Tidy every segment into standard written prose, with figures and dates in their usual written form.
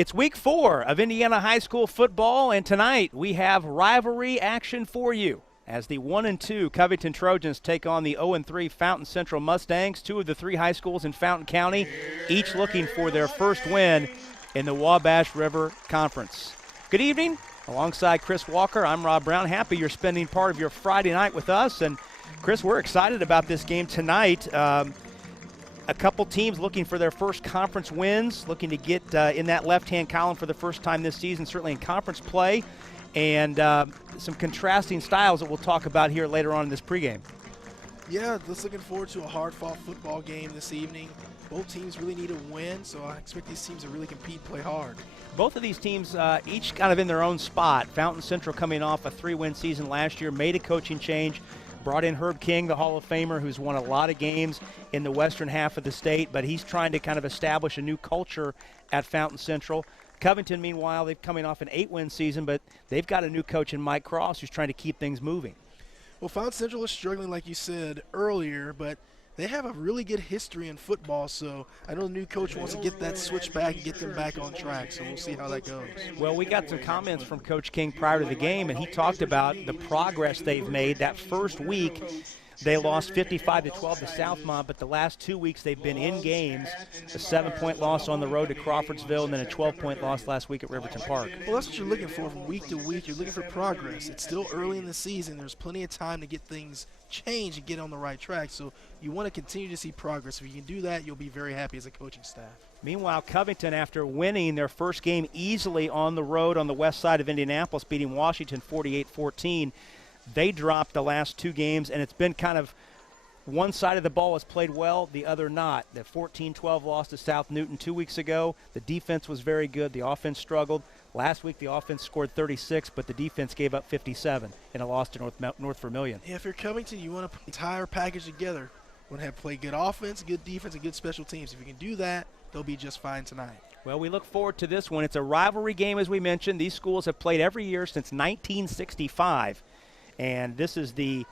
It's week 4 of Indiana high school football, and tonight we have rivalry action for you as the 1-2 Covington Trojans take on the 0-3 Fountain Central Mustangs, 2 of the 3 high schools in Fountain County, each looking for their first win in the Wabash River Conference. Good evening. Alongside Chris Walker, I'm Rob Brown. Happy you're spending part of your Friday night with us. And Chris, we're excited about this game tonight. A couple teams looking for their first conference wins, looking to get in that left-hand column for the first time this season, certainly in conference play, and some contrasting styles that we'll talk about here later on in this pregame. Yeah, just looking forward to a hard-fought football game this evening. Both teams really need a win, so I expect these teams to really compete, play hard. Both of these teams each kind of in their own spot. Fountain Central coming off a 3-win season last year, made a coaching change, brought in Herb King, the Hall of Famer, who's won a lot of games in the western half of the state, but he's trying to kind of establish a new culture at Fountain Central. Covington, meanwhile, they're coming off an 8-win season, but they've got a new coach in Mike Cross who's trying to keep things moving. Well, Fountain Central is struggling, like you said earlier, but they have a really good history in football, so I know the new coach wants to get that switch back and get them back on track, so we'll see how that goes. Well, we got some comments from Coach King prior to the game, and he talked about the progress they've made. That first week, they lost 55-12 to Southmont, but the last 2 weeks they've been in games. A 7-point loss on the road to Crawfordsville, and then a 12-point loss last week at Riverton Park. Well, that's what you're looking for from week to week. You're looking for progress. It's still early in the season. There's plenty of time to get things changed and get on the right track. So you want to continue to see progress. If you can do that, you'll be very happy as a coaching staff. Meanwhile, Covington, after winning their first game easily on the road on the west side of Indianapolis, beating Washington 48-14, they dropped the last 2 games, and it's been kind of one side of the ball has played well, the other not. The 14-12 loss to South Newton 2 weeks ago, the defense was very good. The offense struggled. Last week, the offense scored 36, but the defense gave up 57 in a loss to North Vermilion. Yeah, if you're Covington, you want to put the entire package together. You want to have play good offense, good defense, and good special teams. If you can do that, they'll be just fine tonight. Well, we look forward to this one. It's a rivalry game, as we mentioned. These schools have played every year since 1965. And this is the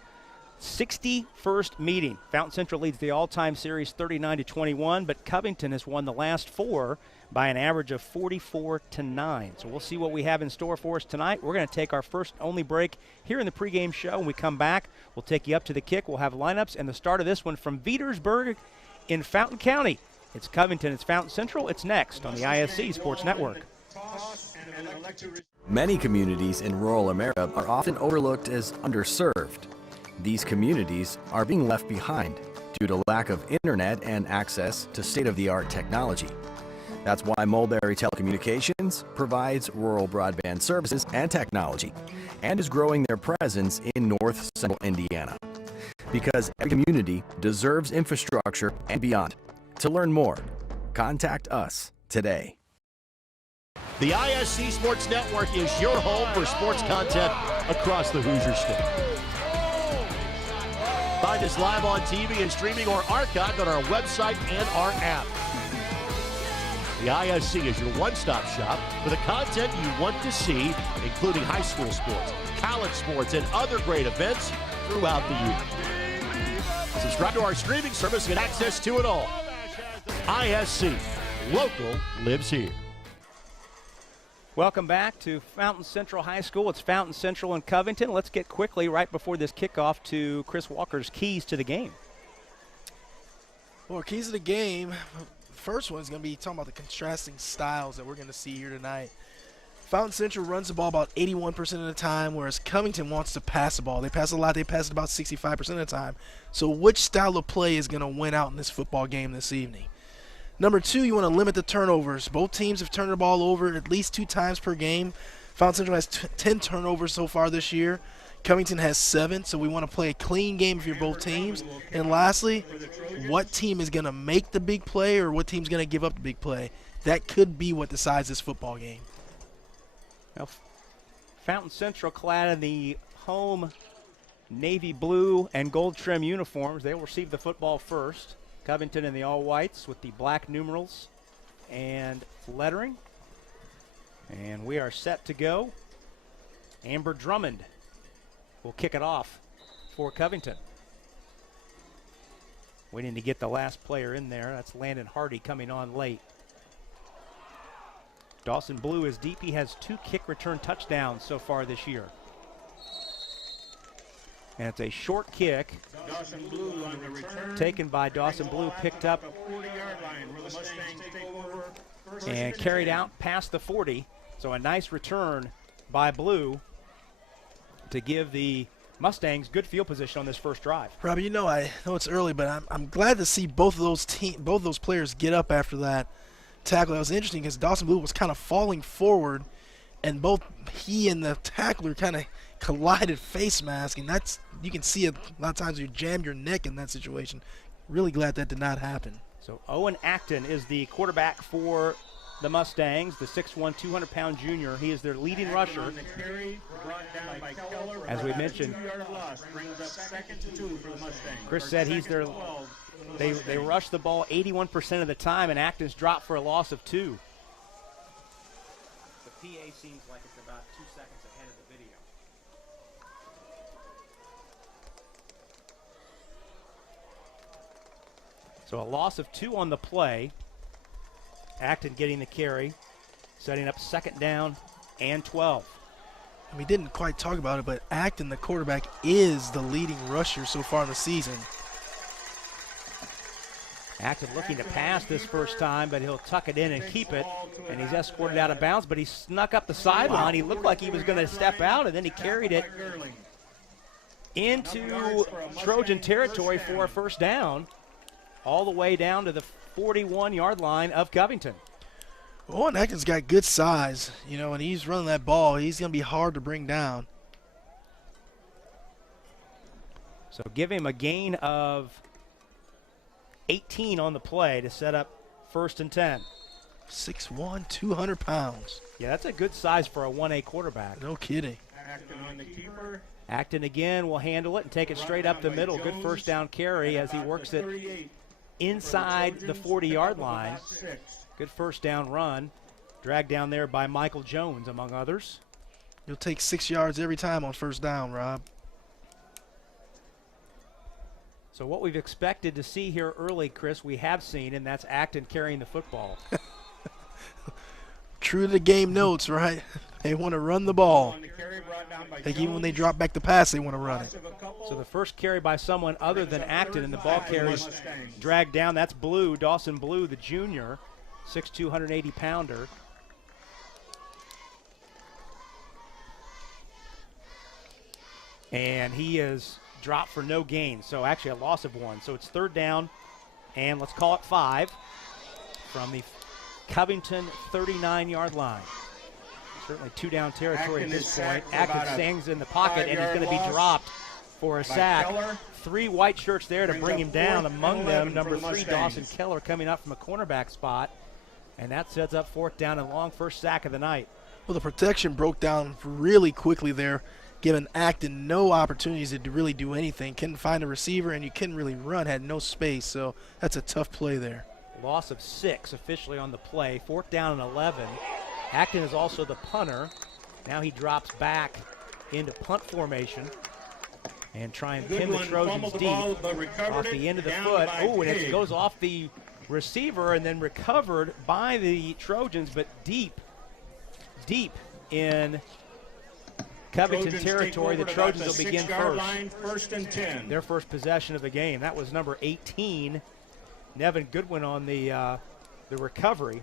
61st meeting. Fountain Central leads the all-time series 39-21, but Covington has won the last 4 by an average of 44-9. So we'll see what we have in store for us tonight. We're going to take our first and only break here in the pregame show. When we come back, we'll take you up to the kick. We'll have lineups and the start of this one from Veedersburg in Fountain County. It's Covington, it's Fountain Central. It's next on the IHSAA Sports Network. Many communities in rural America are often overlooked as underserved. These communities are being left behind due to lack of internet and access to state-of-the-art technology. That's why Mulberry Telecommunications provides rural broadband services and technology and is growing their presence in north central Indiana. Because every community deserves infrastructure and beyond. To learn more, contact us today. The IHSAA Sports Network is your home for sports content across the Hoosier State. Find us live on TV and streaming or archived on our website and our app. The IHSAA is your one-stop shop for the content you want to see, including high school sports, college sports, and other great events throughout the year. Subscribe to our streaming service and get access to it all. IHSAA, local lives here. Welcome back to Fountain Central High School. It's Fountain Central and Covington. Let's get quickly, right before this kickoff, to Chris Walker's keys to the game. Well, keys to the game, first one is going to be talking about the contrasting styles that we're going to see here tonight. Fountain Central runs the ball about 81% of the time, whereas Covington wants to pass the ball. They pass a lot. They pass it about 65% of the time. So which style of play is going to win out in this football game this evening? Number 2, you want to limit the turnovers. Both teams have turned the ball over at least 2 times per game. Fountain Central has 10 turnovers so far this year. Covington has 7, so we want to play a clean game if you're both teams. And lastly, what team is going to make the big play or what team's going to give up the big play? That could be what decides this football game. Well, Fountain Central clad in the home navy blue and gold trim uniforms. They'll receive the football first. Covington in the all-whites with the black numerals and lettering. And we are set to go. Amber Drummond will kick it off for Covington. Waiting to get the last player in there. That's Landon Hardy coming on late. Dawson Blue is deep. He has 2 kick return touchdowns so far this year. And it's a short kick taken by Dawson Blue, picked up and carried out past the 40. So a nice return by Blue to give the Mustangs good field position on this first drive. Robbie, you know, I know it's early, but I'm glad to see both of those players get up after that tackle. That was interesting because Dawson Blue was kind of falling forward, and both he and the tackler kind of collided face mask, and that's, you can see it a lot of times you jam your neck in that situation. Really glad that did not happen. So Owen Acton is the quarterback for the Mustangs, the 6'1", 200-pound junior. He is their leading rusher. As we mentioned, Chris said he's their, they rush the ball 81% of the time, and Acton's dropped for a loss of 2. The PA seems like it's about 2 seconds ahead of the video. So a loss of 2 on the play. Acton getting the carry, setting up 2nd down and 12. And we didn't quite talk about it, but Acton, the quarterback, is the leading rusher so far in the season. Acton looking to pass this first time, but he'll tuck it in and keep it. And he's escorted out of bounds, but he snuck up the sideline. He looked like he was going to step out, and then he carried it into Trojan territory for a first down, all the way down to the 41-yard line of Covington. Owen Acton's got good size, you know, and he's running that ball. He's going to be hard to bring down. So give him a gain of 18 on the play to set up 1st and 10. 6'1", 200 pounds. Yeah, that's a good size for a 1A quarterback. No kidding. Acton again will handle it and take it straight up the middle. Good first down carry as he works it inside the 40-yard line. Good first down run. Dragged down there by Michael Jones, among others. You'll take 6 yards every time on first down, Rob. So what we've expected to see here early, Chris, we have seen, and that's Acton carrying the football. True to the game notes, right? They want to run the ball. Like even when they drop back the pass, they want to run it. So the first carry by someone other than Acton, and the ball carries dragged down. That's Blue, Dawson Blue, the junior, 6'2", 180-pounder. And he is dropped for no gain, so actually a loss of 1. So it's 3rd down, and let's call it 5 from the Covington 39-yard line. Certainly 2-down territory at this point. Acton stands in the pocket, and he's going to be dropped for a sack. 3 white shirts there to bring him down. Among them, number 3, Dawson Keller, coming up from a cornerback spot. And that sets up 4th down and long, first sack of the night. Well, the protection broke down really quickly there, giving Acton no opportunities to really do anything. Couldn't find a receiver, and you couldn't really run, had no space. So that's a tough play there. Loss of 6 officially on the play. 4th down and 11. Acton is also the punter. Now he drops back into punt formation and try and pin the Trojans deep off the end of the foot. Oh, and it goes off the receiver and then recovered by the Trojans, but deep in Covington territory. The Trojans will begin first and 10. Their first possession of the game. That was number 18, Nevin Goodwin, on the recovery.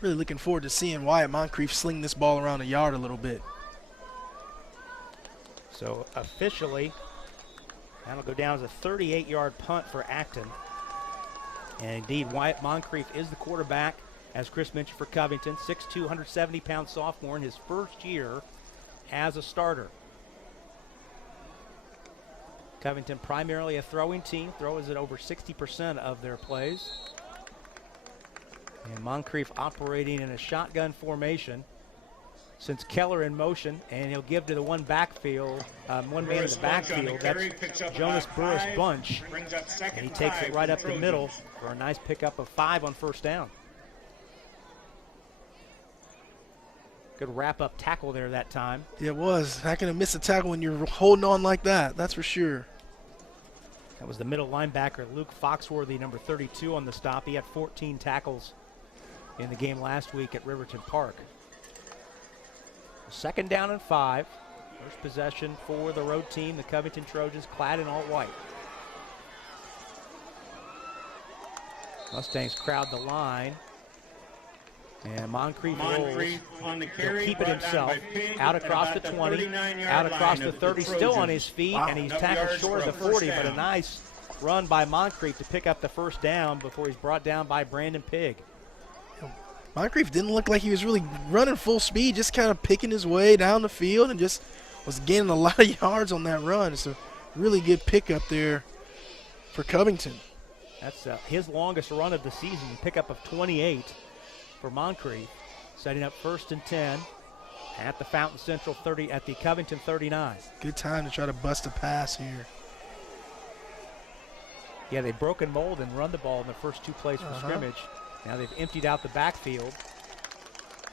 Really looking forward to seeing Wyatt Moncrief sling this ball around a yard a little bit. So officially, that'll go down as a 38-yard punt for Acton. And indeed, Wyatt Moncrief is the quarterback, as Chris mentioned, for Covington. 6'2", 170-pound sophomore in his first year as a starter. Covington primarily a throwing team, throws at over 60% of their plays. And Moncrief operating in a shotgun formation since Keller in motion, and he'll give to the one man in the backfield. That's Jonas Burris Bunch, and he takes it right up the middle for a nice pickup of 5 on first down. Good wrap-up tackle there that time. Yeah, it was. Not going to miss a tackle when you're holding on like that, that's for sure. That was the middle linebacker, Luke Foxworthy, number 32 on the stop. He had 14 tackles in the game last week at Riverton Park. 2nd down and 5. First possession for the road team, the Covington Trojans, clad in all white. Mustangs crowd the line. And Moncrief rolls. On the He'll carry, keep it himself. Out across the 20, out across the 30, still on his feet, and he's tackled short of the 40, but a nice run by Moncrief to pick up the 1st down before he's brought down by Brandon Pigg. Moncrief didn't look like he was really running full speed, just kind of picking his way down the field and just was gaining a lot of yards on that run. It's a really good pickup there for Covington. That's his longest run of the season, pickup of 28 for Moncrief, setting up 1st and 10 at the Fountain Central 30, at the Covington 39. Good time to try to bust a pass here. Yeah, they've broken mold and run the ball in the first 2 plays for scrimmage. Now they've emptied out the backfield.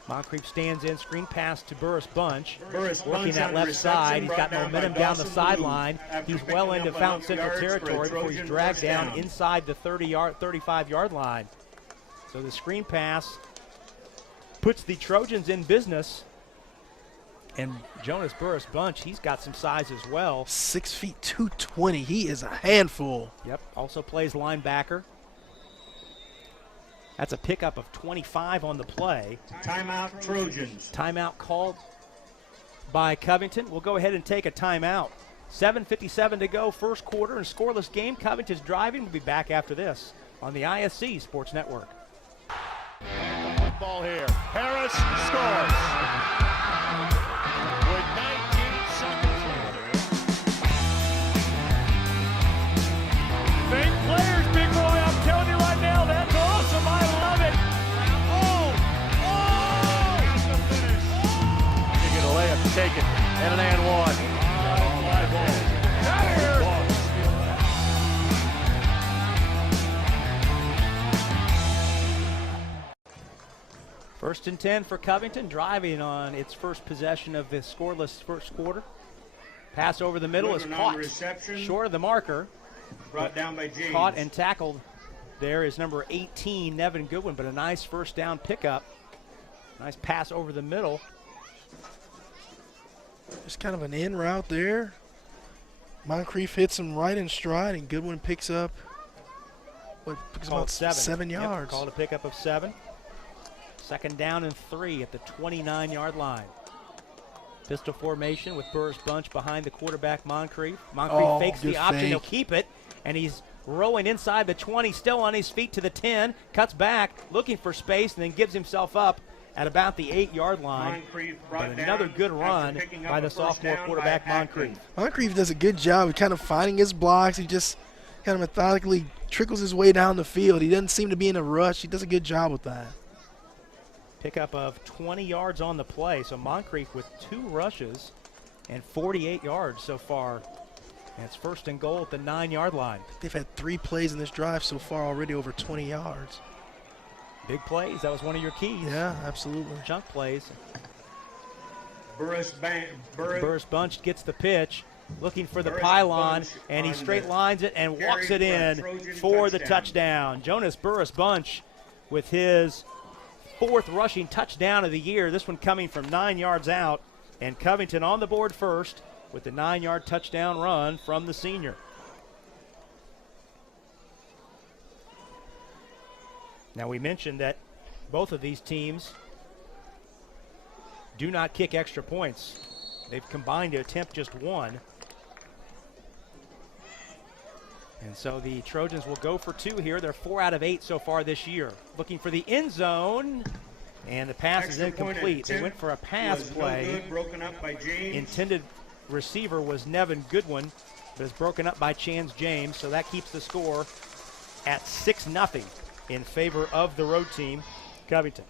Moncrief stands in, screen pass to Burris Bunch. Working that left side. He's got momentum down the sideline. He's well into Fountain Central territory before he's dragged down inside the 35-yard line. So the screen pass puts the Trojans in business. And Jonas Burris Bunch, he's got some size as well. 6 feet 220. He is a handful. Yep, also plays linebacker. That's a pickup of 25 on the play. Timeout, Trojans. Timeout called by Covington. We'll go ahead and take a timeout. 7:57 to go, first quarter, and scoreless game. Covington's driving. We'll be back after this on the ISC Sports Network. Ball here. Harris scores. With 19 seconds. Fake players, big boy. I'm telling you right now, that's awesome. I love it. That's the finish. You get a layup, take it, and an and one. First and 10 for Covington, driving on its first possession of the scoreless first quarter. Pass over the middle is caught short of the marker. Brought down by James. Caught and tackled. There is number 18, Nevin Goodwin, but a nice first down pickup. Nice pass over the middle. Just kind of an in route there. Moncrief hits him right in stride, and Goodwin picks up about 7 yards. Yep, called a pickup of 7. 2nd down and 3 at the 29-yard line. Pistol formation with Burris Bunch behind the quarterback, Moncrief. Moncrief fakes the option. He'll keep it, and he's rolling inside the 20, still on his feet to the 10, cuts back, looking for space, and then gives himself up at about the 8-yard line. But another good run by the sophomore quarterback, Moncrief. Moncrief does a good job of kind of finding his blocks. He just kind of methodically trickles his way down the field. He doesn't seem to be in a rush. He does a good job with that. Pickup of 20 yards on the play. So Moncrief with 2 rushes and 48 yards so far. And it's 1st and goal at the 9-yard line. They've had 3 plays in this drive so far already over 20 yards. Big plays. That was one of your keys. Yeah, absolutely. Chunk plays. Burris Bunch gets the pitch, looking for the pylon, and he straight lines it and walks it in for the touchdown. Jonas Burris Bunch with his 4th rushing touchdown of the year. This one coming from 9 yards out, and Covington on the board first with the 9-yard touchdown run from the senior. Now, we mentioned that both of these teams do not kick extra points. They've combined to attempt just 1. And so the Trojans will go for 2 here. They're 4 out of 8 so far this year. Looking for the end zone, and the pass is incomplete. They went for a pass play. Broken up by James. Intended receiver was Nevin Goodwin, but is broken up by Chance James, so that keeps the score at 6-0 in favor of the road team, Covington.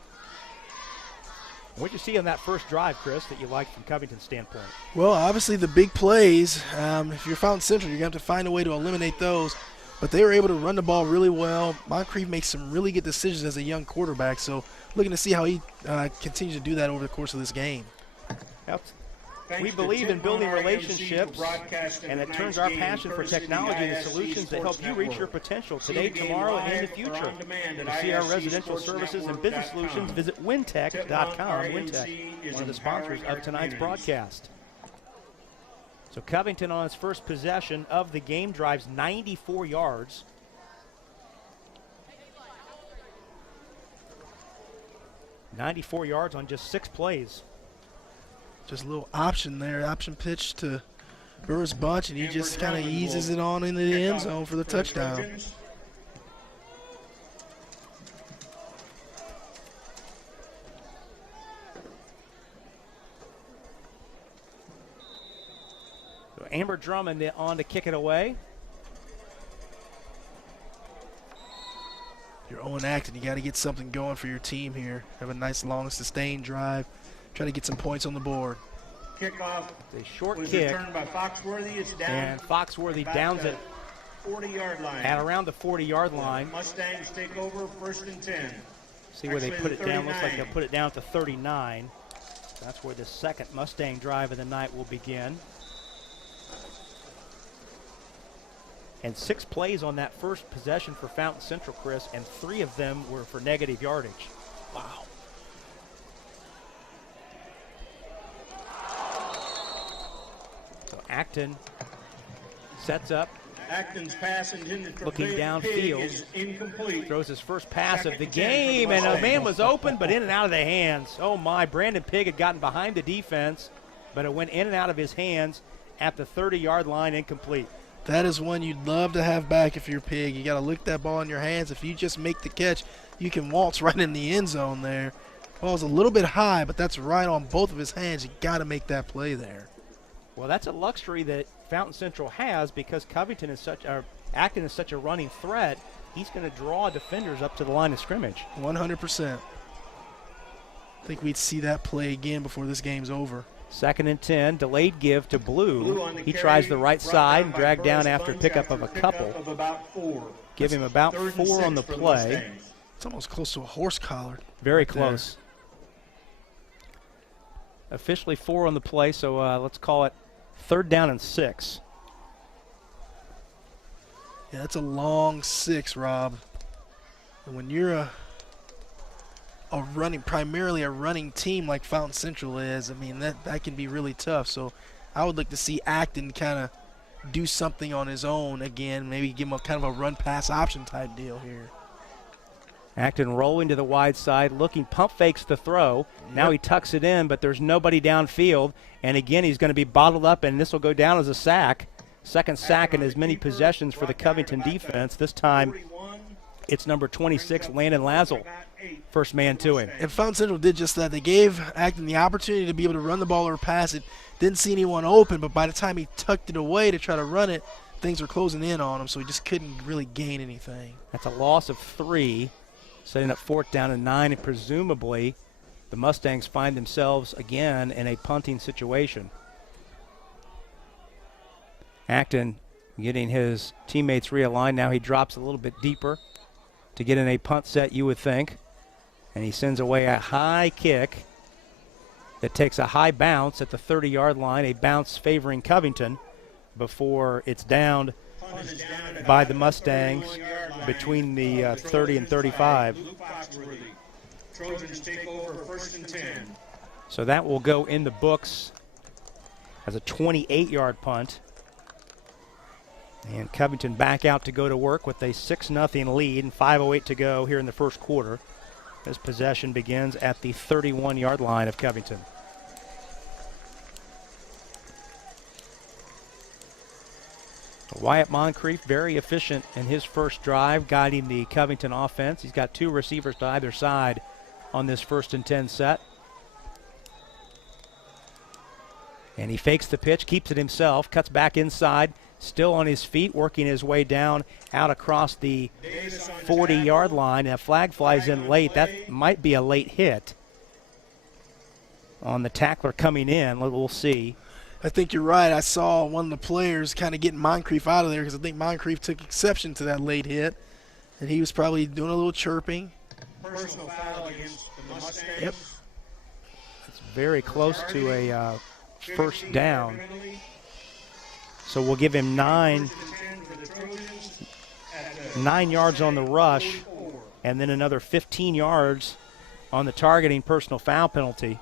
What did you see on that first drive, Chris, that you liked from Covington's standpoint? Well, obviously the big plays, if you're Fountain Central, you're going to have to find a way to eliminate those. But they were able to run the ball really well. Moncrief makes some really good decisions as a young quarterback, so looking to see how he continues to do that over the course of this game. Thanks We to believe in Tipmont building RMC for relationships, broadcasting and it tonight's turns our game passion for courtesy of the technology into IHSAA solutions that Sports help you reach your Network. potential See today, the game tomorrow, and in the live or future. on demand at To see our IHSAA residential Sports services and Network business .com. solutions, visit Wintek.com. Tipmont Wintek, RMC is one of the sponsors empowering our of tonight's communities. broadcast. So Covington on its first possession of the game drives 94 yards. .94 yards on just 6 plays. Just a little option there, option pitch to Burris Bunch, and he just kind of eases it on into the end zone for the touchdown. Trojans. So Amber Drummond on to kick it away. You're Owen Acton, you got to get something going for your team here. Have a nice long sustained drive. Try to get some points on the board. Kickoff A short was kick, returned by Foxworthy. It's down and Foxworthy about downs the it 40-yard line. at around the 40-yard line. Mustangs take over, 1st and 10. See where they Actually, put it down. Looks like 39. they'll put it down at the 39. That's where the second Mustang drive of the night will begin. And 6 plays on that first possession for Fountain Central, Chris, and 3 of them were for negative yardage. Wow. So Acton sets up, Acton's pass intended for Looking Pig downfield. is incomplete. throws his first pass of Second the and 10 for game, the and a Mustangs. man was open, but in and out of the hands. Oh my, Brandon Pig had gotten behind the defense, but it went in and out of his hands at the 30-yard line, incomplete. That is one you'd love to have back if you're Pig. You got to lick that ball in your hands. If you just make the catch, you can waltz right in the end zone there. Ball's a little bit high, but that's right on both of his hands. You got to make that play there. Well, that's a luxury that Fountain Central has because Covington is Acton is such a running threat. He's going to draw defenders up to the line of scrimmage. 100%. I think we'd see that play again before this game's over. 2nd and 10, delayed give to Blue Blue. on the He carry, tries the right brought side down and by dragged down Burris after Bunch pickup of a after couple. pickup of about 4. Give him about 3rd and 4 on the 6 for play. Mustangs. It's almost close to a horse collar. Very right there. close. Officially 4 on the play, so let's call it 3rd down and 6. Yeah, that's a long 6, Rob. And when you're primarily a running team like Fountain Central is, I mean, that can be really tough. So I would like to see Acton kind of do something on his own again, maybe give him a kind of a run-pass option type deal here. Acton rolling to the wide side, looking, pump fakes the throw. Now he tucks it in, but there's nobody downfield. And again, he's going to be bottled up, and this will go down as a sack. Second sack in as many possessions for the Covington defense. This time, it's number 26, Landon Lazzle. First man to him. And Fountain Central did just that. They gave Acton the opportunity to be able to run the ball or pass it. Didn't see anyone open, but by the time he tucked it away to try to run it, things were closing in on him, so he just couldn't really gain anything. That's a loss of 3, setting up 4th down and 9, and presumably the Mustangs find themselves again in a punting situation. Acton getting his teammates realigned. Now he drops a little bit deeper to get in a punt set, you would think. And he sends away a high kick that takes a high bounce at the 30-yard line, a bounce favoring Covington before it's downed by the Mustangs between the 30 and 35. Trojans take over, 1st and 10. So that will go in the books as a 28-yard punt. And Covington back out to go to work with a 6-0 lead and 5:08 to go here in the first quarter. This possession begins at the 31-yard line of Covington. Wyatt Moncrief, very efficient in his first drive, guiding the Covington offense. He's got 2 receivers to either side on this 1st and 10 set. And he fakes the pitch, keeps it himself, cuts back inside, still on his feet, working his way down out across the 40-yard line. And a flag flies in late. That might be a late hit on the tackler coming in. We'll see. I think you're right. I saw one of the players kind of getting Moncrief out of there because I think Moncrief took exception to that late hit, and he was probably doing a little chirping. Personal foul against the Mustangs. Yep. It's very close to a first down. So we'll give him 9 yards on the rush, and then another 15 yards on the targeting personal foul penalty.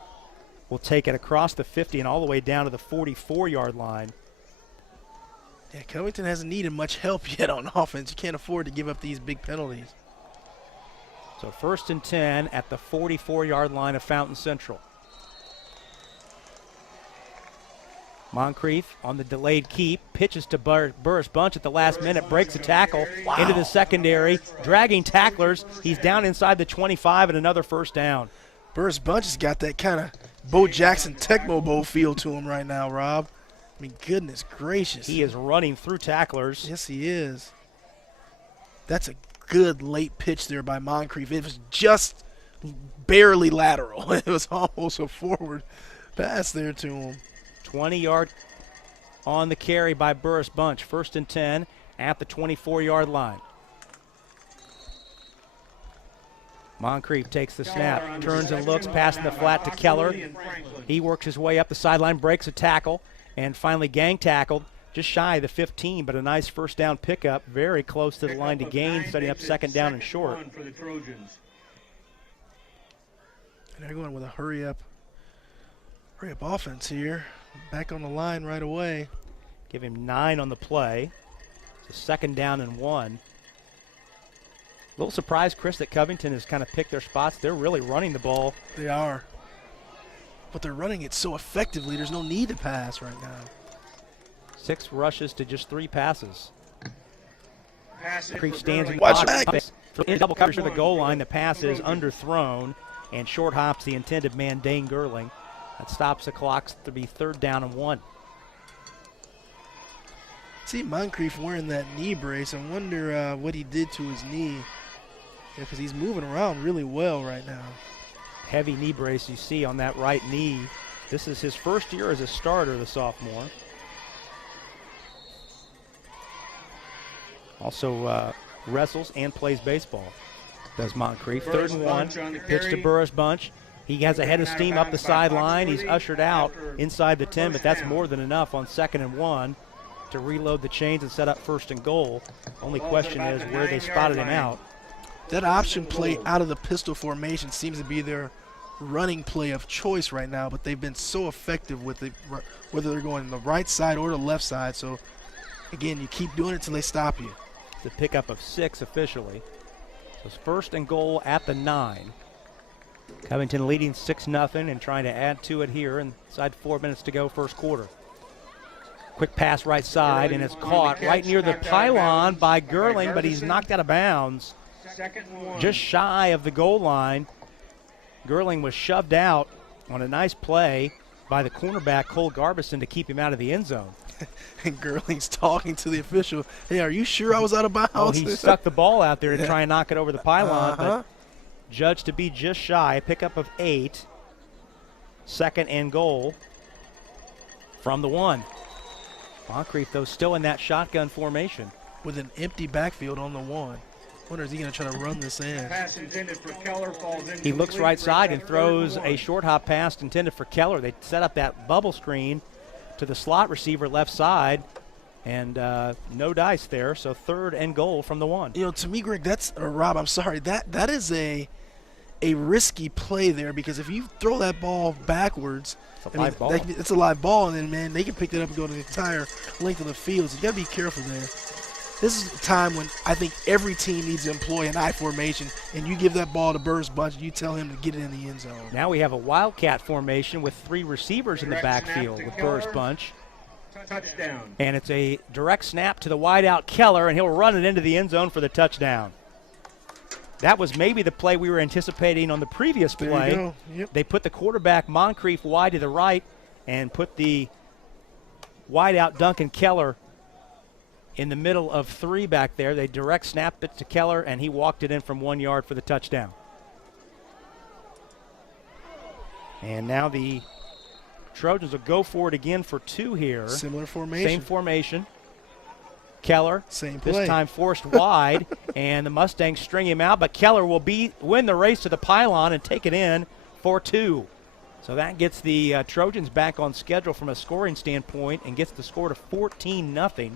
We'll take it across the 50 and all the way down to the 44-yard line. Yeah, Covington hasn't needed much help yet on offense. You can't afford to give up these big penalties. So 1st and 10 at the 44-yard line of Fountain Central. Moncrief on the delayed keep, pitches to Burris Bunch at the last minute, breaks a tackle into the secondary, dragging tacklers. He's down inside the 25 and another first down. Burris Bunch has got that kind of Bo Jackson Tecmo Bowl feel to him right now, Rob. I mean, goodness gracious. He is running through tacklers. Yes, he is. That's a good late pitch there by Moncrief. It was just barely lateral. It was almost a forward pass there to him. 20-yard on the carry by Burris Bunch. 1st and 10 at the 24-yard line. Moncrief takes the snap, turns and looks, passing the flat to Keller. He works his way up the sideline, breaks a tackle, and finally gang tackled just shy of the 15, but a nice first down pickup, very close to the line to gain, setting up 2nd down and short. And they're going with a hurry up offense here. Back on the line right away. Give him 9 on the play. It's a 2nd down and 1. A little surprised, Chris, that Covington has kind of picked their spots. They're really running the ball. They are. But they're running it so effectively, there's no need to pass right now. 6 rushes to just 3 passes. Moncrief stands in the Watch pocket. In double coverage to the goal line. The pass is underthrown and short hops the intended man, Dane Gerling. That stops the clock to be 3rd down and 1. See Moncrief wearing that knee brace. I wonder what he did to his knee. Because he's moving around really well right now. Heavy knee brace you see on that right knee. This is his first year as a starter, the sophomore. Also wrestles and plays baseball, does Moncrief. 3rd and 1, pitch to Burris Bunch. He has a head of steam up the sideline. He's ushered out inside the 10, but that's more than enough on 2nd and 1 to reload the chains and set up 1st and goal. Only question is where they spotted him out. That option play out of the pistol formation seems to be their running play of choice right now, but they've been so effective with it, whether they're going the right side or the left side. So, again, you keep doing it until they stop you. It's a pickup of 6 officially. So it's 1st and goal at the 9. Covington leading 6-0 and trying to add to it here inside 4 minutes to go, 1st quarter. Quick pass right side, and it's caught right near the pylon by Gerling, but he's knocked out of bounds just shy of the goal line. Gerling was shoved out on a nice play by the cornerback Cole Garbison to keep him out of the end zone. And Gerling's talking to the official. Hey, are you sure I was out of bounds? Oh, he stuck the ball out there to try and knock it over the pylon, but judged to be just shy. Pickup of 8. 2nd and goal from the 1. Moncrief, though, still in that shotgun formation. With an empty backfield on the 1. Wonder, is he going to try to run this in? He looks right side and throws a short hop pass intended for Keller. They set up that bubble screen to the slot receiver left side, and no dice there. So 3rd and goal from the 1. You know, to me, Greg, Rob, I'm sorry, that is a risky play there, because if you throw that ball backwards, it's a live ball. It's a live ball, and then, man, they can pick it up and go the entire length of the field. So you got to be careful there. This is a time when I think every team needs to employ an I formation, and you give that ball to Burris Bunch, and you tell him to get it in the end zone. Now we have a wildcat formation with 3 receivers in the backfield with Burris Bunch. Touchdown. And it's a direct snap to the wideout Keller, and he'll run it into the end zone for the touchdown. That was maybe the play we were anticipating on the previous play. There you go. Yep. They put the quarterback Moncrief wide to the right and put the wideout Duncan Keller in the middle of 3 back there. They direct snapped it to Keller, and he walked it in from 1 yard for the touchdown. And now the Trojans will go for it again for 2 here. Similar formation. Same formation. Keller, same play. This time forced wide, and the Mustangs string him out, but Keller will win the race to the pylon and take it in for 2. So that gets the Trojans back on schedule from a scoring standpoint and gets the score to 14-0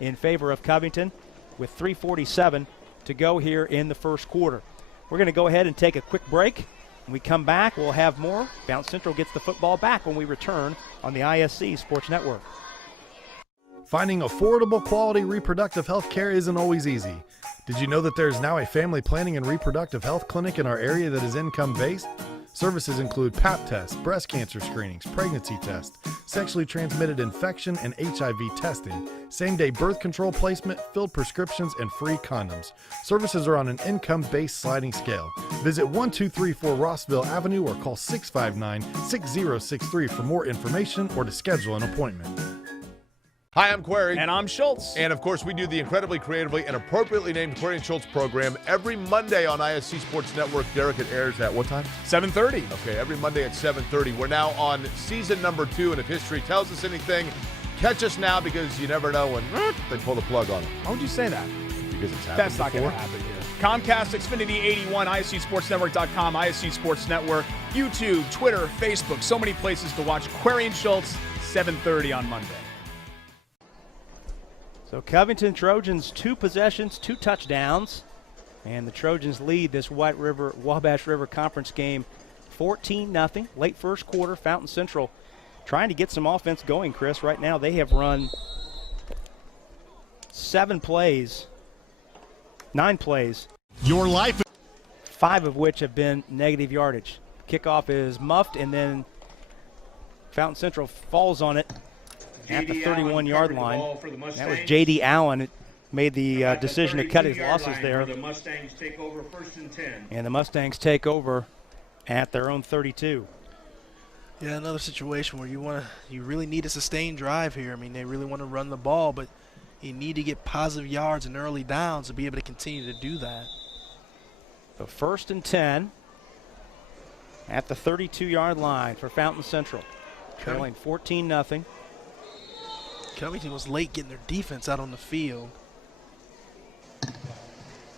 in favor of Covington with 3:47 to go here in the first quarter. We're going to go ahead and take a quick break. When we come back, we'll have more. Fountain Central gets the football back when we return on the ISC Sports Network. Finding affordable, quality reproductive health care isn't always easy. Did you know that there is now a family planning and reproductive health clinic in our area that is income-based? Services include Pap tests, breast cancer screenings, pregnancy tests, sexually transmitted infection and HIV testing, same-day birth control placement, filled prescriptions, and free condoms. Services are on an income-based sliding scale. Visit 1234 Rossville Avenue or call 659-6063 for more information or to schedule an appointment. Hi, I'm Query. And I'm Schultz. And of course, we do the incredibly creatively and appropriately named Query and Schultz program every Monday on ISC Sports Network. Derek, it airs at what time? 7:30. Okay, every Monday at 7:30. We're now on season number 2, and if history tells us anything, catch us now because you never know when they pull the plug on it. Why would you say that? Because it's happened That's not going to happen here. Comcast, Xfinity 81, ISCSportsNetwork.com, ISC Sports Network, YouTube, Twitter, Facebook, so many places to watch Query and Schultz, 7:30 on Monday. So Covington Trojans 2 possessions, 2 touchdowns, and the Trojans lead this Wabash River Conference game 14-0. Late first quarter, Fountain Central trying to get some offense going, Chris. Right now they have run 9 plays. Your life. 5 of which have been negative yardage. Kickoff is muffed, and then Fountain Central falls on it at the 31-yard line. That was J.D. Allen. It made the decision to cut his losses there. The Mustangs take over 1st and 10. And the Mustangs take over at their own 32. Yeah, another situation where you really need a sustained drive here. I mean, they really want to run the ball, but you need to get positive yards and early downs to be able to continue to do that. So 1st and 10 at the 32-yard line for Fountain Central. Trailing 14-0. Covington was late getting their defense out on the field.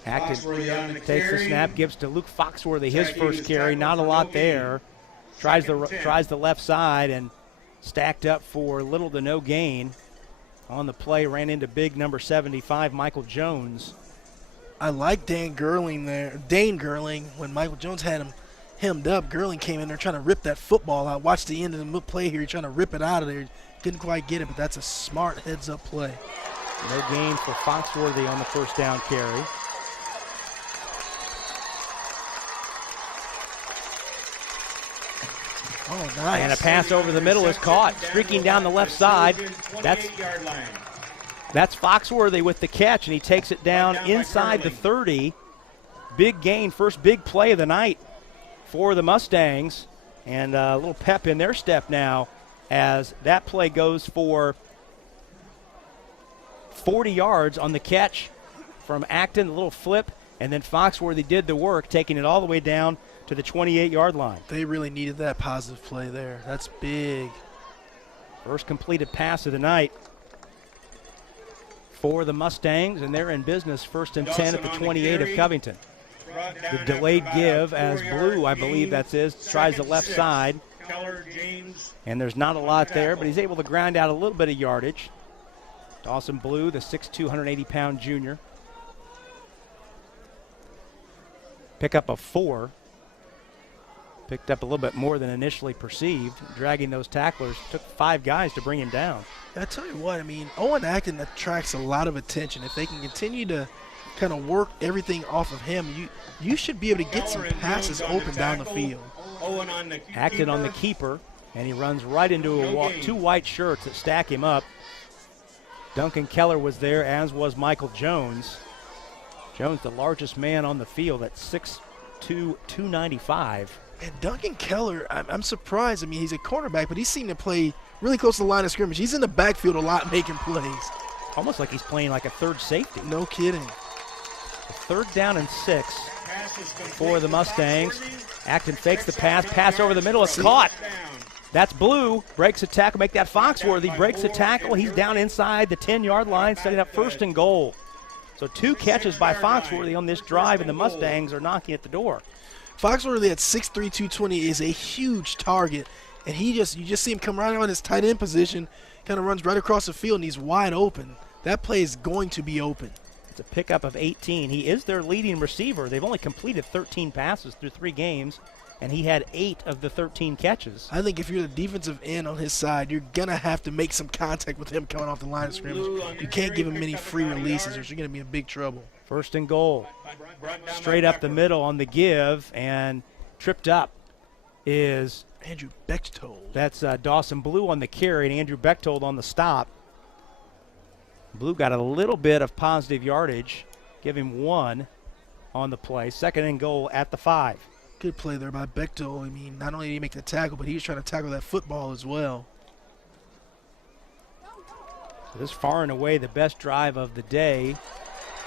Acton takes the snap, gives to Luke Foxworthy his first carry. Not a lot there. Tries the left side and stacked up for little to no gain. On the play, ran into big number 75, Michael Jones. I like Dane Gerling there. Dane Gerling, when Michael Jones had him hemmed up, Gerling came in there trying to rip that football out. Watch the end of the play here. He's trying to rip it out of there. Couldn't quite get it, but that's a smart heads-up play. No gain for Foxworthy on the first down carry. Oh, nice. And a pass over the middle is caught. Streaking down the left side. That's Foxworthy with the catch, and he takes it down inside the 30. Big gain, first big play of the night for the Mustangs. And a little pep in their step now, as that play goes for 40 yards on the catch from Acton, a little flip, and then Foxworthy did the work, taking it all the way down to the 28-yard line. They really needed that positive play there. That's big. First completed pass of the night for the Mustangs, and they're in business 1st and 10 at the 28 of Covington. The delayed give as Blue, I believe that's tries the left side. And there's not a lot there, but he's able to grind out a little bit of yardage. Dawson Blue, the 6'2", 180-pound junior. Pick up a 4. Picked up a little bit more than initially perceived, dragging those tacklers. Took 5 guys to bring him down. I tell you what, I mean, Owen Acton attracts a lot of attention. If they can continue to kind of work everything off of him, you should be able to get some passes open down the field. Acton on the keeper, and he runs right into 2 white shirts that stack him up. Duncan Keller was there, as was Michael Jones. Jones, the largest man on the field at 6'2", 295. And Duncan Keller, I'm surprised. I mean, he's a cornerback, but he seemed to play really close to the line of scrimmage. He's in the backfield a lot making plays. Almost like he's playing like a third safety. No kidding. 3rd down and 6 for the Mustangs. Acton fakes the pass over the middle, it's caught. That's Blue, breaks a tackle, make that Foxworthy, breaks a tackle. He's down inside the 10-yard line, setting up 1st and goal. So 2 catches by Foxworthy on this drive, and the Mustangs are knocking at the door. Foxworthy at 6'3", 220 is a huge target, and you just see him come right on his tight end position, kind of runs right across the field, and he's wide open. That play is going to be open. It's a pickup of 18. He is their leading receiver. They've only completed 13 passes through 3 games, and he had 8 of the 13 catches. I think if you're the defensive end on his side, you're going to have to make some contact with him coming off the line of scrimmage. You can't give him many free releases or you're going to be in big trouble. First and goal. Straight up the middle on the give, and tripped up is Andrew Bechtold. That's Dawson Blue on the carry and Andrew Bechtold on the stop. Blue got a little bit of positive yardage, give him 1 on the play. Second and goal at the 5. Good play there by Bechtold. I mean, not only did he make the tackle, but he was trying to tackle that football as well. So this far and away the best drive of the day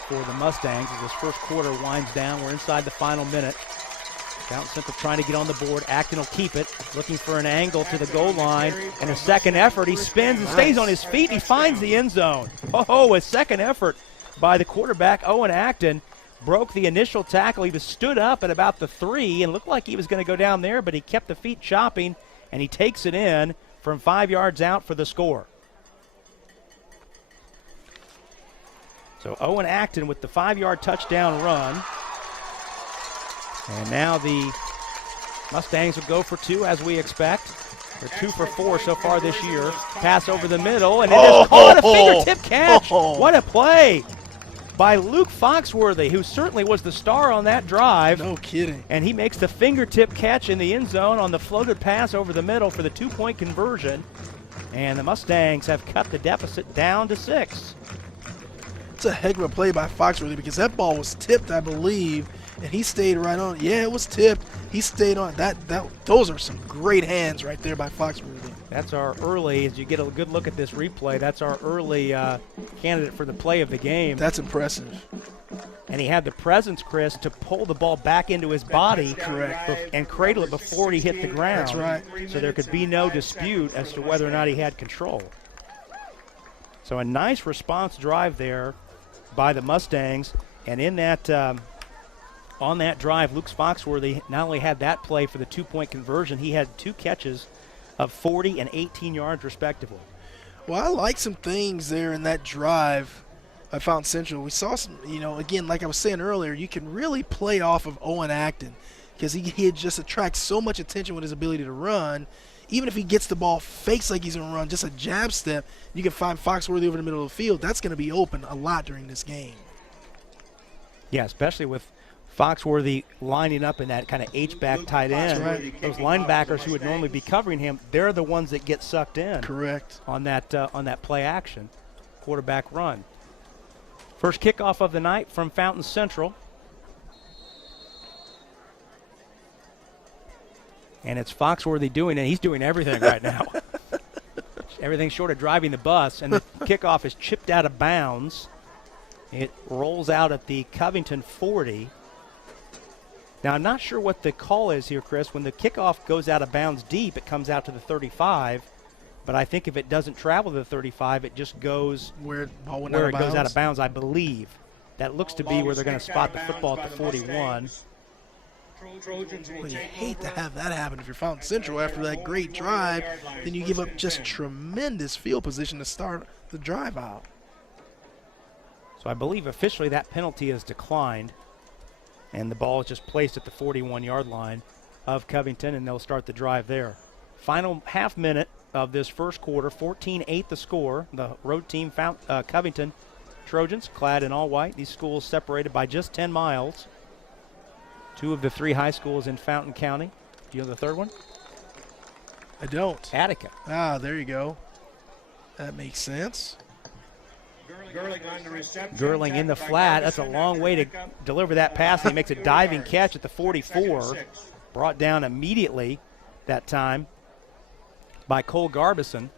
for the Mustangs as this first quarter winds down. We're inside the final minute. Fountain Central trying to get on the board. Acton will keep it, looking for an angle to the goal line. And a second effort, he spins and stays on his feet. He finds the end zone. Oh, a second effort by the quarterback, Owen Acton. Broke the initial tackle. He was stood up at about the 3 and looked like he was going to go down there, but he kept the feet chopping, and he takes it in from 5 yards out for the score. So Owen Acton with the 5-yard touchdown run. And now the Mustangs will go for 2 as we expect. They're 2 for 4 so far this year. Pass over the middle, and it is caught, a fingertip catch. What a play by Luke Foxworthy, who certainly was the star on that drive. No kidding. And he makes the fingertip catch in the end zone on the floated pass over the middle for the 2-point conversion. And the Mustangs have cut the deficit down to 6. It's a heck of a play by Foxworthy because that ball was tipped, I believe, and he stayed right on it. Yeah, it was tipped. He stayed on it. Those are some great hands right there by Foxworthy. That's our early, as you get a good look at this replay, that's our early candidate for the play of the game. That's impressive. And he had the presence, Chris, to pull the ball back into his body. Correct. And cradle it before he hit the ground. That's right. So there could be no dispute as to whether or not he had control. So a nice response drive there by the Mustangs. And in that, on that drive, Luke Foxworthy not only had that play for the 2-point conversion, he had 2 catches of 40 and 18 yards respectively. Well, I like some things there in that drive by Fountain Central. We saw some, again, like I was saying earlier, you can really play off of Owen Acton because he just attracts so much attention with his ability to run. Even if he gets the ball, fakes like he's going to run, just a jab step, you can find Foxworthy over the middle of the field. That's going to be open a lot during this game. Yeah, especially with Foxworthy lining up in that kind of H-back tight end. Right. Those linebackers who would normally be covering him, they're the ones that get sucked in. Correct. On that play action, quarterback run. First kickoff of the night from Fountain Central. And it's Foxworthy doing it. He's doing everything right now. Everything short of driving the bus. And the kickoff is chipped out of bounds. It rolls out at the Covington 40. Now, I'm not sure what the call is here, Chris. When the kickoff goes out of bounds deep, it comes out to the 35. But I think if it doesn't travel to the 35, it just goes where it goes out of bounds, I believe. That looks to be where they're going to spot the football at the 41. Well, you hate to have that happen if you're Fountain Central after that great drive. Then you give up just tremendous field position to start the drive out. So I believe officially that penalty is declined. And the ball is just placed at the 41-yard line of Covington, and they'll start the drive there. Final half minute of this first quarter, 14-8 the score. The road team, Covington Trojans, clad in all white. These schools separated by just 10 miles. 2 of the 3 high schools in Fountain County. Do you know the third one? I don't. Attica. Ah, there you go. That makes sense. Gurling in the flat. That's a long way to deliver that pass. He makes a diving catch at the 44. Brought down immediately that time by Cole Garbison.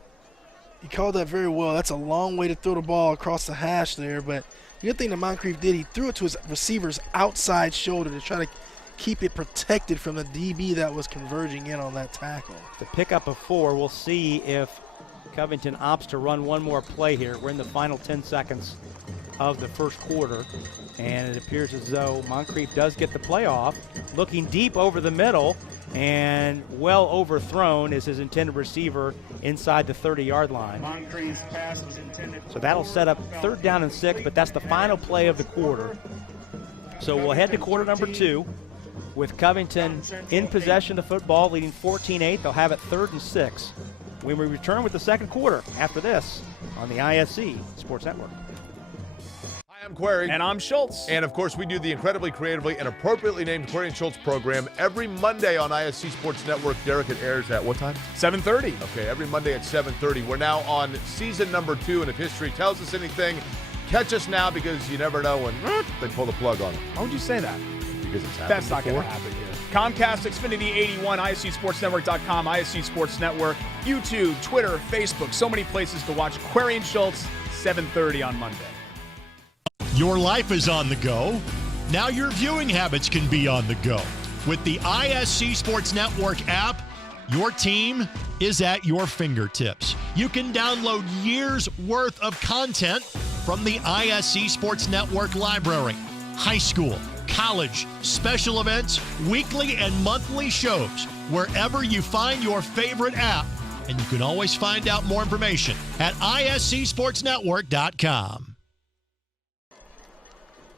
He called that very well. That's a long way to throw the ball across the hash there. But the good thing that Moncrief did, he threw it to his receiver's outside shoulder to try to keep it protected from the DB that was converging in on that tackle. The pickup of 4. We'll see if Covington opts to run one more play here. We're in the final 10 seconds of the first quarter, and it appears as though Moncrief does get the playoff. Looking deep over the middle and well overthrown is his intended receiver inside the 30-yard line. Moncrief's pass was intended. So that'll set up 3rd down and 6, but that's the final play of the quarter. So we'll head to quarter number 2 with Covington in possession of the football, leading 14-8. They'll have it 3rd and 6 when we return with the second quarter after this on the ISC Sports Network. Hi, I'm Query. And I'm Schultz. And, of course, we do the incredibly creatively and appropriately named Query and Schultz program every Monday on ISC Sports Network. Derek, it airs at what time? 7:30. Okay, every Monday at 7:30. We're now on season number 2, and if history tells us anything, catch us now because you never know when they pull the plug on it. Why would you say that? Because it's happened That's not going before. to happen here. Comcast, Xfinity 81, ISCSportsNetwork.com, ISC Sports Network, YouTube, Twitter, Facebook, so many places to watch Query and Schultz, 7:30 on Monday. Your life is on the go. Now your viewing habits can be on the go. With the ISC Sports Network app, your team is at your fingertips. You can download years' worth of content from the ISC Sports Network library. High school, college, special events, weekly and monthly shows, wherever you find your favorite app. And you can always find out more information at iscsportsnetwork.com.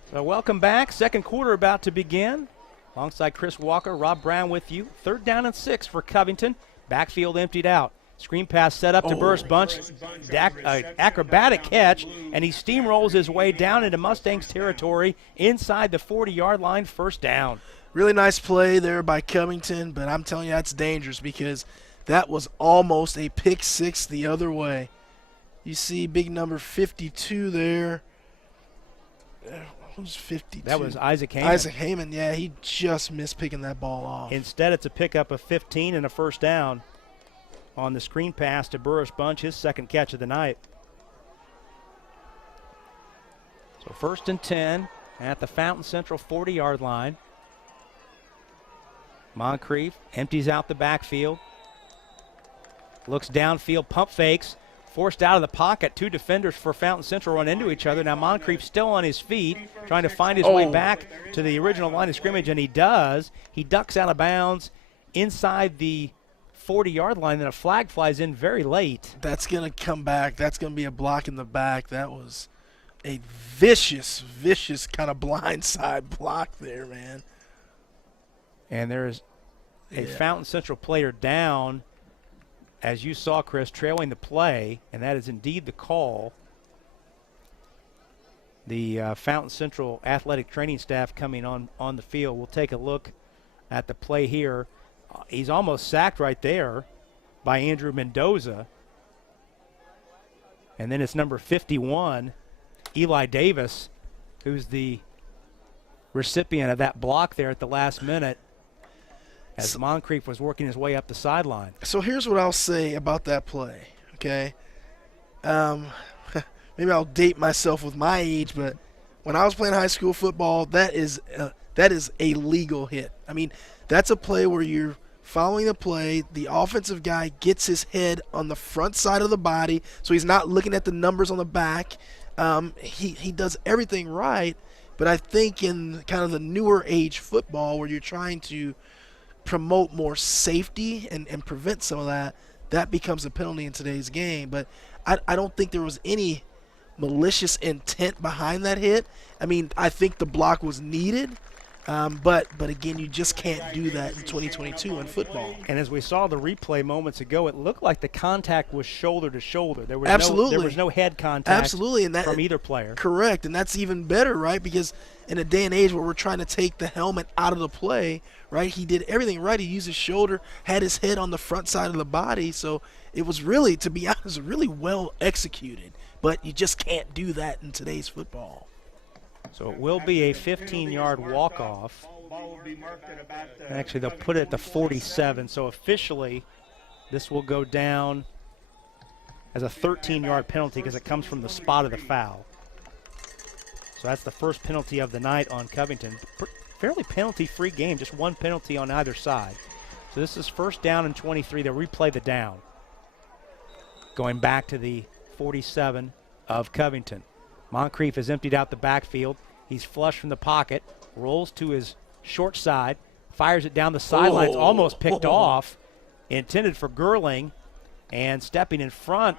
So welcome back. Second quarter about to begin. Alongside Chris Walker, Rob Brown with you. 3rd down and 6 for Covington. Backfield emptied out. Screen pass set up to Burris Bunch. Acrobatic catch, and he steamrolls his way down into Mustangs territory inside the 40-yard line. 1st down. Really nice play there by Covington, but I'm telling you that's dangerous because that was almost a pick 6 the other way. You see big number 52 there. Who's 52? That was Isaac Heyman. Isaac Heyman, yeah, he just missed picking that ball off. Instead, it's a pickup of 15 and a 1st down on the screen pass to Burris Bunch, his 2nd catch of the night. So 1st and 10 at the Fountain Central 40-yard line. Moncrief empties out the backfield. Looks downfield, pump fakes. Forced out of the pocket. 2 defenders for Fountain Central run into each other. Now Moncrief still on his feet, trying to find his way back to the original line of scrimmage, and he does. He ducks out of bounds inside the 40-yard line, then a flag flies in very late. That's going to come back. That's going to be a block in the back. That was a vicious kind of blindside block there, man. And there's a Fountain Central player down, as you saw, Chris, trailing the play, and that is indeed the call. The Fountain Central athletic training staff coming on the field. We'll take a look at the play here. He's almost sacked right there by Andrew Mendoza. And then it's number 51, Eli Davis, who's the recipient of that block there at the last minute, as Moncrief was working his way up the sideline. So here's what I'll say about that play, okay? Maybe I'll date myself with my age, but when I was playing high school football, that is a legal hit. I mean, that's a play where you're following the play, the offensive guy gets his head on the front side of the body, so he's not looking at the numbers on the back. He does everything right, but I think in kind of the newer age football where you're trying to promote more safety and prevent some of that becomes a penalty in today's game. But I don't think there was any malicious intent behind that hit. I mean, I think the block was needed, but again, you just can't do that in 2022 in football. And as we saw the replay moments ago, it looked like the contact was shoulder to shoulder. There was Absolutely. there was no head contact Absolutely. And that, from either player. Correct, and that's even better, right? Because in a day and age where we're trying to take the helmet out of the play, right, he did everything right. He used his shoulder, had his head on the front side of the body, so it was really, to be honest, really well executed. But you just can't do that in today's football. So it will be a 15-yard walk-off. Actually, they'll put it at the 47. So officially, this will go down as a 13-yard penalty because it comes from the spot of the foul. So that's the first penalty of the night on Covington. Fairly penalty-free game, just one penalty on either side. So this is 1st down and 23. They'll replay the down. Going back to the 47 of Covington. Moncrief has emptied out the backfield. He's flush from the pocket, rolls to his short side, fires it down the sidelines, almost picked off, intended for Gerling, and stepping in front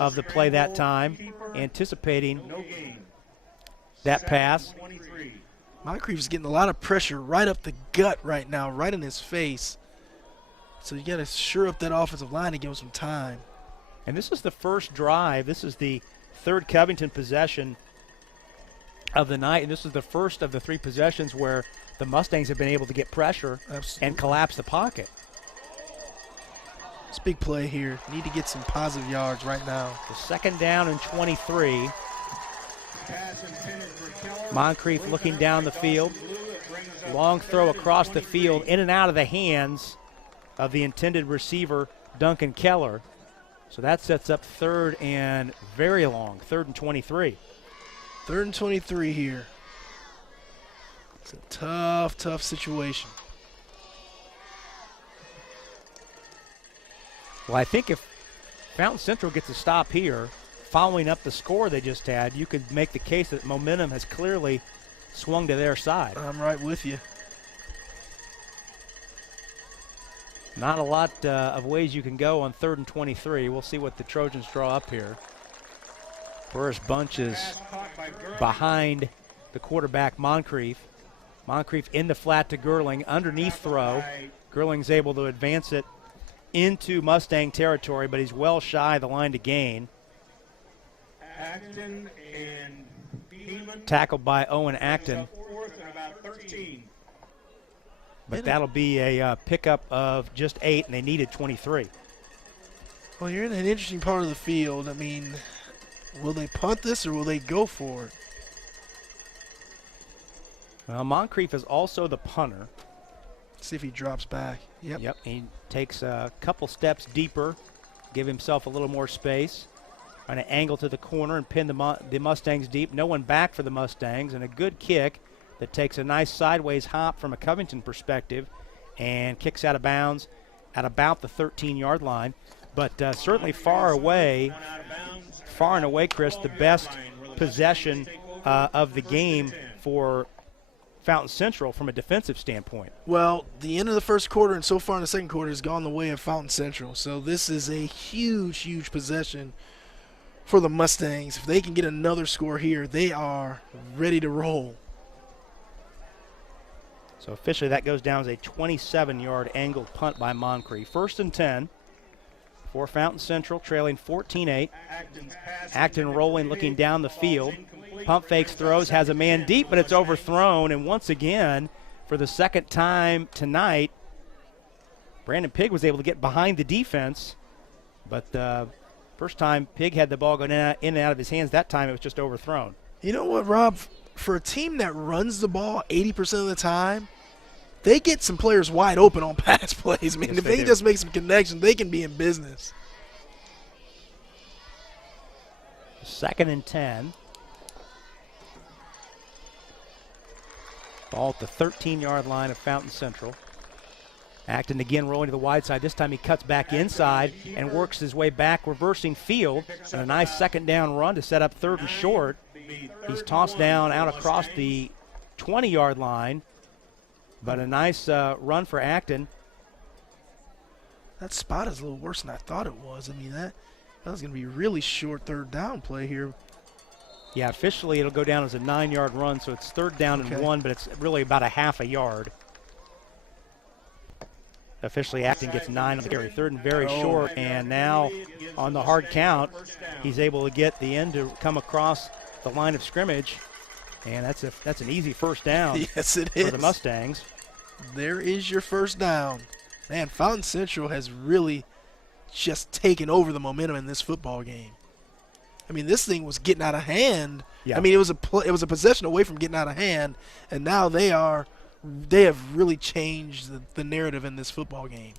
of the play that time, anticipating that pass. Moncrief's getting a lot of pressure right up the gut right now, right in his face. So you got to sure up that offensive line and give him some time. And this is the first drive. This is the third Covington possession of the night, and this is the first of the 3 possessions where the Mustangs have been able to get pressure and collapse the pocket. It's a big play here. Need to get some positive yards right now. The 2nd down and 23. Moncrief looking down the field. Long throw across the field, in and out of the hands of the intended receiver, Duncan Keller. So that sets up 3rd and very long, 3rd and 23. 3rd and 23 here. It's a tough, tough situation. Well, I think if Fountain Central gets a stop here, following up the score they just had, you could make the case that momentum has clearly swung to their side. I'm right with you. Not a lot of ways you can go on 3rd and 23. We'll see what the Trojans draw up here. Burris Bunch is behind the quarterback, Moncrief. Moncrief in the flat to Gerling, underneath throw. Gerling's able to advance it into Mustang territory, but he's well shy of the line to gain. Tackled by Owen Acton. But that'll be a pickup of just 8, and they needed 23. Well, you're in an interesting part of the field. I mean, will they punt this or will they go for it? Well, Moncrief is also the punter. See if he drops back. Yep. He takes a couple steps deeper, give himself a little more space. Trying to angle to the corner and pin the Mustangs deep. No one back for the Mustangs, and a good kick that takes a nice sideways hop from a Covington perspective and kicks out of bounds at about the 13-yard line. But certainly far and away, Chris, the best possession of the game for Fountain Central from a defensive standpoint. Well, the end of the first quarter and so far in the second quarter has gone the way of Fountain Central. So this is a huge, huge possession for the Mustangs. If they can get another score here, they are ready to roll. So officially that goes down as a 27-yard angled punt by Moncrief. 1st and 10 for Fountain Central, trailing 14-8. Acton rolling, looking down the field. Pump fakes, throws, has a man deep, but it's overthrown. And once again, for the 2nd time tonight, Brandon Pigg was able to get behind the defense. But first time Pigg had the ball going in and out of his hands. That time it was just overthrown. You know what, Rob? For a team that runs the ball 80% of the time, they get some players wide open on pass plays. I mean, Yes, if they just make some connections, they can be in business. 2nd and 10. Ball at the 13-yard line of Fountain Central. Acton again rolling to the wide side. This time he cuts back inside and works his way back, reversing field. And a nice 2nd down run to set up 3rd and short. He's tossed down out across the 20-yard line. But a nice run for Acton. That spot is a little worse than I thought it was. I mean, that was going to be a really short 3rd down play here. Yeah, officially it'll go down as a 9-yard run, so it's 3rd down and 1, but it's really about a half a yard. Officially, Acton gets 9 on the carry. 3rd and very short, and now on the hard count, he's able to get the end to come across the line of scrimmage, and that's an easy 1st down. Yes, it is. For the Mustangs. There is your 1st down. Man, Fountain Central has really just taken over the momentum in this football game. I mean, this thing was getting out of hand. Yeah. I mean, it was a possession away from getting out of hand, and now they have really changed the narrative in this football game.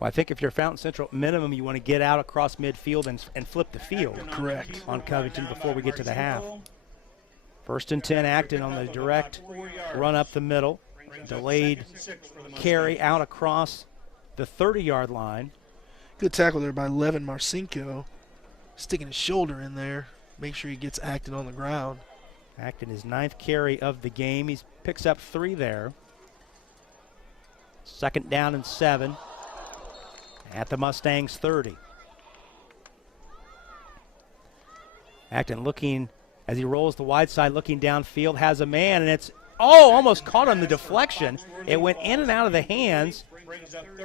Well, I think if you're Fountain Central, minimum you want to get out across midfield and flip the field. Correct. On Covington before we get to the half. 1st and 10, Acton on the direct run up the middle. Delayed carry out across the 30-yard line. Good tackle there by Levin Marcinko. sticking his shoulder in there. Make sure he gets Acton on the ground. Acton, his 9th carry of the game. He picks up 3 there. 2nd down and 7 at the Mustangs 30. Acton looking as he rolls the wide side, looking downfield, has a man, and it's almost caught on the deflection. It went in and out of the hands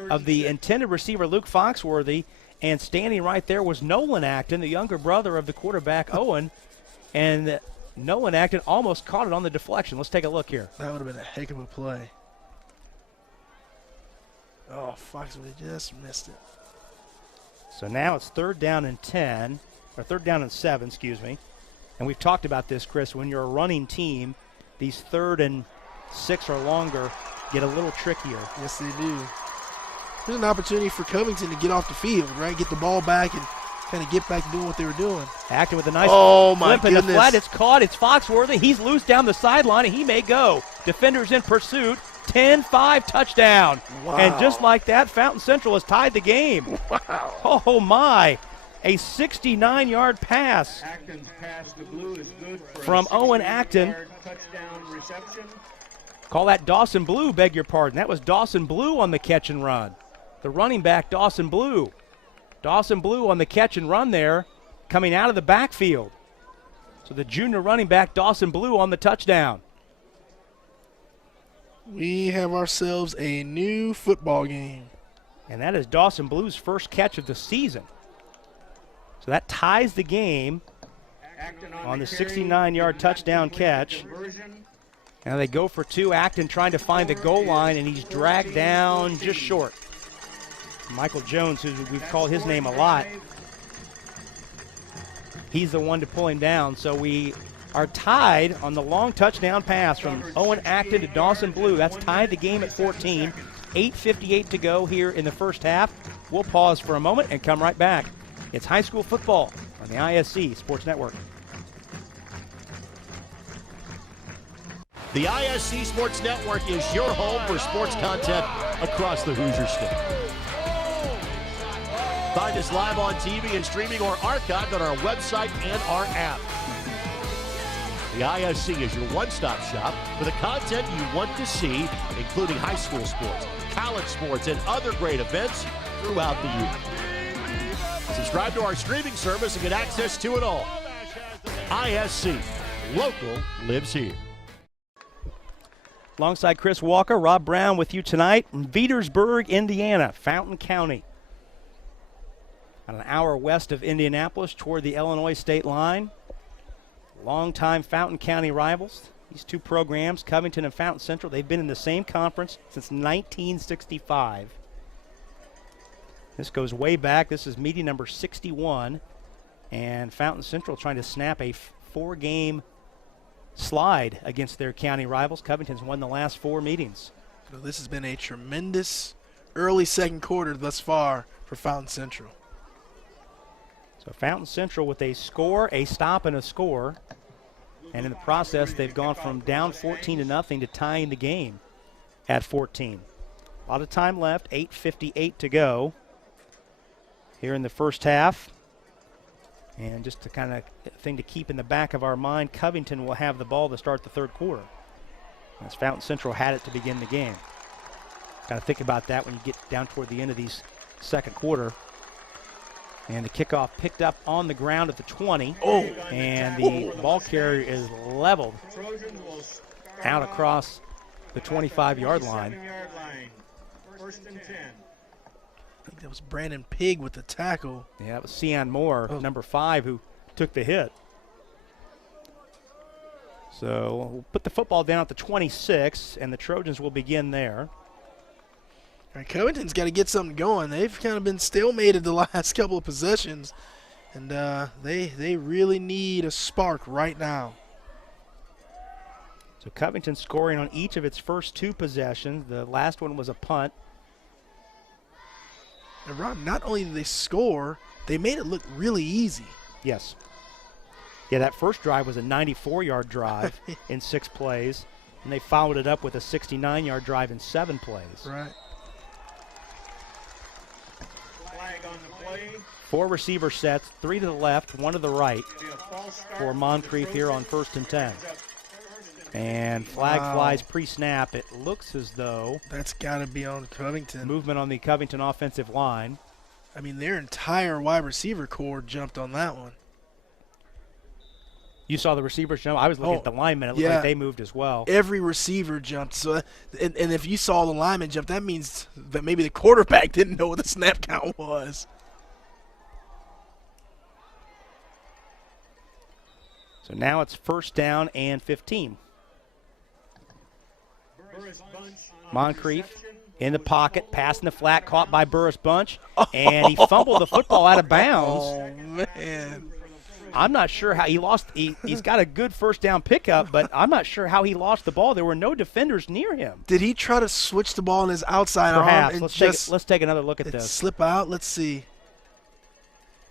of the intended receiver, Luke Foxworthy, and standing right there was Nolan Acton, the younger brother of the quarterback, Owen, and Nolan Acton almost caught it on the deflection. Let's take a look here. That would have been a heck of a play. Oh, Foxworthy just missed it. So now it's 3rd down and 10, or 3rd down and 7, excuse me. And we've talked about this, Chris. When you're a running team, these 3rd and 6 or longer get a little trickier. Yes, they do. There's an opportunity for Covington to get off the field, right? Get the ball back and kind of get back to doing what they were doing. Acting with a nice my flip in the goodness. flat. It's caught. It's Foxworthy. He's loose down the sideline, and he may go. Defenders in pursuit. 10-5 touchdown. Wow. And just like that, Fountain Central has tied the game. Wow. Oh, my. A 69-yard pass Acton's pass to Blue is good for from a Owen 68-yard Acton. touchdown reception. Call that Dawson Blue, beg your pardon. That was Dawson Blue on the catch and run. The running back, Dawson Blue. Dawson Blue on the catch and run there, coming out of the backfield. So the junior running back, Dawson Blue, on the touchdown. We have ourselves a new football game. And that is Dawson Blue's first catch of the season. So that ties the game Acton on the carry, 69-yard did not touchdown complete the catch. conversion. Now they go for 2. Acton trying to find the goal line, and he's dragged down just short. Michael Jones, who we've called his name a lot, he's the one to pull him down. So we are tied on the long touchdown pass from Owen Acton to Dawson Blue. That's tied the game at 14. 8:58 to go here in the first half. We'll pause for a moment and come right back. It's high school football on the ISC Sports Network. The ISC Sports Network is your home for sports content across the Hoosier State. Find us live on TV and streaming or archived on our website and our app. The ISC is your one-stop shop for the content you want to see, including high school sports, college sports, and other great events throughout the year. Subscribe to our streaming service and get access to it all. ISC, local lives here. Alongside Chris Walker, Rob Brown with you tonight in Veedersburg, Indiana, Fountain County. About an hour west of Indianapolis toward the Illinois state line. Longtime Fountain County rivals. These two programs, Covington and Fountain Central, they've been in the same conference since 1965. This goes way back. This is meeting number 61. And Fountain Central trying to snap a 4-game slide against their county rivals. Covington's won the last 4 meetings. So this has been a tremendous early second quarter thus far for Fountain Central. So Fountain Central with a score, a stop, and a score. And in the process, they've gone from down 14-0 to tying the game at 14. A lot of time left, 8:58 to go here in the first half. And just the kind of thing to keep in the back of our mind, Covington will have the ball to start the third quarter, as Fountain Central had it to begin the game. Got to think about that when you get down toward the end of these second quarter. And the kickoff picked up on the ground at the 20. And the ball carrier is leveled out across the 25-yard line. First and 10. I think that was Brandon Pigg with the tackle. Yeah, it was Sion Moore, number 5, who took the hit. So we'll put the football down at the 26, and the Trojans will begin there. All right, Covington's got to get something going. They've kind of been stalemated the last couple of possessions, and they really need a spark right now. So Covington scoring on each of its first 2 possessions. The last one was a punt. And Rob, not only did they score, they made it look really easy. Yes. Yeah, that first drive was a 94-yard drive in 6 plays, and they followed it up with a 69-yard drive in 7 plays. Right. Flag on the play. 4 receiver sets, 3 to the left, 1 to the right for Moncrief here on 1st and 10. And flag flies pre-snap. It looks as though that's got to be on Covington. Movement on the Covington offensive line. I mean, their entire wide receiver core jumped on that one. You saw the receivers jump. I was looking at the linemen. It looked like they moved as well. Every receiver jumped. So, and if you saw the lineman jump, that means that maybe the quarterback didn't know what the snap count was. So now it's 1st down and 15. Moncrief in the pocket, passing the flat, caught by Burris Bunch, and he fumbled the football out of bounds. Oh, man. I'm not sure how he lost. He's got a good 1st down pickup, but I'm not sure how he lost the ball. There were no defenders near him. Did he try to switch the ball in his outside Perhaps. arm? Let's take another look at this. Slip out? Let's see.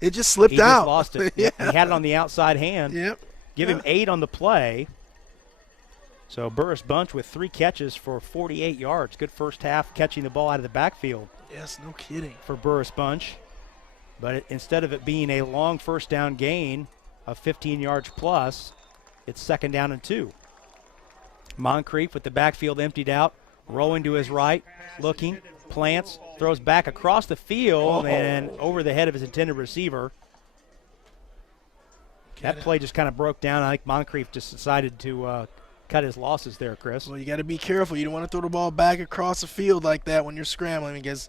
It just slipped He out. Just lost it. Yeah. He had it on the outside hand. Yep. Give him 8 on the play. So Burris Bunch with 3 catches for 48 yards. Good first half catching the ball out of the backfield. Yes, no kidding. For Burris Bunch. But instead of it being a long 1st down gain of 15 yards plus, it's 2nd down and 2. Moncrief with the backfield emptied out, rolling to his right, looking, plants, throws back across the field and over the head of his intended receiver. That play just kind of broke down. I think Moncrief just decided to cut his losses there, Chris. Well, you got to be careful. You don't want to throw the ball back across the field like that when you're scrambling, because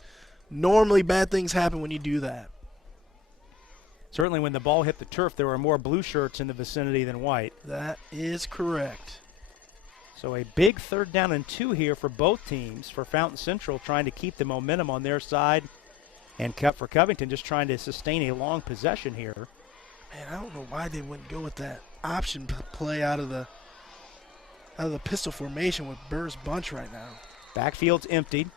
normally bad things happen when you do that. Certainly when the ball hit the turf, there were more blue shirts in the vicinity than white. That is correct. So a big 3rd down and 2 here for both teams, for Fountain Central trying to keep the momentum on their side, and for Covington just trying to sustain a long possession here. Man, I don't know why they wouldn't go with that option play out of the pistol formation with Burris Bunch right now. Backfield's emptied.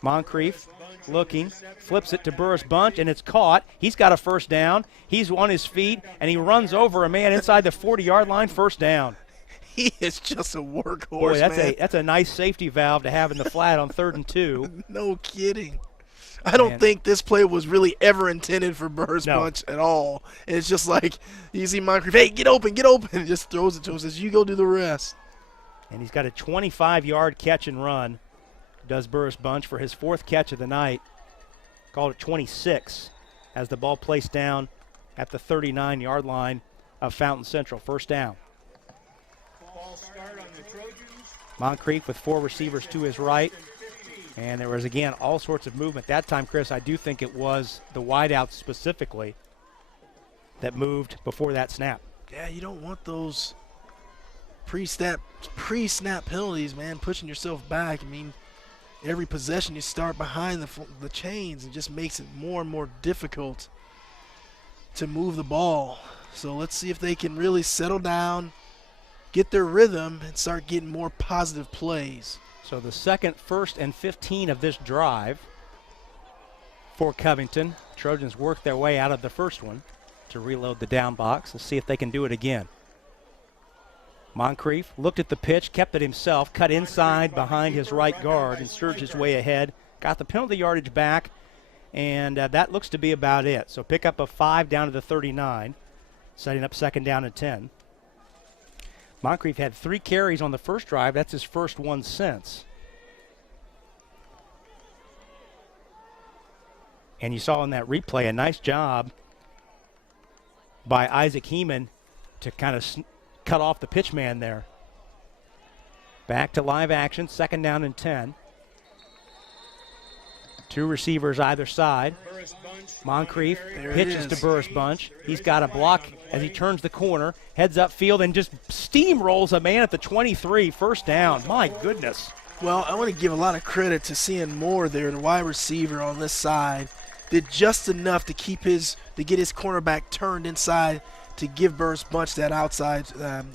Moncrief looking, flips it to Burris Bunch, and it's caught. He's got a 1st down. He's on his feet, and he runs over a man inside the 40-yard line, 1st down. He is just a workhorse, Boy, man. That's a nice safety valve to have in the flat on 3rd and 2. No kidding. I don't think this play was really ever intended for Burris Bunch at all. And it's just like, you see Moncrief, hey, get open, and just throws it to him, says, you go do the rest. And he's got a 25-yard catch and run, does Burris Bunch, for his 4th catch of the night. Called it 26 as the ball placed down at the 39-yard line of Fountain Central. 1st down. Moncrief with 4 receivers to his right. And there was, again, all sorts of movement. That time, Chris, I do think it was the wideouts specifically that moved before that snap. Yeah, you don't want those pre-snap penalties, man, pushing yourself back. I mean, every possession you start behind the chains, it just makes it more and more difficult to move the ball. So let's see if they can really settle down, get their rhythm, and start getting more positive plays. So the 2nd, 1st, and 15 of this drive for Covington. Trojans work their way out of the first one to reload the down box. Let's see if they can do it again. Moncrief looked at the pitch, kept it himself, cut inside behind his right guard and surged his way ahead. Got the penalty yardage back, and that looks to be about it. So pick up a 5 down to the 39, setting up 2nd down and 10. Moncrief had 3 carries on the first drive. That's his first one since. And you saw in that replay a nice job by Isaac Heeman to kind of cut off the pitch man there. Back to live action, 2nd down and 10. 2 receivers either side. Moncrief pitches to Burris Bunch. He's got a block as he turns the corner, heads upfield, and just steamrolls a man at the 23, 1st down. My goodness. Well, I want to give a lot of credit to seeing Moore there, the wide receiver on this side. Did just enough to get his cornerback turned inside to give Burris Bunch that outside, the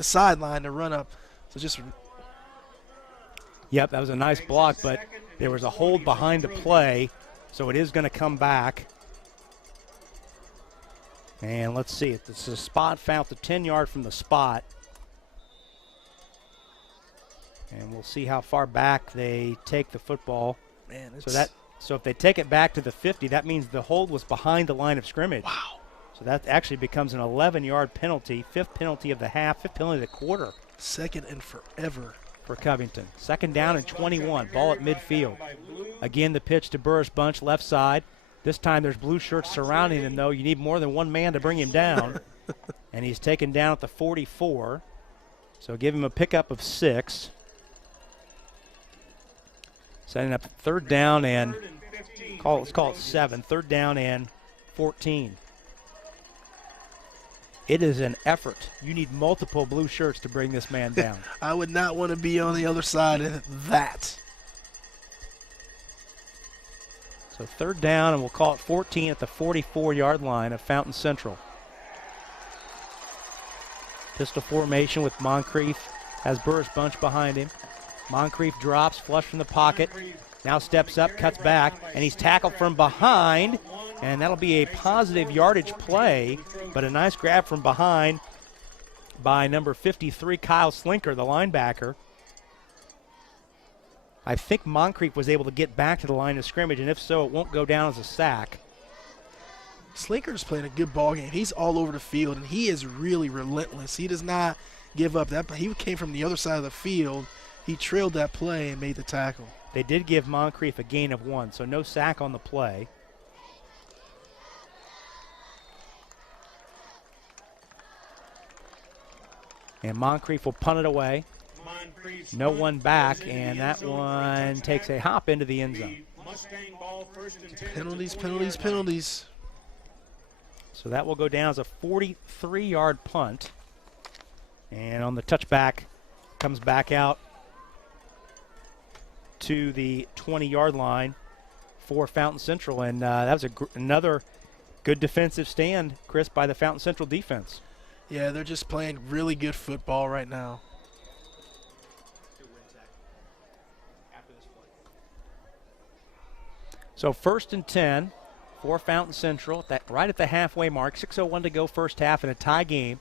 sideline to run up. So just. Yep, that was a nice block, but there was a hold behind the play, so it is going to come back. And let's see, it's a spot foul to 10-yard from the spot. And we'll see how far back they take the football. Man, so So if they take it back to the 50, that means the hold was behind the line of scrimmage. Wow. So that actually becomes an 11-yard penalty, 5th penalty of the half, 5th penalty of the quarter. Second and forever for Covington. 2nd down and 21, ball at midfield. Again, the pitch to Burris Bunch, left side. This time there's blue shirts surrounding him, though. You need more than one man to bring him down. And he's taken down at the 44. So give him a pickup of 6. Setting up 3rd down and let's call it 7. 3rd down and 14. It is an effort. You need multiple blue shirts to bring this man down. I would not want to be on the other side of that. So 3rd down, and we'll call it 14 at the 44-yard line of Fountain Central. Pistol formation with Moncrief. Has Burris Bunch behind him. Moncrief drops, flush from the pocket. Now steps up, cuts back, and he's tackled from behind. And that'll be a positive yardage play, but a nice grab from behind by number 53, Kyle Slinker, the linebacker. I think Moncrief was able to get back to the line of scrimmage, and if so, it won't go down as a sack. Slinker's playing a good ball game. He's all over the field, and he is really relentless. He does not give up. He came from the other side of the field. He trailed that play and made the tackle. They did give Moncrief a gain of 1, so no sack on the play. And Moncrief will punt it away. No one back, and that one takes a hop into the end zone. Penalties, penalties, penalties. So that will go down as a 43-yard punt. And on the touchback, comes back out to the 20-yard line for Fountain Central. And that was another good defensive stand, Chris, by the Fountain Central defense. Yeah, they're just playing really good football right now. So 1st and 10 for Fountain Central, right at the halfway mark. 6:01 to go first half in a tie game.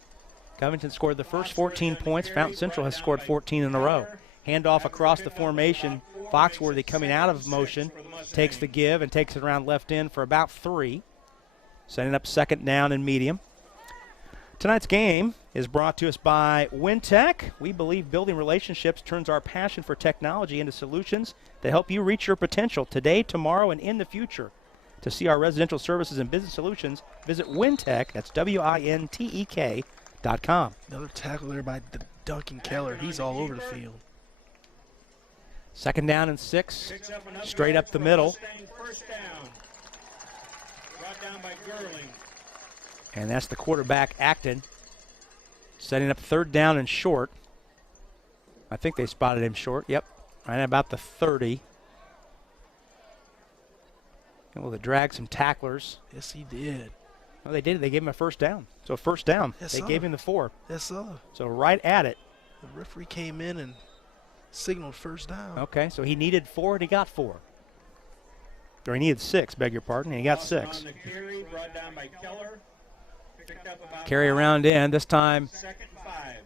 Covington scored the first 14 points. Fountain Central has scored 14 in a row. Handoff across the formation. Foxworthy coming out of motion, takes the give and takes it around left end for about 3. Setting up 2nd down and medium. Tonight's game is brought to us by Wintek. We believe building relationships turns our passion for technology into solutions that help you reach your potential today, tomorrow, and in the future. To see our residential services and business solutions, visit Wintek, that's WINTEK.com. Another tackle there by Duncan Keller. He's all over the field. 2nd down and 6, straight up the middle. And that's the quarterback, Acton, setting up 3rd down and short. I think they spotted him short. Yep, right about the 30. Able to drag some tacklers. Yes, he did. No, they did. They gave him a 1st down. So 1st down. Yes, they sir. gave him the 4. Yes, sir. So right at it. The referee came in and signaled 1st down. Okay, so he needed 4 and he got 4. Or he needed 6, beg your pardon, and he got 6. Carry around in, this time, I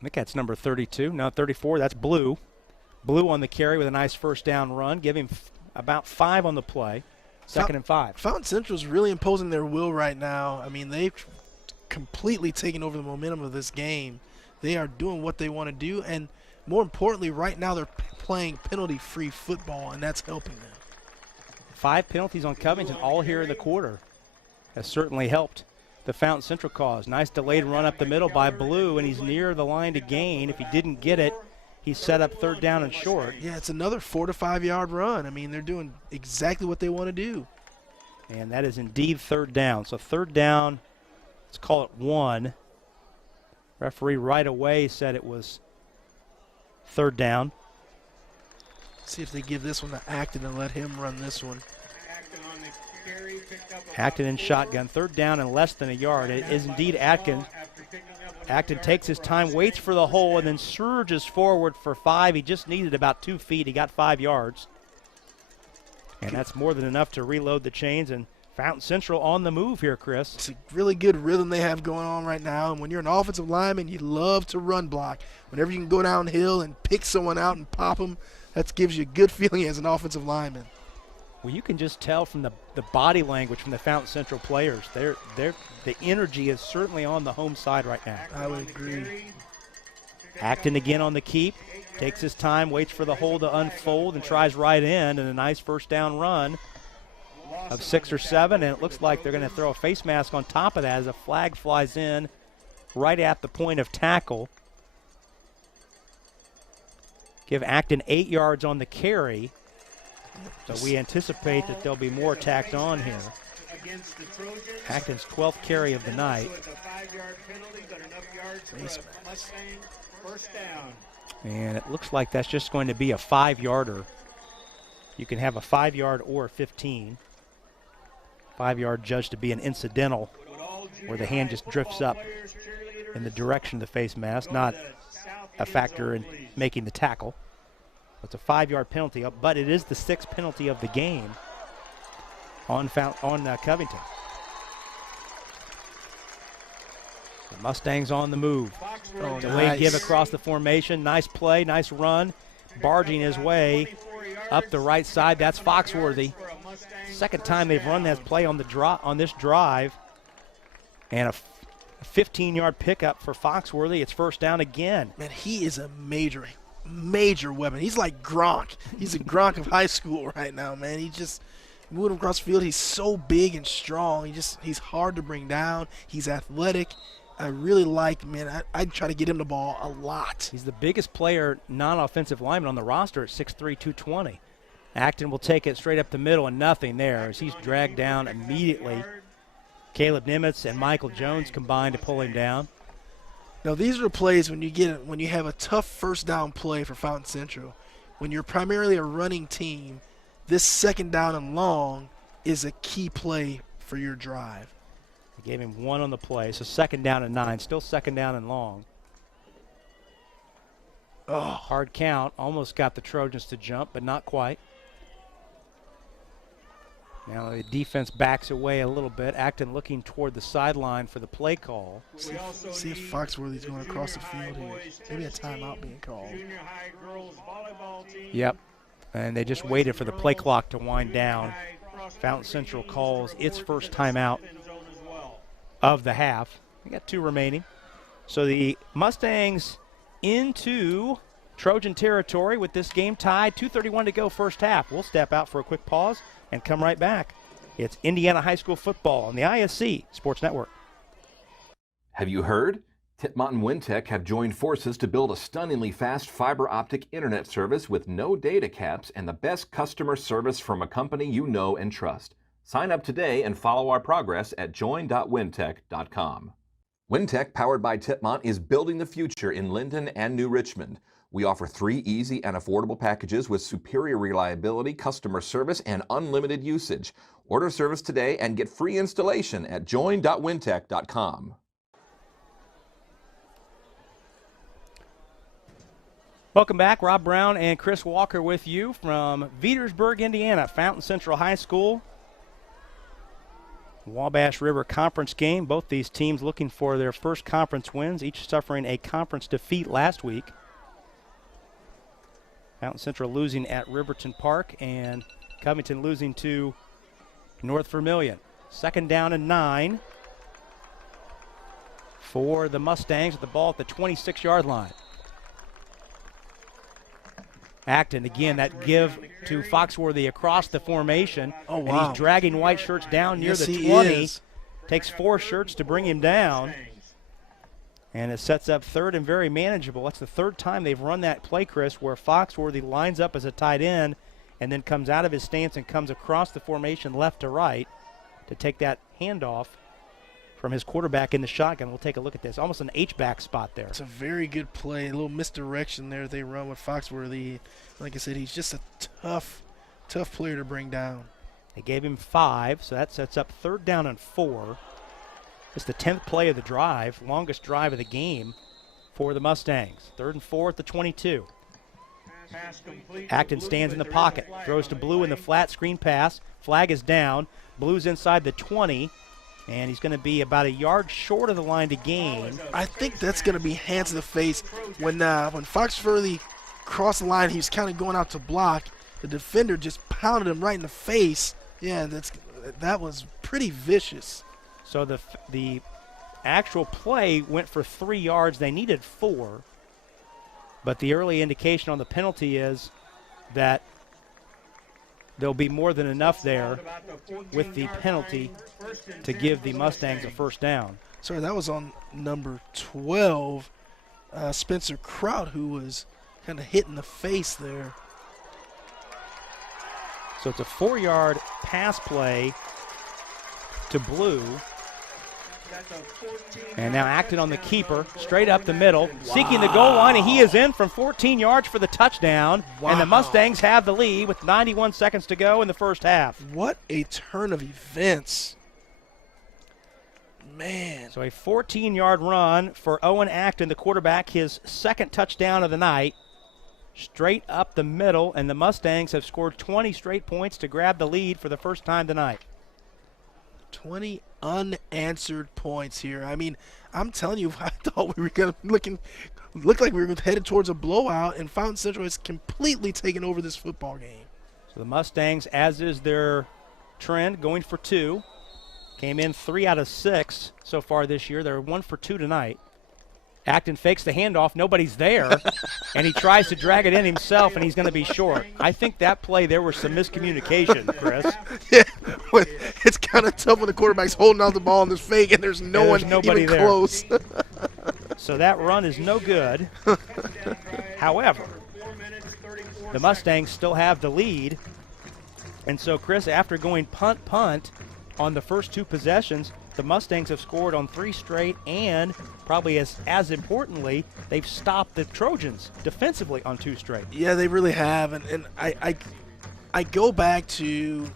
think that's number 32. No, 34, that's Blue. Blue on the carry with a nice 1st down run. Give him about 5 on the play. 2nd and 5. Fountain Central's really imposing their will right now. I mean, they've completely taken over the momentum of this game. They are doing what they want to do, and more importantly, right now they're playing penalty-free football, and that's helping them. 5 penalties on Covington, all here in the quarter. Has certainly helped the Fountain Central cause. Nice delayed run up the middle by Blue, and he's near the line to gain. If he didn't get it, he set up 3rd down and short. Yeah, it's another 4 to 5 yard run. I mean, they're doing exactly what they want to do. And that is indeed 3rd down. So 3rd down, let's call it 1. Referee right away said it was 3rd down. See if they give this one to Acton and let him run this one. Acton in shotgun, 3rd down and less than a yard. It is indeed Acton. Acton takes his time, waits for the hole, and then surges forward for 5. He just needed about 2 feet. He got 5 yards. And that's more than enough to reload the chains. And Fountain Central on the move here, Chris. It's a really good rhythm they have going on right now. And when you're an offensive lineman, you love to run block. Whenever you can go downhill and pick someone out and pop them, That gives you a good feeling as an offensive lineman. Well, you can just tell from the body language from the Fountain Central players. The energy is certainly on the home side right now. I would agree. Acton again on the keep. Takes his time, waits for the hole to unfold, and tries right in, and a nice first down run of 6 or 7, and it looks like they're going to throw a face mask on top of that as a flag flies in right at the point of tackle. Give Acton 8 yards on the carry, so we anticipate that there'll be more tacked on here. Acton's 12th carry of the night. And it looks like that's just going to be a 5-yarder. You can have a 5-yard or a 15. 5-yard judged to be an incidental, where the hand just drifts up in the direction of the face mask, not a factor in making the tackle. It's a 5-yard penalty, but it is the 6th penalty of the game on Covington. The Mustangs on the move. Delayed give across the formation. Nice play, nice run. Barging his way up the right side. That's Foxworthy. Second time they've run that play on this drive. And a 15-yard pickup for Foxworthy. It's first down again. Man, he is a major weapon. He's like Gronk. He's a Gronk of high school right now, man. He just moved him across the field. He's so big and strong. He's hard to bring down. He's athletic. I really like, man, I'd try to get him the ball a lot. He's the biggest player, non-offensive lineman on the roster at 6'3", 220. Acton will take it straight up the middle and nothing there as he's dragged down immediately. Caleb Nimitz and Michael Jones combined to pull him down. Now these are the plays when you have a tough first down play for Fountain Central. When you're primarily a running team, this second down and long is a key play for your drive. They gave him 1 on the play, so second down and 9, still second down and long. Oh, hard count, almost got the Trojans to jump, but not quite. Now the defense backs away a little bit. Acton looking toward the sideline for the play call. See if Foxworthy's going across the field here. Maybe a timeout being called. Yep, and they just waited for the play clock to wind down. Fountain Central calls its first timeout of the half. We got 2 remaining. So the Mustangs into Trojan territory with this game tied. 2:31 to go first half. We'll step out for a quick pause and come right back. It's Indiana High School football on the ISC Sports Network. Have you heard? Tipmont and Wintek have joined forces to build a stunningly fast fiber optic internet service with no data caps and the best customer service from a company you know and trust. Sign up today and follow our progress at join.wintek.com. Wintek, powered by Tipmont, is building the future in Linden and New Richmond. We offer 3 easy and affordable packages with superior reliability, customer service, and unlimited usage. Order service today and get free installation at join.wintek.com. Welcome back. Rob Brown and Chris Walker with you from Veedersburg, Indiana. Fountain Central High School. Wabash River Conference game. Both these teams looking for their first conference wins, each suffering a conference defeat last week. Fountain Central losing at Riverton Park and Covington losing to North Vermilion. Second down and 9 for the Mustangs with the ball at the 26-yard line. Acton again, that give to Foxworthy across the formation. Oh, wow. And he's dragging white shirts down near the 20. Takes 4 shirts to bring him down. And it sets up third and very manageable. That's the 3rd time they've run that play, Chris, where Foxworthy lines up as a tight end and then comes out of his stance and comes across the formation left to right to take that handoff from his quarterback in the shotgun. We'll take a look at this. Almost an H-back spot there. It's a very good play. A little misdirection there they run with Foxworthy. Like I said, he's just a tough player to bring down. They gave him 5, so that sets up 3rd down and 4. It's the 10th play of the drive, longest drive of the game for the Mustangs. 3rd and 4 at the 22. Acton stands in the pocket, throws to Blue in the flat screen pass. Flag is down. Blue's inside the 20. And he's going to be about a yard short of the line to gain. I think that's going to be hands to the face when Foxworthy crossed the line. He was kind of going out to block. The defender just pounded him right in the face. Yeah, that was pretty vicious. So the actual play went for 3 yards. They needed 4. But the early indication on the penalty is that there'll be more than enough there with the penalty to give the Mustangs a first down. Sorry, that was on number 12, Spencer Kraut, who was kind of hit in the face there. So it's a 4-yard pass play to Blue. And now acting on the keeper, straight up the middle, seeking the goal line, and he is in from 14 yards for the touchdown. Wow. And the Mustangs have the lead with 91 seconds to go in the first half. What a turn of events. Man. So a 14-yard run for Owen Acton, the quarterback, his second touchdown of the night. Straight up the middle, and the Mustangs have scored 20 straight points to grab the lead for the first time tonight. 20 unanswered points here. I mean, I'm telling you, I thought we were going to look like we were headed towards a blowout, and Fountain Central has completely taken over this football game. So the Mustangs, as is their trend, going for 2. Came in 3 out of 6 so far this year. They're 1 for 2 tonight. Acton fakes the handoff. Nobody's there. And he tries to drag it in himself, and he's going to be short. I think that play there was some miscommunication, Chris. Yeah, it's kind of tough when the quarterback's holding out the ball in this fake, and there's nobody even there. close. So that run is no good. However, the Mustangs still have the lead. And so, Chris, after going punt on the first 2 possessions, the Mustangs have scored on 3 straight, and probably as importantly, they've stopped the Trojans defensively on 2 straight. Yeah, they really have, and I go back to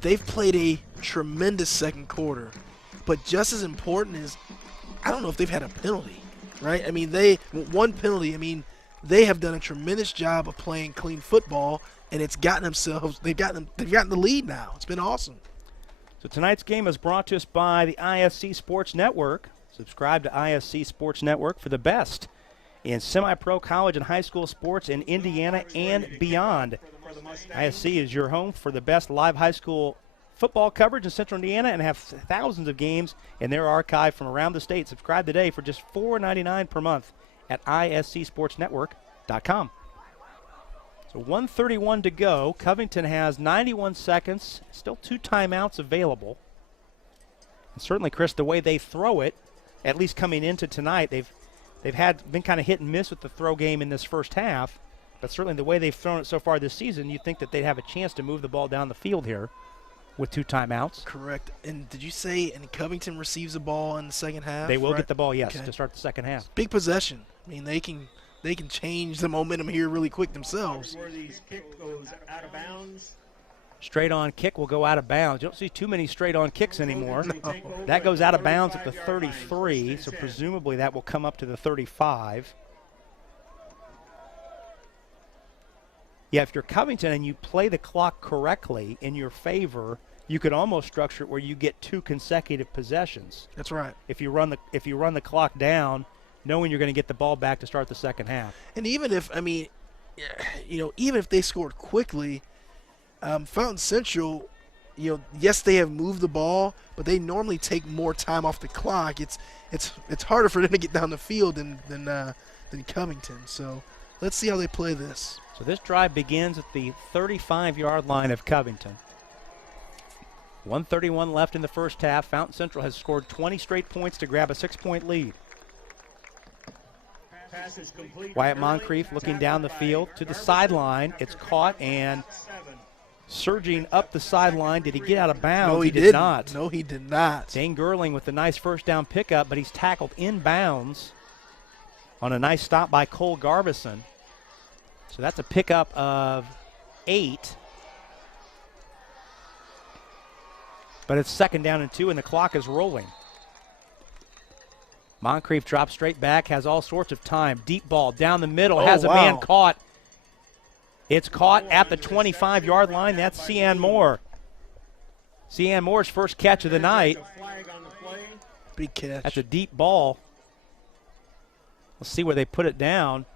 they've played a tremendous second quarter, but just as important is I don't know if they've had a penalty, right? I mean, one penalty. I mean, they have done a tremendous job of playing clean football, and it's gotten themselves. They've gotten the lead now. It's been awesome. So tonight's game is brought to us by the ISC Sports Network. Subscribe to ISC Sports Network for the best in semi-pro college and high school sports in Indiana and beyond. ISC is your home for the best live high school football coverage in Central Indiana and have thousands of games in their archive from around the state. Subscribe today for just $4.99 per month at iscsportsnetwork.com. So 1:31 to go. Covington has 91 seconds, still 2 timeouts available. And certainly, Chris, the way they throw it, at least coming into tonight, they've been kind of hit and miss with the throw game in this first half. But certainly the way they've thrown it so far this season, you'd think that they'd have a chance to move the ball down the field here with 2 timeouts. Correct. And did you say Covington receives the ball in the second half? They will right? get the ball, yes, Okay. to start the second half. Big possession. I mean, they can change the momentum here really quick themselves. Kick goes out of bounds. Straight on kick will go out of bounds. You don't see too many straight on kicks anymore. No. That goes out of bounds at the 33, so presumably that will come up to the 35. Yeah, if you're Covington and you play the clock correctly in your favor, you could almost structure it where you get 2 consecutive possessions. That's right. If you run the clock down, knowing you're going to get the ball back to start the second half. And even if even if they scored quickly, Fountain Central, yes, they have moved the ball, but they normally take more time off the clock. It's harder for them to get down the field than Covington. So let's see how they play this. So this drive begins at the 35-yard line of Covington. 1:31 left in the first half. Fountain Central has scored 20 straight points to grab a 6-point lead. Wyatt Moncrief looking down the field to the sideline. It's caught and surging up the sideline. Did he get out of bounds? No, he did not. No, he did not. Dane Gerling with the nice first down pickup, but he's tackled in bounds on a nice stop by Cole Garbison. So that's a pickup of 8. But it's 2nd down and 2, and the clock is rolling. Moncrief drops straight back, has all sorts of time. Deep ball down the middle, has a man caught. It's caught at the 25-yard line. That's Cian Moore. Cian Moore's first catch of the night. Big catch. That's a deep ball. Let's see where they put it down.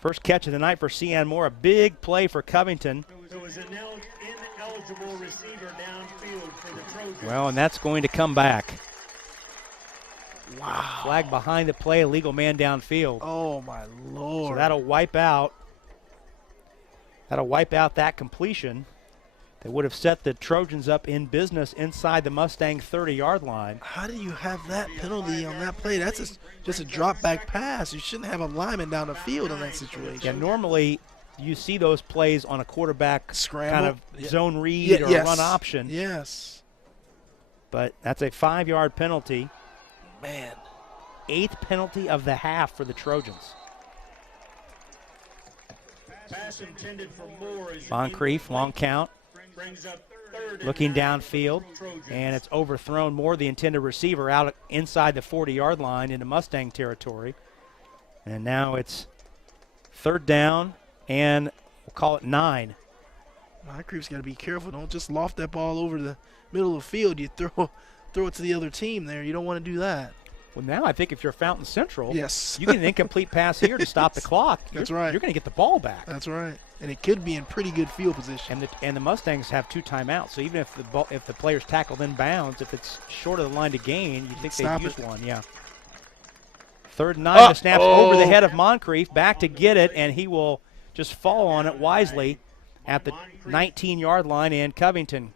First catch of the night for Cian Moore. A big play for Covington. There was an ineligible receiver downfield for the Trojans. Well, and that's going to come back. Wow. Flag behind the play, illegal man downfield. Oh, my Lord. So that'll wipe out that completion that would have set the Trojans up in business inside the Mustang 30-yard line. How do you have that penalty on that play? That's just a drop-back pass. You shouldn't have a lineman down the field in that situation. Yeah, normally you see those plays on a quarterback Scramble. kind of zone read or yes. run option. Yes. But that's a 5-yard penalty. Man. 8th penalty of the half for the Trojans. Pass intended for Moore is Moncrief, long count. brings up third. Looking downfield, and it's overthrown. Moore, the intended receiver, out inside the 40-yard line into Mustang territory. And now it's 3rd down, and we'll call it 9. Moncrief's got to be careful. Don't just loft that ball over the middle of the field. You throw it to the other team there. You don't want to do that. Well, now I think if you're Fountain Central, yes, you get an incomplete pass here to stop the clock. That's right. You're going to get the ball back. That's right. And it could be in pretty good field position. And the Mustangs have 2 timeouts. So even if the player's tackled in bounds, if it's short of the line to gain, you think they'd use one. Yeah. 3rd and 9. The snap's over the head of Moncrief. Back to get it, and he will just fall on it wisely at the 19-yard line in Covington.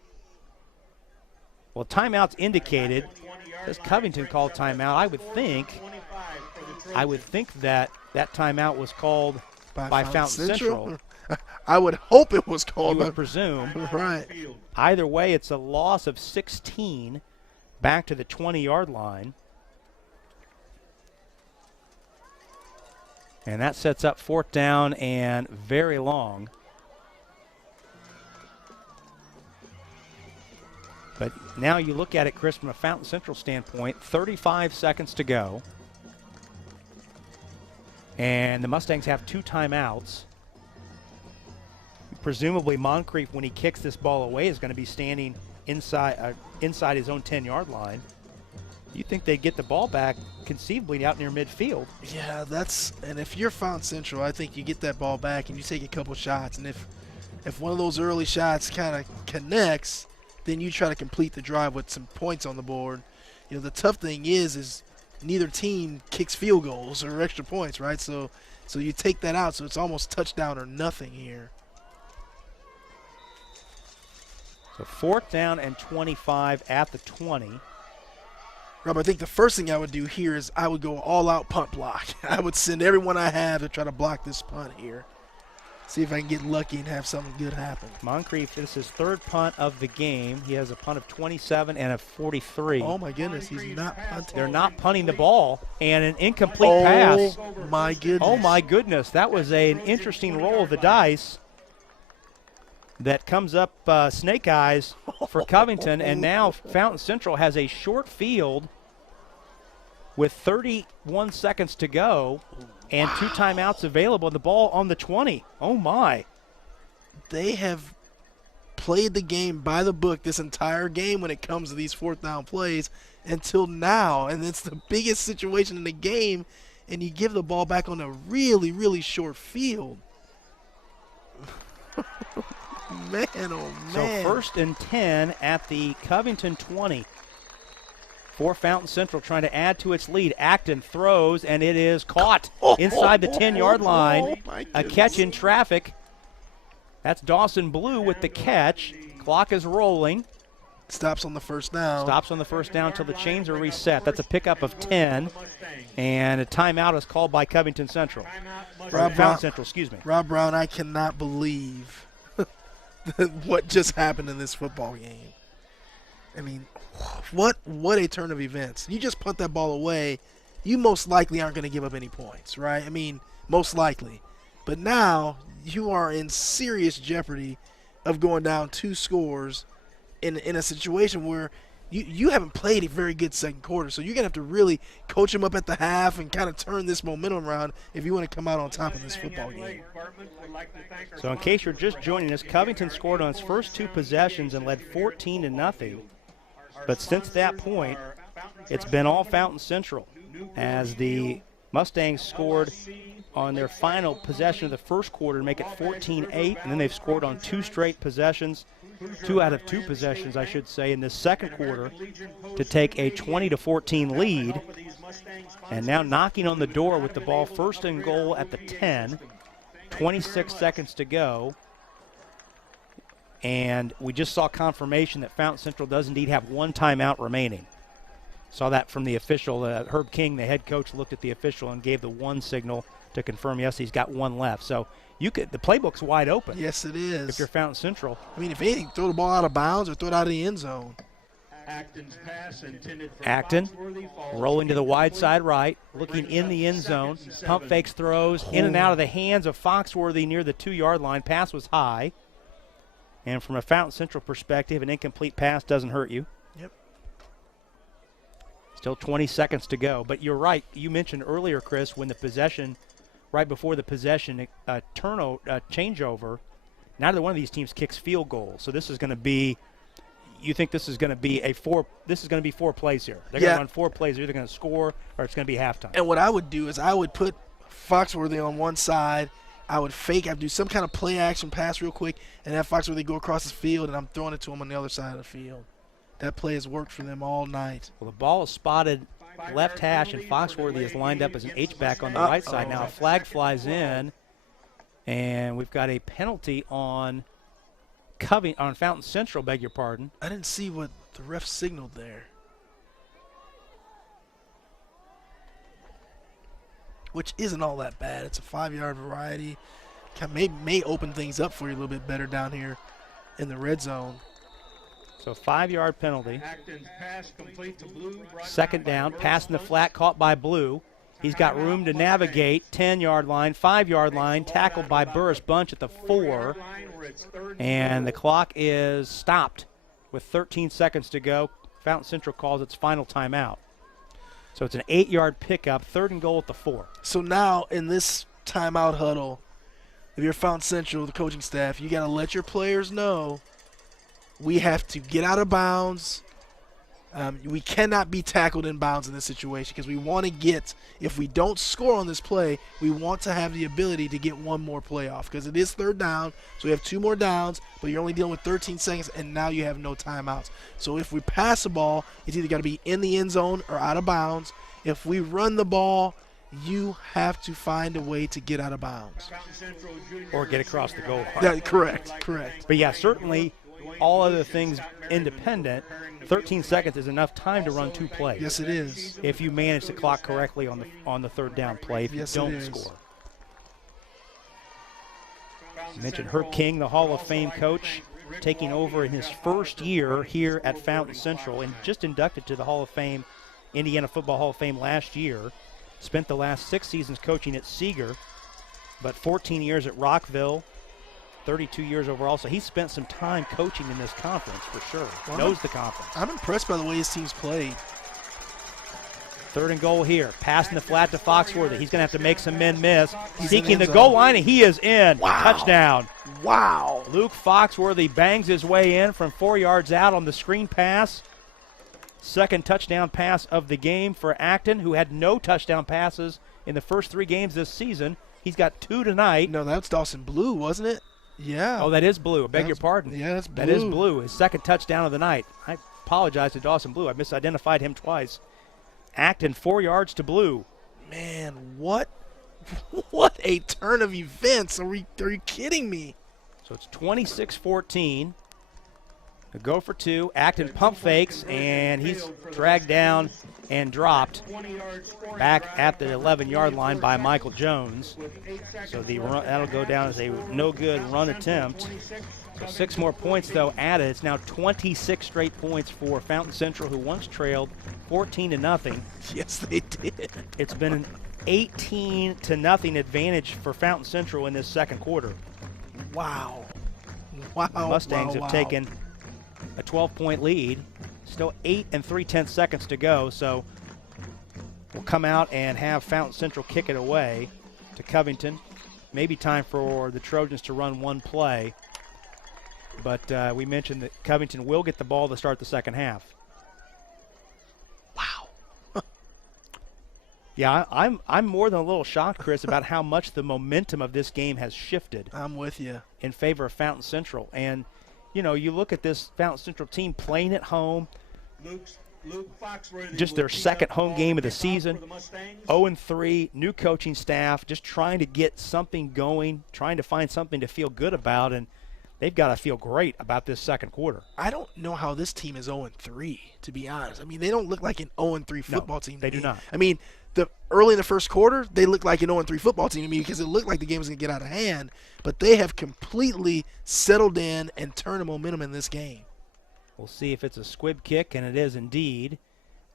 Well, timeout's indicated. Does Covington call timeout? I would think that timeout was called by Fountain Central. I would hope it was called. You would presume. Right. Either way, it's a loss of 16 back to the 20-yard line. And that sets up 4th down and very long. But now you look at it, Chris, from a Fountain Central standpoint, 35 seconds to go. And the Mustangs have 2 timeouts. Presumably Moncrief, when he kicks this ball away, is going to be standing inside his own 10-yard line. You think they'd get the ball back conceivably out near midfield. Yeah, and if you're Fountain Central, I think you get that ball back and you take a couple shots. And if one of those early shots kind of connects, then you try to complete the drive with some points on the board. You know, the tough thing is neither team kicks field goals or extra points, right? So you take that out, so it's almost touchdown or nothing here. So 4th down and 25 at the 20. Rob, I think the first thing I would do here is I would go all-out punt block. I would send everyone I have to try to block this punt here. See if I can get lucky and have something good happen. Moncrief, this is his 3rd punt of the game. He has a punt of 27 and a 43. Oh, my goodness, he's not punting. They're not punting the ball, and an incomplete pass. Oh, my goodness. Oh, my goodness. That was an interesting roll of the dice that comes up snake eyes for Covington, and now Fountain Central has a short field with 31 seconds to go and 2 timeouts available. The ball on the 20. Oh, my. They have played the game by the book this entire game when it comes to these 4th down plays until now, and it's the biggest situation in the game, and you give the ball back on a really, really short field. Man, oh, man. So 1st and 10 at the Covington 20. For Fountain Central trying to add to its lead. Acton throws, and it is caught inside the 10-yard line. A catch in traffic. That's Dawson Blue with the catch. Clock is rolling. Stops on the 1st down. Stops on the 1st down until the chains are reset. That's a pickup of 10. And a timeout is called by Covington Central. Fountain Central, excuse me. Rob Brown, I cannot believe what just happened in this football game. I mean, what a turn of events. You just punt that ball away, you most likely aren't going to give up any points, right? I mean, most likely. But now you are in serious jeopardy of going down 2 scores in a situation where you haven't played a very good second quarter. So you're going to have to really coach them up at the half and kind of turn this momentum around if you want to come out on top of this football game. So in case you're just joining us, Covington scored on its first 2 possessions and led 14-0. But since that point, it's been all Fountain Central as the Mustangs scored on their final possession of the first quarter to make it 14-8, and then they've scored on 2 straight possessions, 2 out of 2 possessions, I should say, in this second quarter to take a 20-14 lead. And now knocking on the door with the ball first and goal at the 10, 26 seconds to go. And we just saw confirmation that Fountain Central does indeed have 1 timeout remaining. Saw that from the official. Herb King, the head coach, looked at the official and gave the 1 signal to confirm, yes, he's got 1 left. So the playbook's wide open. Yes, it is. If you're Fountain Central. I mean, if anything, throw the ball out of bounds or throw it out of the end zone. Acton rolling to the wide side right, looking in the end zone. Pump fakes, throws in and out of the hands of Foxworthy near the 2-yard line. Pass was high. And from a Fountain Central perspective, an incomplete pass doesn't hurt you. Yep. Still 20 seconds to go. But you're right. You mentioned earlier, Chris, when the possession, right before the possession changeover, neither one of these teams kicks field goals. So this is going to be, you think this is going to be this is going to be 4 plays here. They're going to run 4 plays. They're either going to score or it's going to be halftime. And what I would do is I would put Foxworthy on one side. I would I'd do some kind of play action pass real quick and have Foxworthy go across the field, and I'm throwing it to him on the other side of the field. That play has worked for them all night. Well, the ball is spotted left hash, and Foxworthy is lined up as an H-back on the right side. Now a flag flies in, and we've got a penalty on Fountain Central, beg your pardon. I didn't see what the ref signaled there. Which isn't all that bad. It's a 5-yard variety. May open things up for you a little bit better down here in the red zone. So 5-yard penalty. Second down, pass in the flat, caught by Blue. He's got room to navigate, 10-yard line, 5-yard line, tackled by Burris Bunch at the 4. And the clock is stopped with 13 seconds to go. Fountain Central calls its final timeout. So it's an 8-yard pickup, 3rd and goal at the 4. So now in this timeout huddle, if you're Fountain Central, the coaching staff, you got to let your players know we have to get out of bounds. We cannot be tackled in bounds in this situation because we want to get, if we don't score on this play, we want to have the ability to get 1 more play off because it is 3rd down, so we have 2 more downs, but you're only dealing with 13 seconds, and now you have no timeouts. So if we pass the ball, it's either got to be in the end zone or out of bounds. If we run the ball, you have to find a way to get out of bounds. Or get across the goal line. Correct. But, yeah, certainly all other things independent, 13 seconds is enough time to run 2 plays. Yes, it is. If you manage the clock correctly on the 3rd down play, if you don't score. I mentioned Herb King, the Hall of Fame coach, taking over in his first year here at Fountain Central and just inducted to the Hall of Fame, Indiana Football Hall of Fame last year. Spent the last 6 seasons coaching at Seeger, but 14 years at Rockville, 32 years overall. So he's spent some time coaching in this conference for sure. Well, knows the conference. I'm impressed by the way his team's played. 3rd and goal here. Passing the flat to Foxworthy. He's going to have to make some men miss. Seeking the goal line, and he is in. Wow. Touchdown. Wow. Luke Foxworthy bangs his way in from 4 yards out on the screen pass. 2nd touchdown pass of the game for Acton, who had no touchdown passes in the first 3 games this season. He's got 2 tonight. No, that's Dawson Blue, wasn't it? Yeah. Oh, that is Blue. I beg your pardon. Yeah, that's Blue. That is Blue. His 2nd touchdown of the night. I apologize to Dawson Blue. I misidentified him twice. Acton 4 yards to Blue. Man, what a turn of events. Are you kidding me? So it's 26-14. A go for 2. Acton pump fakes, and he's dragged down and dropped back at the 11-yard line by Michael Jones. So that'll go down as a no-good run attempt. So 6 more points, though, added. It's now 26 straight points for Fountain Central, who once trailed 14-0. Yes, they did. It's been an 18-0 advantage for Fountain Central in this second quarter. Wow. The Mustangs have taken a 12-point lead. Still 8 3/10 seconds to go, so we'll come out and have Fountain Central kick it away to Covington. Maybe time for the Trojans to run 1 play, but we mentioned that Covington will get the ball to start the second half. Wow. Yeah, I'm more than a little shocked, Chris, about how much the momentum of this game has shifted. I'm with you. In favor of Fountain Central. And, you look at this Fountain Central team playing at home. Just their second home game of the season. 0-3, new coaching staff, just trying to get something going, trying to find something to feel good about, and they've got to feel great about this second quarter. I don't know how this team is 0-3, to be honest. I mean, they don't look like an 0-3 football team to they me. do not. I mean, early in the first quarter, they looked like an 0-3 football team to me because it looked like the game was going to get out of hand, but they have completely settled in and turned the momentum in this game. We'll see if it's a squib kick, and it is indeed,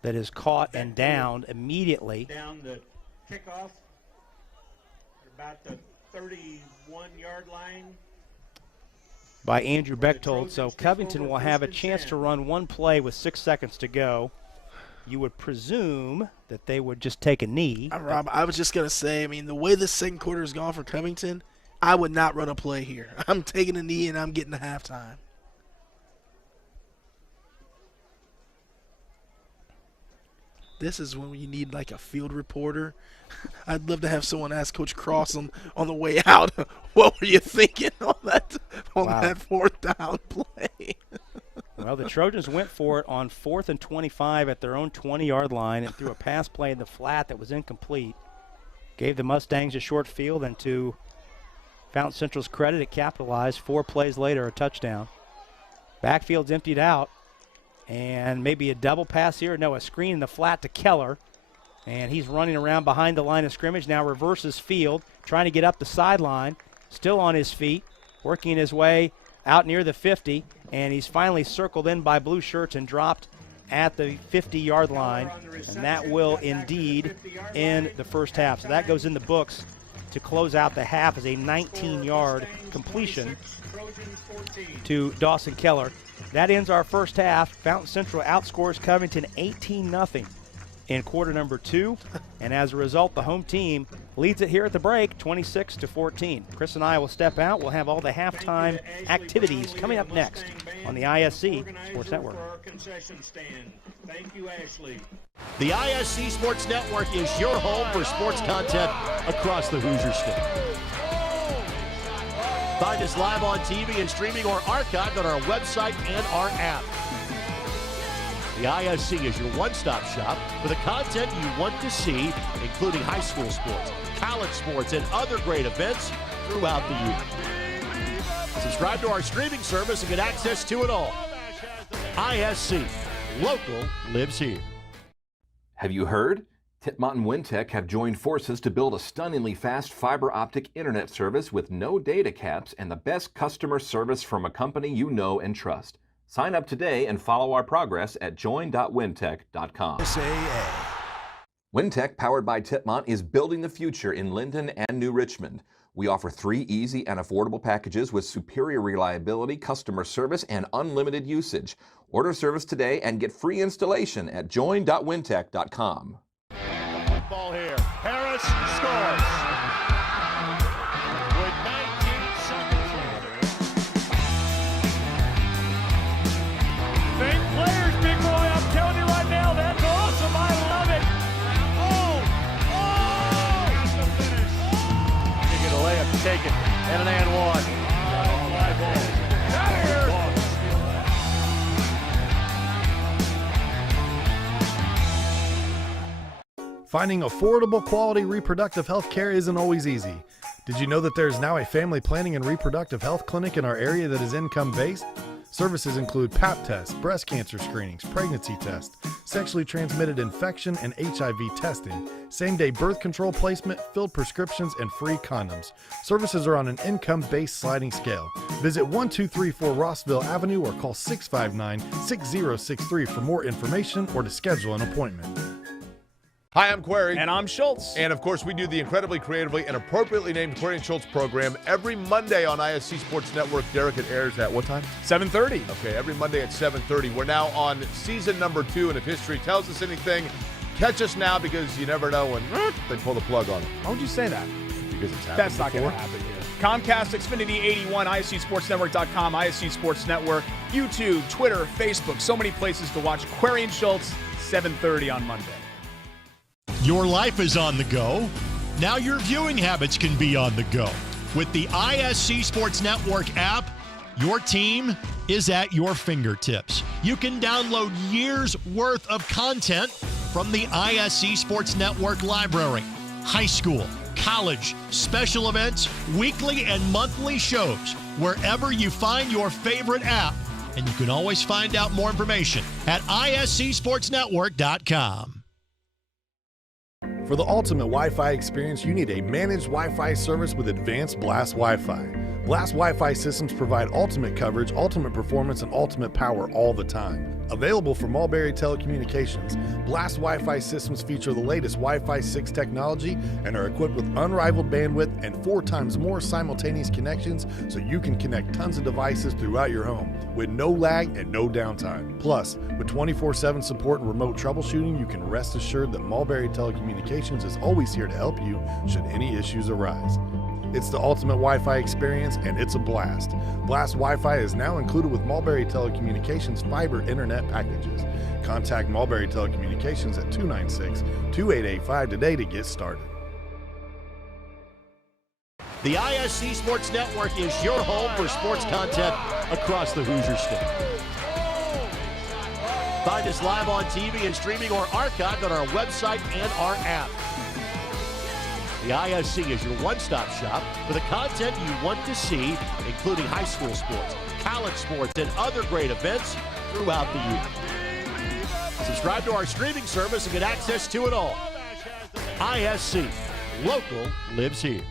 that is caught and downed immediately. Down the kickoff, about the 31-yard line. By Andrew Bechtold. So Covington will have a chance to run one play with 6 seconds to go. You would presume that they would just take a knee. Rob, I was just going to say, I mean, the way this second quarter has gone for Covington, I would not run a play here. I'm taking a knee and I'm getting to halftime. This is when you need like a field reporter. I'd love to have someone ask Coach Cross on the way out, what were you thinking on that fourth down play? Well, the Trojans went for it on 4th and 25 at their own 20-yard line and threw a pass play in the flat that was incomplete. Gave the Mustangs a short field, and to Fountain Central's credit, it capitalized. 4 plays later, a touchdown. Backfield's emptied out, and maybe a double pass here. No, a screen in the flat to Keller, and he's running around behind the line of scrimmage. Now reverses field, trying to get up the sideline, still on his feet, working his way out near the 50, and he's finally circled in by blue shirts and dropped at the 50-yard line, and that will indeed end the first half. So that goes in the books to close out the half as a 19-yard completion to Dawson Keller. That ends our first half. Fountain Central outscores Covington 18-0 in quarter number 2, and as a result, the home team leads it here at the break, 26-14. Chris and I will step out. We'll have all the halftime activities coming up next on the ISC Sports Network. Thank you, Ashley. The ISC Sports Network is your home for sports content across the Hoosier State. Find us live on TV and streaming or archived on our website and our app. The ISC is your one-stop shop for the content you want to see, including high school sports, college sports, and other great events throughout the year. Subscribe to our streaming service and get access to it all. ISC, local lives here. Have you heard? Tipmont and Wintek have joined forces to build a stunningly fast fiber optic internet service with no data caps and the best customer service from a company you know and trust. Sign up today and follow our progress at join.wintek.com. IHSAA. Wintek, powered by Tipmont, is building the future in Linden and New Richmond. We offer 3 easy and affordable packages with superior reliability, customer service, and unlimited usage. Order service today and get free installation at join.wintek.com. Ball here. Harris scores. With 19 seconds remaining. Fake players, big boy. I'm telling you right now, that's awesome. I love it. That's the finish. You get a layup, take it, and an and one. Out of here. Finding affordable quality reproductive health care isn't always easy. Did you know that there is now a family planning and reproductive health clinic in our area that is income-based? Services include Pap tests, breast cancer screenings, pregnancy tests, sexually transmitted infection and HIV testing, same-day birth control placement, filled prescriptions, and free condoms. Services are on an income-based sliding scale. Visit 1234 Rossville Avenue or call 659-6063 for more information or to schedule an appointment. Hi, I'm Query. And I'm Schultz. And of course, we do the incredibly creatively and appropriately named Query and Schultz program every Monday on ISC Sports Network. Derek, it airs at what time? 7:30. Okay, every Monday at 7:30. We're now on season number 2, and if history tells us anything, catch us now because you never know when they pull the plug on it. Why would you say that? Because it's happened That's not going before. to happen here. Comcast, Xfinity 81, ISCSportsNetwork.com, ISC Sports Network, YouTube, Twitter, Facebook, so many places to watch Query and Schultz, 7:30 on Monday. Your life is on the go. Now your viewing habits can be on the go. With the ISC Sports Network app, your team is at your fingertips. You can download years' worth of content from the ISC Sports Network library. High school, college, special events, weekly and monthly shows, wherever you find your favorite app. And you can always find out more information at iscsportsnetwork.com. For the ultimate Wi-Fi experience, you need a managed Wi-Fi service with advanced Blast Wi-Fi. Blast Wi-Fi systems provide ultimate coverage, ultimate performance, and ultimate power all the time. Available from Mulberry Telecommunications, Blast Wi-Fi systems feature the latest Wi-Fi 6 technology and are equipped with unrivaled bandwidth and 4 times more simultaneous connections, so you can connect tons of devices throughout your home with no lag and no downtime. Plus, with 24/7 support and remote troubleshooting, you can rest assured that Mulberry Telecommunications is always here to help you should any issues arise. It's the ultimate Wi-Fi experience, and it's a blast. Blast Wi-Fi is now included with Mulberry Telecommunications fiber internet packages. Contact Mulberry Telecommunications at 296-2885 today to get started. The ISC Sports Network is your home for sports content across the Hoosier State. Find us live on TV and streaming or archived on our website and our app. The ISC is your one-stop shop for the content you want to see, including high school sports, college sports, and other great events throughout the year. Subscribe to our streaming service and get access to it all. ISC, local lives here.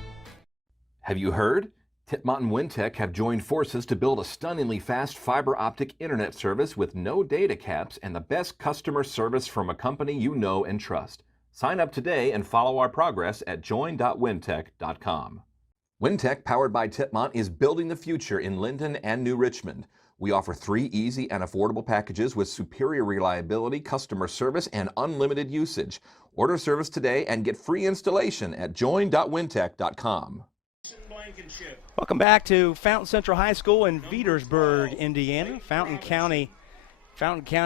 Have you heard? Tipmont and Wintek have joined forces to build a stunningly fast fiber optic internet service with no data caps and the best customer service from a company you know and trust. Sign up today and follow our progress at join.wintek.com. Wintek, powered by Tipmont, is building the future in Linden and New Richmond. We offer 3 easy and affordable packages with superior reliability, customer service, and unlimited usage. Order service today and get free installation at join.wintek.com. Welcome back to Fountain Central High School in Veedersburg, Indiana. Fountain County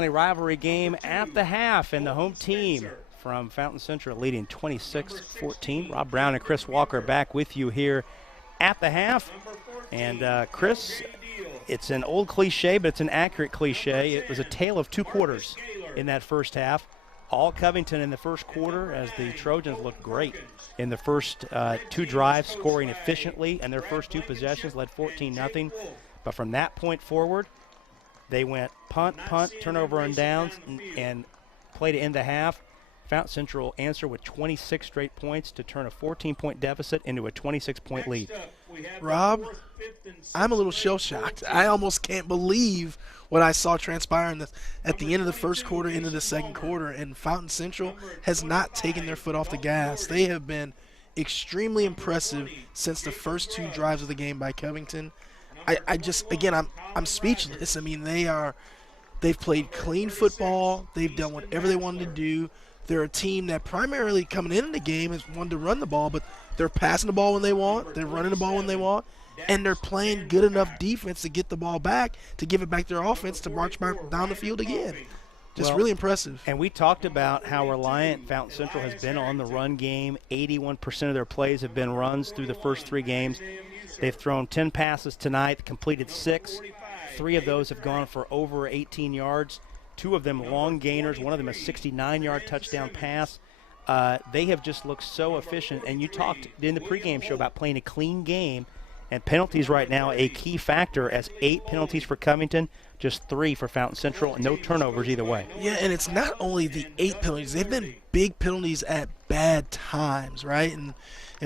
rivalry game at the half, and the home team from Fountain Central leading 26-14. Rob Brown and Chris Walker back with you here at the half. And Chris, it's an old cliche, but it's an accurate cliche. It was a tale of 2 quarters in that first half. All Covington in the first quarter, as the Trojans looked great in the first 2 drives, scoring efficiently, and their first 2 possessions led 14-0. But from that point forward, they went punt, turnover and downs, and played it in the half. Fountain Central answered with 26 straight points to turn a 14-point deficit into a 26-point lead. Rob, I'm a little shell-shocked. I almost can't believe what I saw transpire at the end of the first quarter into the second quarter, and Fountain Central has not taken their foot off the gas. They have been extremely impressive since the first 2 drives of the game by Covington. I'm speechless. I mean, they've played clean football. They've done whatever they wanted to do. They're a team that primarily coming into the game has wanted to run the ball, but they're passing the ball when they want, they're running the ball when they want, and they're playing good enough defense to get the ball back, to give it back to their offense to march back down the field again. Really impressive. And we talked about how reliant Fountain Central has been on the run game. 81% of their plays have been runs through the first 3 games. They've thrown 10 passes tonight, completed 6. 3 of those have gone for over 18 yards. 2 of them long gainers. One of them a 69-yard touchdown pass. They have just looked so efficient. And you talked in the pregame show about playing a clean game, and penalties right now a key factor, as 8 penalties for Covington, just 3 for Fountain Central, and no turnovers either way. Yeah, and it's not only the 8 penalties. They've been big penalties at bad times, right? And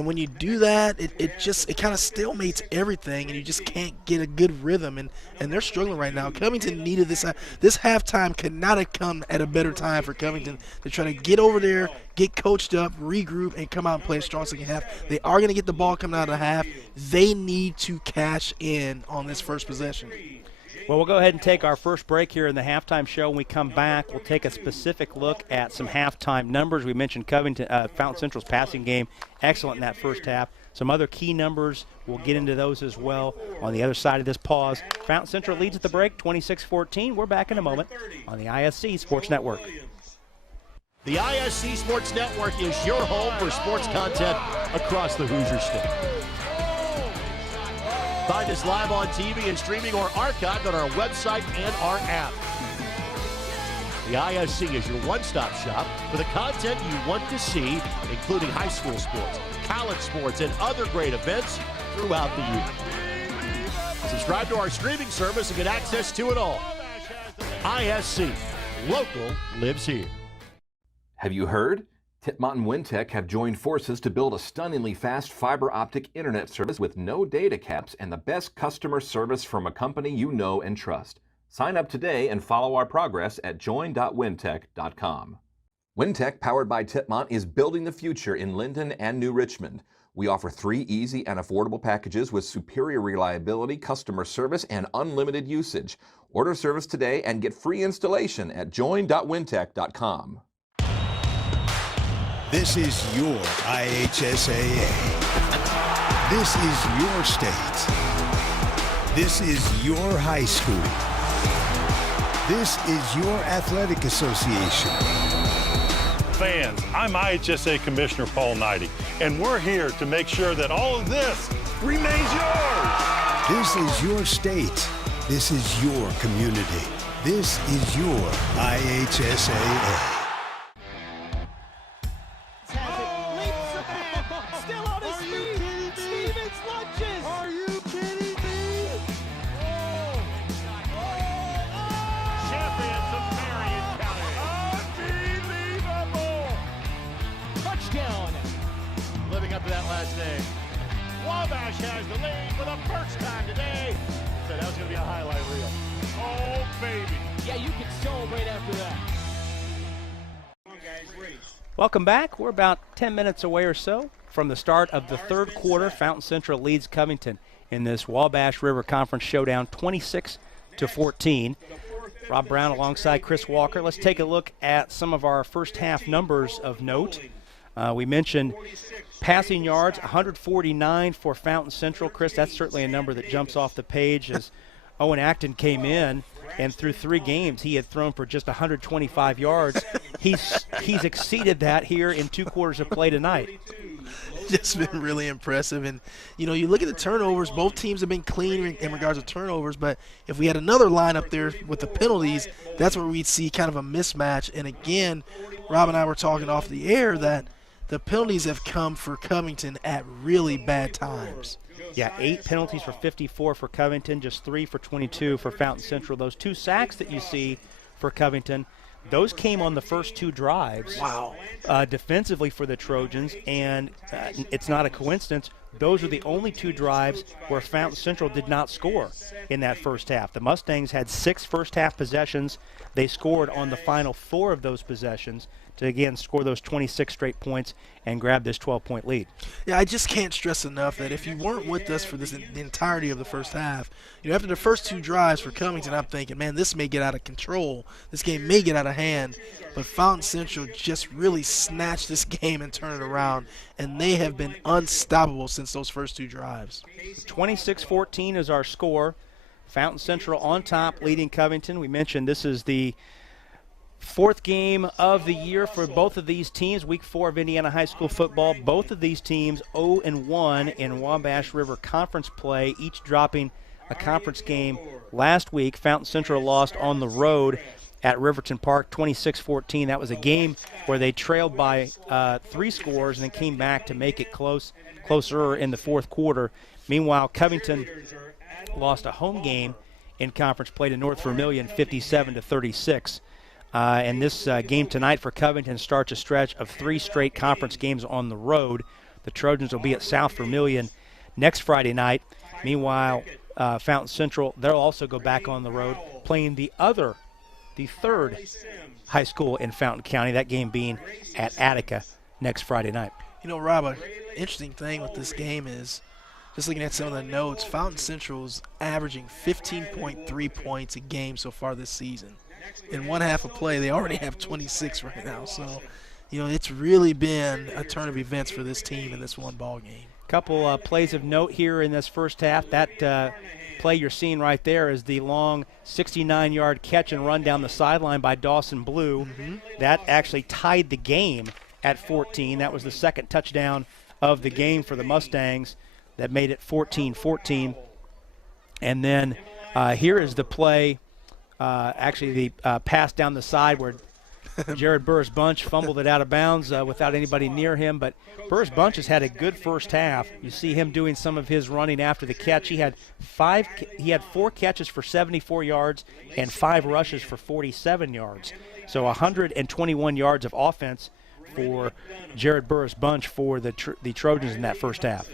when you do that, it kind of stalemates everything, and you just can't get a good rhythm. And they're struggling right now. Covington needed this. This halftime could not have come at a better time for Covington to try to get over there, get coached up, regroup, and come out and play a strong second half. They are going to get the ball coming out of the half. They need to cash in on this first possession. Well, we'll go ahead and take our first break here in the halftime show. When we come back, we'll take a specific look at some halftime numbers. We mentioned Fountain Central's passing game, excellent in that first half. Some other key numbers, we'll get into those as well on the other side of this pause. Fountain Central leads at the break, 26-14. We're back in a moment on the ISC Sports Network. The ISC Sports Network is your home for sports content across the Hoosier State. Find us live on TV and streaming or archived on our website and our app. The ISC is your one-stop shop for the content you want to see, including high school sports, college sports, and other great events throughout the year. Subscribe to our streaming service and get access to it all. ISC, local lives here. Have you heard? Tipmont and Wintek have joined forces to build a stunningly fast fiber optic internet service with no data caps and the best customer service from a company you know and trust. Sign up today and follow our progress at join.wintek.com. Wintek, powered by Tipmont, is building the future in Linden and New Richmond. We offer 3 easy and affordable packages with superior reliability, customer service, and unlimited usage. Order service today and get free installation at join.wintek.com. This is your IHSAA. This is your state. This is your high school. This is your athletic association. Fans, I'm IHSAA Commissioner Paul Knighty, and we're here to make sure that all of this remains yours. This is your state. This is your community. This is your IHSAA. Living up to that last name. Wabash has the lead for the first time today. So that was going to be a highlight reel. Oh, baby. Yeah, you can celebrate after that. Welcome back. We're about 10 minutes away or so from the start of the third quarter. Fountain Central leads Covington in this Wabash River Conference showdown 26-14. Rob Brown alongside Chris Walker. Let's take a look at some of our first half numbers of note. We mentioned passing yards, 149 for Fountain Central. Chris, that's certainly a number that jumps off the page as Owen Acton came in, and through 3 games he had thrown for just 125 yards. He's exceeded that here in 2 quarters of play tonight. Just been really impressive. And, you know, you look at the turnovers, both teams have been clean in regards to turnovers, but if we had another line up there with the penalties, that's where we'd see kind of a mismatch. And, again, Rob and I were talking off the air that the penalties have come for Covington at really bad times. Yeah, 8 penalties for 54 for Covington, just 3 for 22 for Fountain Central. Those 2 sacks that you see for Covington, those came on the first 2 drives. Wow. Defensively for the Trojans, and it's not a coincidence. Those are the only 2 drives where Fountain Central did not score in that first half. The Mustangs had 6 first-half possessions. They scored on the final 4 of those possessions to, again, score those 26 straight points and grab this 12-point lead. Yeah, I just can't stress enough that if you weren't with us for the entirety of the first half, you know, after the first 2 drives for Covington, I'm thinking, man, this may get out of control. This game may get out of hand. But Fountain Central just really snatched this game and turned it around, and they have been unstoppable since those first 2 drives. 26-14 is our score. Fountain Central on top, leading Covington. We mentioned this is the 4th game of the year for both of these teams, week 4 of Indiana high school football. Both of these teams 0-1 in Wabash River Conference play, each dropping a conference game last week. Fountain Central lost on the road at Riverton Park, 26-14. That was a game where they trailed by 3 scores and then came back to make it closer in the 4th quarter. Meanwhile, Covington lost a home game in conference play to North Vermilion, 57-36. And this game tonight for Covington starts a stretch of 3 straight conference games on the road. The Trojans will be at South Vermilion next Friday night. Meanwhile, Fountain Central, they'll also go back on the road playing the 3rd high school in Fountain County, that game being at Attica next Friday night. You know, Rob, an interesting thing with this game is, just looking at some of the notes, Fountain Central's averaging 15.3 points a game so far this season. In 1 half of play, they already have 26 right now. So, you know, it's really been a turn of events for this team in this one ball game. Couple plays of note here in this first half. That play you're seeing right there is the long 69-yard catch and run down the sideline by Dawson Blue. That actually tied the game at 14. That was the second touchdown of the game for the Mustangs that made it 14-14. And then here is the play, actually the pass down the side where Jared Burris-Bunch fumbled it out of bounds without anybody near him. But Burris-Bunch has had a good first half. You see him doing some of his running after the catch. He had 4 catches for 74 yards and 5 rushes for 47 yards. So 121 yards of offense for Jared Burris-Bunch for the Trojans in that first half.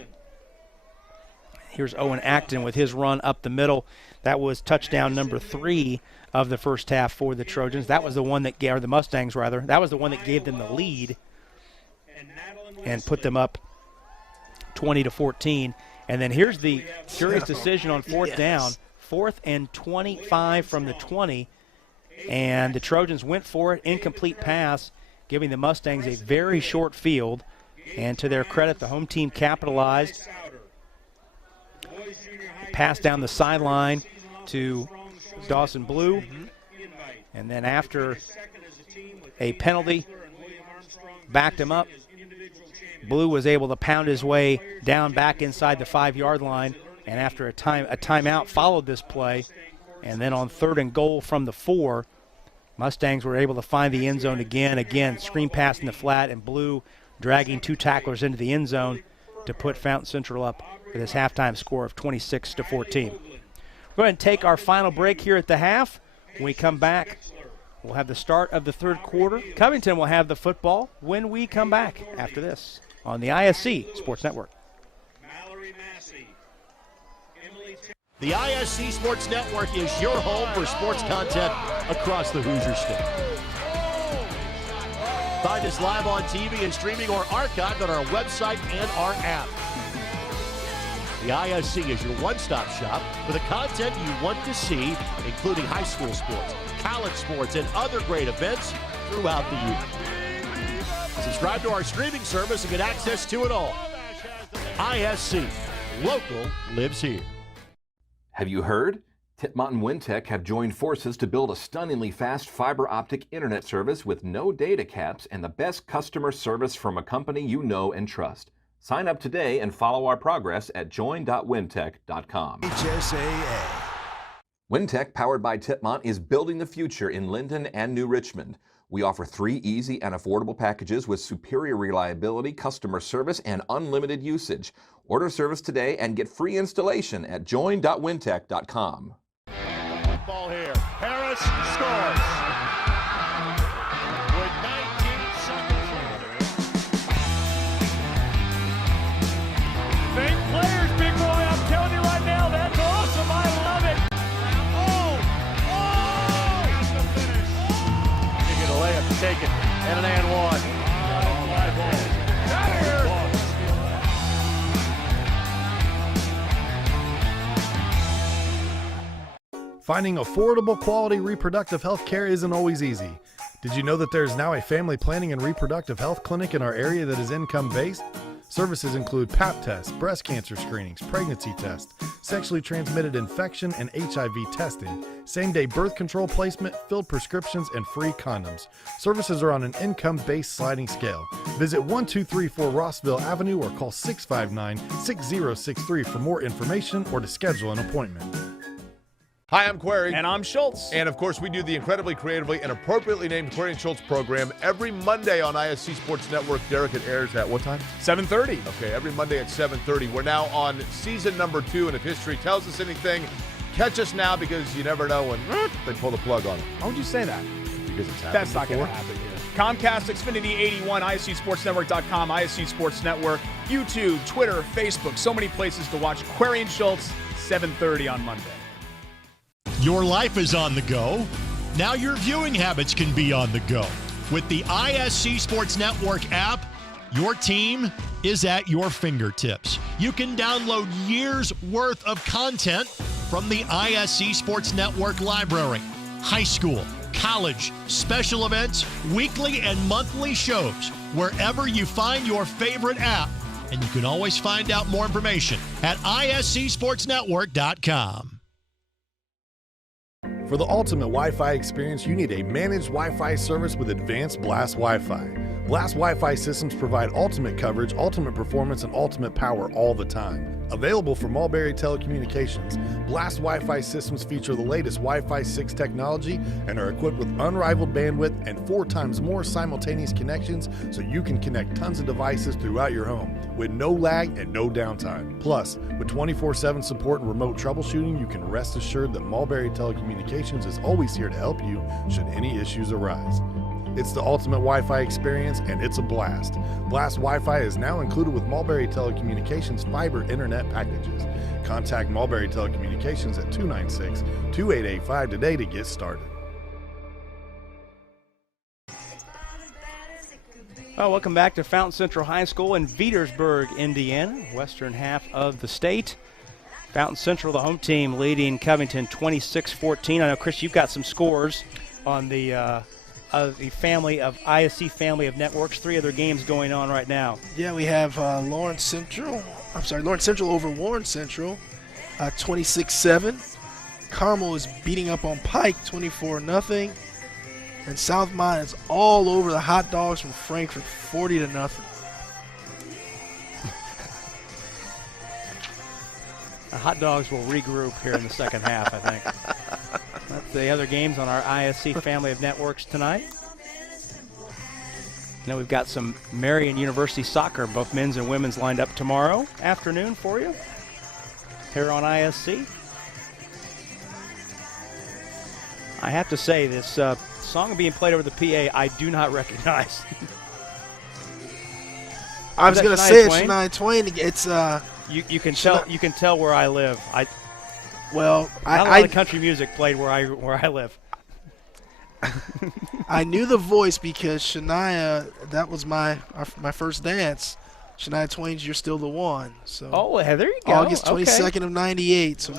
Here's Owen Acton with his run up the middle. That was touchdown number 3 of the first half for the Trojans. That was the one that gave, or the Mustangs rather, that was the one that gave them the lead and put them up 20-14. And then here's the curious decision on fourth down. 4th and 25 from the 20. And the Trojans went for it, incomplete pass, giving the Mustangs a very short field. And to their credit, the home team capitalized. Pass down the sideline to Dawson Blue. And then after a penalty, backed him up. Blue was able to pound his way down back inside the 5-yard line. And after a timeout followed this play. And then on 3rd and goal from the 4, Mustangs were able to find the end zone again. Again, screen pass in the flat, and Blue dragging 2 tacklers into the end zone to put Fountain Central up with his halftime score of 26-14. We'll go ahead and take our final break here at the half. When we come back, we'll have the start of the 3rd quarter. Covington will have the football when we come back after this on the ISC Sports Network. The ISC Sports Network is your home for sports content across the Hoosier State. Find us live on TV and streaming or archived on our website and our app. The ISC is your one-stop shop for the content you want to see, including high school sports, college sports, and other great events throughout the year. Subscribe to our streaming service and get access to it all. ISC, local lives here. Have you heard? Tipmont and Wintek have joined forces to build a stunningly fast fiber optic internet service with no data caps and the best customer service from a company you know and trust. Sign up today and follow our progress at join.wintek.com. IHSAA. Wintek, powered by Tipmont, is building the future in Linden and New Richmond. We offer 3 easy and affordable packages with superior reliability, customer service, and unlimited usage. Order service today and get free installation at join.wintek.com. Ball here. Harris scores. With 19 seconds. Big players, big boy. I'm telling you right now, that's awesome. I love it. You get a layup taken and an and one. Finding affordable quality reproductive health care isn't always easy. Did you know that there's now a family planning and reproductive health clinic in our area that is income-based? Services include Pap tests, breast cancer screenings, pregnancy tests, sexually transmitted infection and HIV testing, same-day birth control placement, filled prescriptions, and free condoms. Services are on an income-based sliding scale. Visit 1234 Rossville Avenue or call 659-6063 for more information or to schedule an appointment. Hi, I'm Query. And I'm Schultz. And of course, we do the incredibly creatively and appropriately named Query and Schultz program every Monday on ISC Sports Network. Derek, it airs at what time? 7:30. Okay, every Monday at 7:30. We're now on season number 2, and if history tells us anything, catch us now because you never know when they pull the plug on it. Why would you say that? Because it's happened That's not going before. to happen here. Comcast, Xfinity 81, ISCSportsNetwork.com, ISC Sports Network, YouTube, Twitter, Facebook, so many places to watch Query and Schultz, 7:30 on Monday. Your life is on the go. Now your viewing habits can be on the go. With the ISC Sports Network app, your team is at your fingertips. You can download years' worth of content from the ISC Sports Network library. High school, college, special events, weekly and monthly shows, wherever you find your favorite app. And you can always find out more information at iscsportsnetwork.com. For the ultimate Wi-Fi experience, you need a managed Wi-Fi service with advanced Blast Wi-Fi. Blast Wi-Fi systems provide ultimate coverage, ultimate performance, and ultimate power all the time. Available from Mulberry Telecommunications, Blast Wi-Fi systems feature the latest Wi-Fi 6 technology and are equipped with unrivaled bandwidth and 4 times more simultaneous connections, so you can connect tons of devices throughout your home with no lag and no downtime. Plus, with 24/7 support and remote troubleshooting, you can rest assured that Mulberry Telecommunications is always here to help you should any issues arise. It's the ultimate Wi-Fi experience, and it's a blast. Blast Wi-Fi is now included with Mulberry Telecommunications fiber internet packages. Contact Mulberry Telecommunications at 296-2885 today to get started. Well, welcome back to Fountain Central High School in Veedersburg, Indiana, western half of the state. Fountain Central, the home team, leading Covington 26-14. I know, Chris, you've got some scores on the family of ISC family of networks. 3 other games going on right now. Yeah, we have Lawrence Central over Warren Central, 26-7. Carmel is beating up on Pike, 24-0. And Southmont is all over the Hot Dogs from Frankfort, 40-0. The Hot Dogs will regroup here in the second half, I think. That's the other games on our ISC family of networks tonight. Now we've got some Marion University soccer, both men's and women's, lined up tomorrow afternoon for you here on ISC. I have to say, this song being played over the PA, I do not recognize. I was going to say it's Shania Twain. It's you can tell where I live. Well, not a lot of country music played where I live. I knew the voice because Shania, that was my first dance. Shania Twain's "You're Still the One." So there you go. August 22nd of '98. So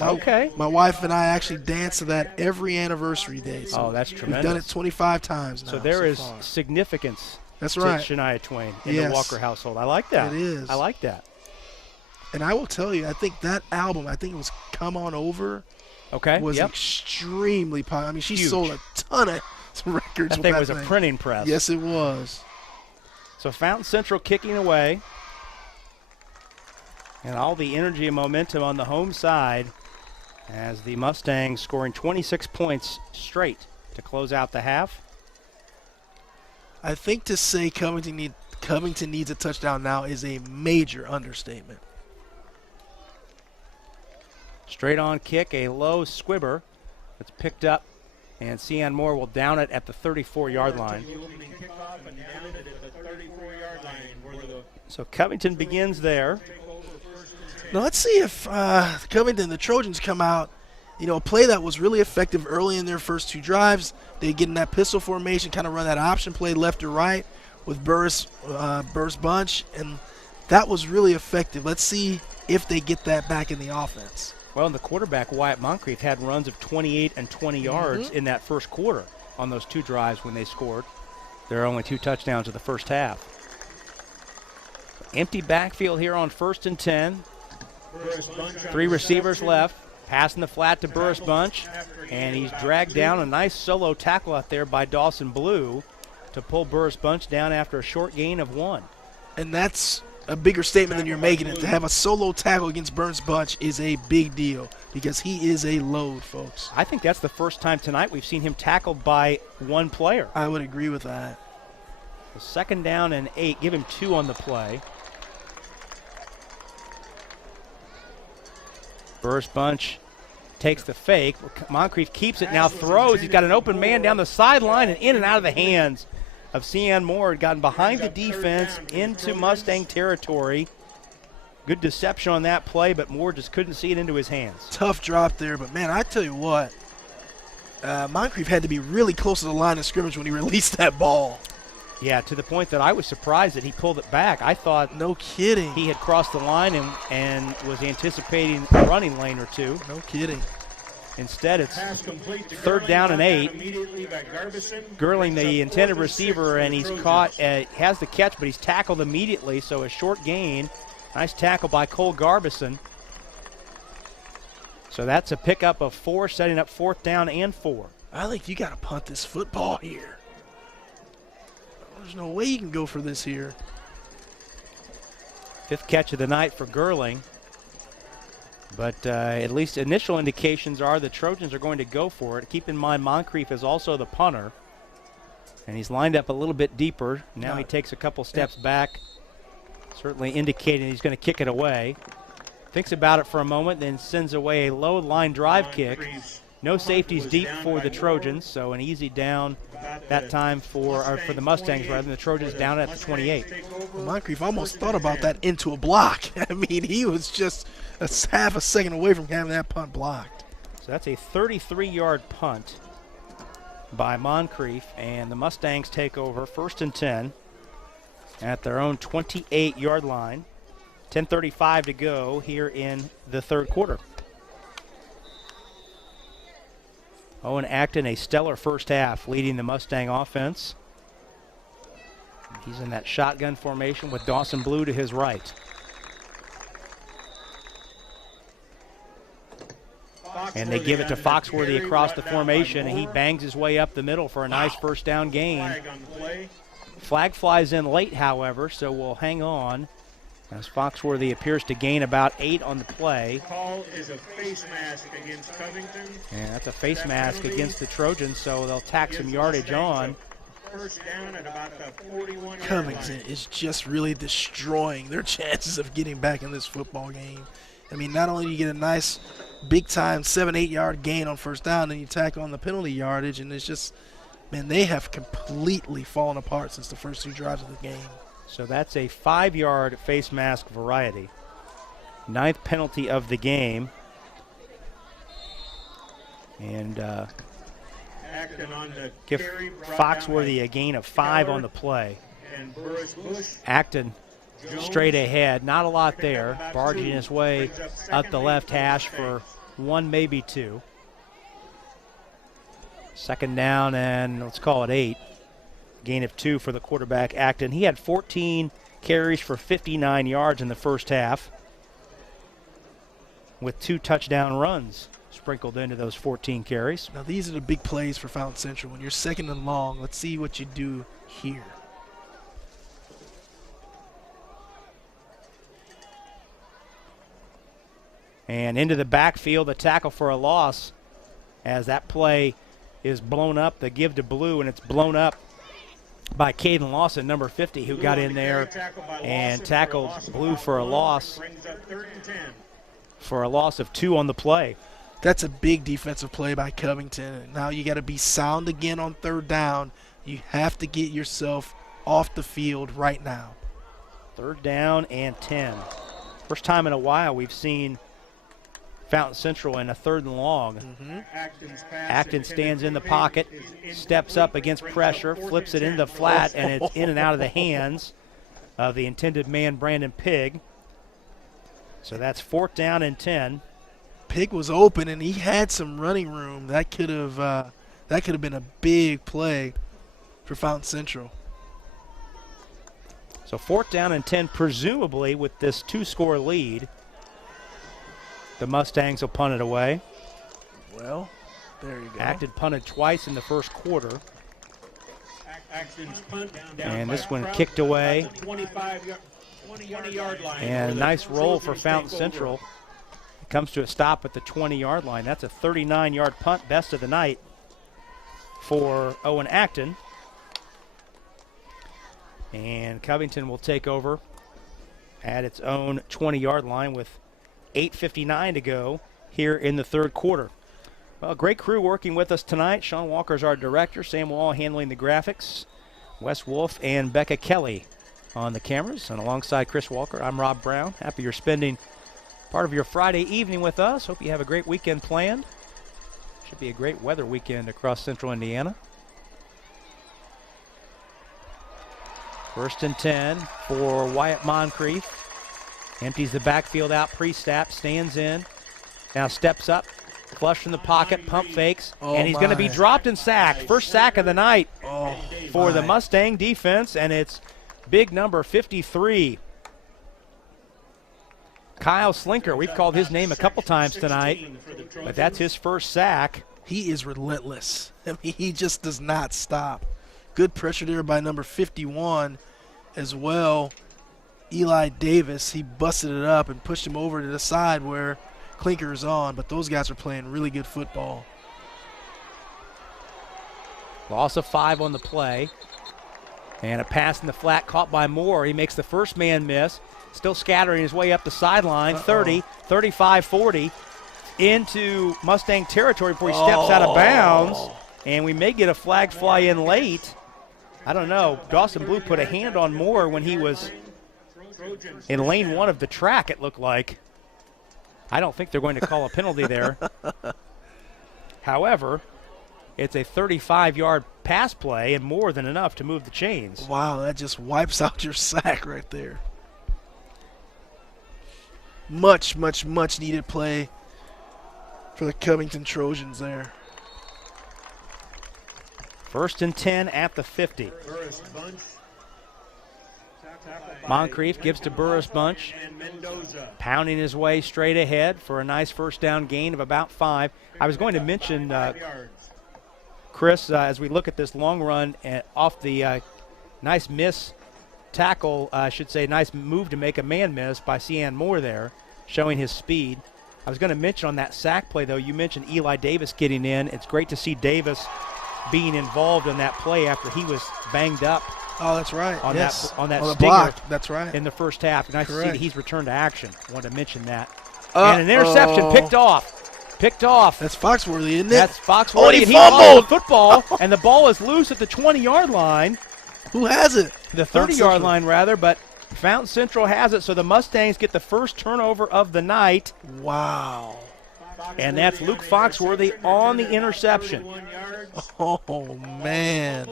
my wife and I actually dance to that every anniversary day. So that's tremendous. We've done it 25 times now. So there is significance. That's right. To Shania Twain in the Walker household. I like that. It is. I like that. And I will tell you, I think that album, it was Come On Over, was extremely popular. I mean, she sold a ton of records. That thing was a printing press. Yes, it was. So Fountain Central kicking away. And all the energy and momentum on the home side as the Mustangs scoring 26 points straight to close out the half. I think to say Covington needs a touchdown now is a major understatement. Straight on kick, a low squibber that's picked up, and Cian Moore will down it at the 34-yard line. So Covington begins there. Now let's see if Covington, the Trojans, come out. A play that was really effective early in their first 2 drives. They get in that pistol formation, kind of run that option play left or right with Burris Bunch, and that was really effective. Let's see if they get that back in the offense. Well, and the quarterback, Wyatt Moncrief, had runs of 28 and 20 yards in that first quarter on those 2 drives when they scored. There are only 2 touchdowns in the first half. Empty backfield here on 1st and 10. 3 receivers left. Passing the flat to Burris Bunch, and he's dragged down. A nice solo tackle out there by Dawson Blue to pull Burris Bunch down after a short gain of 1. And that's a bigger statement than you're making it. To have a solo tackle against Burris Bunch is a big deal because he is a load, folks. I think that's the first time tonight we've seen him tackled by 1 player. I would agree with that. The 2nd down and 8. Give him 2 on the play. Burris Bunch takes the fake. Moncrief keeps it, now throws. He's got an open man down the sideline and in and out of the hands of Cian Moore. Had gotten behind the defense into Mustang territory. Good deception on that play, but Moore just couldn't see it into his hands. Tough drop there, but man, I tell you what, Moncrief had to be really close to the line of scrimmage when he released that ball. Yeah, to the point that I was surprised that he pulled it back. I thought, no kidding, he had crossed the line and was anticipating a running lane or 2. No kidding. Instead, it's 3rd down and 8. Gerling, the intended receiver, and he's caught, has the catch, but he's tackled immediately, so a short gain Nice tackle by Cole Garbison. So that's a pickup of 4, setting up 4th down and 4. I think you got to punt this football here. There's no way you can go for this here. 5th catch of the night for Gerling. But at least initial indications are the Trojans are going to go for it. Keep in mind, Moncrief is also the punter. And he's lined up a little bit deeper. Now he takes a couple steps back, certainly indicating he's going to kick it away. Thinks about it for a moment, then sends away a low line drive kick. No safeties deep for the Trojans, so an easy down that time for the Mustangs, rather than the Trojans down at the 28. Well, Moncrief almost thought about that into a block. I mean, he was just half a second away from having that punt blocked. So that's a 33-yard punt by Moncrief, and the Mustangs take over 1st and 10 at their own 28-yard line. 10:35 to go here in the 3rd quarter. Owen Acton, a stellar first half, leading the Mustang offense. He's in that shotgun formation with Dawson Blue to his right. And they give it to Foxworthy across the formation, and he bangs his way up the middle for a nice 1st down gain. Flag flies in late, however, so we'll hang on as Foxworthy appears to gain about 8 on the play. Call is a face mask against Covington. And that's a face mask against the Trojans, so they'll tack some yardage on. 1st down at about the 41. Covington is just really destroying their chances of getting back in this football game. I mean, not only do you get a nice big-time 7-8 yard gain on 1st down, and you tack on the penalty yardage, and it's just, man, they have completely fallen apart since the first 2 drives of the game. So that's a 5-yard face mask variety. 9th penalty of the game. And give Foxworthy a gain of 5 on the play. Acton straight ahead, not a lot there, barging his way up the left hash for 1, maybe 2. 2nd down and let's call it 8. Gain of 2 for the quarterback, Acton. He had 14 carries for 59 yards in the first half, with 2 touchdown runs sprinkled into those 14 carries. Now these are the big plays for Fountain Central. When you're 2nd and long, let's see what you do here. And into the backfield, the tackle for a loss as that play is blown up. The give to Blue, and it's blown up by Caden Lawson, number 50, who got in there and tackled Blue for a loss of 2 on the play. That's a big defensive play by Covington. Now you got to be sound again on 3rd down. You have to get yourself off the field right now. 3rd down and 10. First time in a while we've seen Fountain Central in a 3rd and long. Acton stands in the pocket, steps up against pressure, flips it into the flat, and it's in and out of the hands of the intended man, Brandon Pigg. So that's 4th down and 10. Pigg was open, and he had some running room. That could have been a big play for Fountain Central. So 4th down and 10, presumably with this 2-score lead. The Mustangs will punt it away. Well, there you go. Acton punted twice in the first quarter. And this one kicked away. 20-yard line. And a nice roll for Fountain Central. It comes to a stop at the 20-yard line. That's a 39-yard punt, best of the night for Owen Acton. And Covington will take over at its own 20-yard line with 8:59 to go here in the 3rd quarter. Well, great crew working with us tonight. Sean Walker's our director. Sam Wall handling the graphics. Wes Wolf and Becca Kelly on the cameras. And alongside Chris Walker, I'm Rob Brown. Happy you're spending part of your Friday evening with us. Hope you have a great weekend planned. Should be a great weather weekend across central Indiana. 1st and 10 for Wyatt Moncrief. Empties the backfield out, pre-snap, stands in, now steps up, flush from the pocket, pump fakes, and he's going to be dropped and sacked. First sack of the night for the Mustang defense, and it's big number 53. Kyle Slinker. We've called his name a couple times tonight, but that's his first sack. He is relentless. I mean, he just does not stop. Good pressure there by number 51 as well. Eli Davis, he busted it up and pushed him over to the side where Clinker is on, but those guys are playing really good football. Loss of 5 on the play. And a pass in the flat caught by Moore. He makes the first man miss. Still scattering his way up the sideline. 30, 35, 40. Into Mustang territory before he steps out of bounds. And we may get a flag fly in late. I don't know. Dawson Blue put a hand on Moore when he was in lane 1 of the track, it looked like. I don't think they're going to call a penalty there. However, it's a 35-yard pass play and more than enough to move the chains. Wow, that just wipes out your sack right there. Much, much, much needed play for the Covington Trojans there. 1st and 10 at the 50. Moncrief gives to Burris Bunch, pounding his way straight ahead for a nice first down gain of about 5. I was going to mention, Chris, as we look at this long run off the nice miss tackle, I should say nice move to make a man miss by Cian Moore there, showing his speed. I was going to mention on that sack play, though, you mentioned Eli Davis getting in. It's great to see Davis being involved in that play after he was banged up. Oh, that's right. On yes. that on the stinger block. That's right. In the first half. Nice Correct. to see that he's returned to action. I wanted to mention that. And an interception picked off. Picked off. That's Foxworthy, isn't it? That's Foxworthy. Oh, he fumbled the football, and the ball is loose at the 20-yard line. Who has it? The 30-yard line, rather, but Fountain Central has it, so the Mustangs get the first turnover of the night. Wow. And that's Luke Foxworthy on the interception. Oh, man.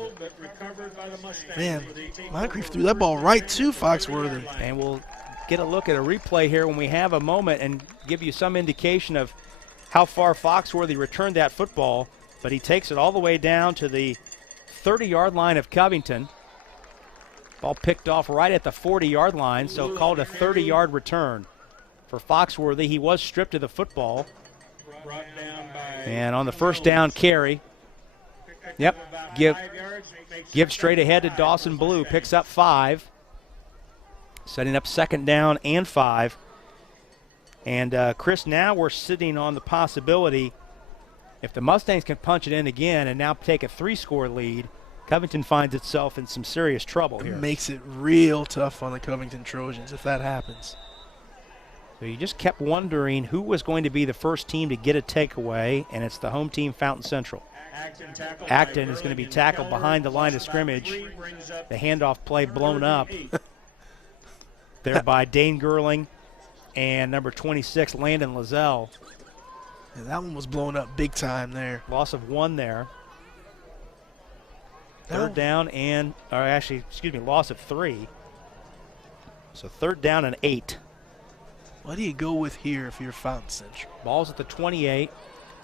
Man, Moncrief threw that ball right to Foxworthy. And we'll get a look at a replay here when we have a moment and give you some indication of how far Foxworthy returned that football. But he takes it all the way down to the 30-yard line of Covington. Ball picked off right at the 40-yard line, so called a 30-yard return. For Foxworthy, he was stripped of the football. And on the first down carry, give straight ahead to Dawson Blue, picks up 5, setting up 2nd down and 5. And Chris, now we're sitting on the possibility, if the Mustangs can punch it in again and now take a 3-score lead, Covington finds itself in some serious trouble here. It makes it real tough on the Covington Trojans if that happens. So you just kept wondering who was going to be the first team to get a takeaway, and it's the home team, Fountain Central. Acton is going to be tackled behind the line of scrimmage. The handoff play blown up there by Dane Gerling and number 26, Landon Lazelle. Yeah, that one was blown up big time there. Loss of 1 there. Third down and, or actually, excuse me, loss of 3. So 3rd down and 8. What do you go with here if you're Fountain Central? Ball's at the 28.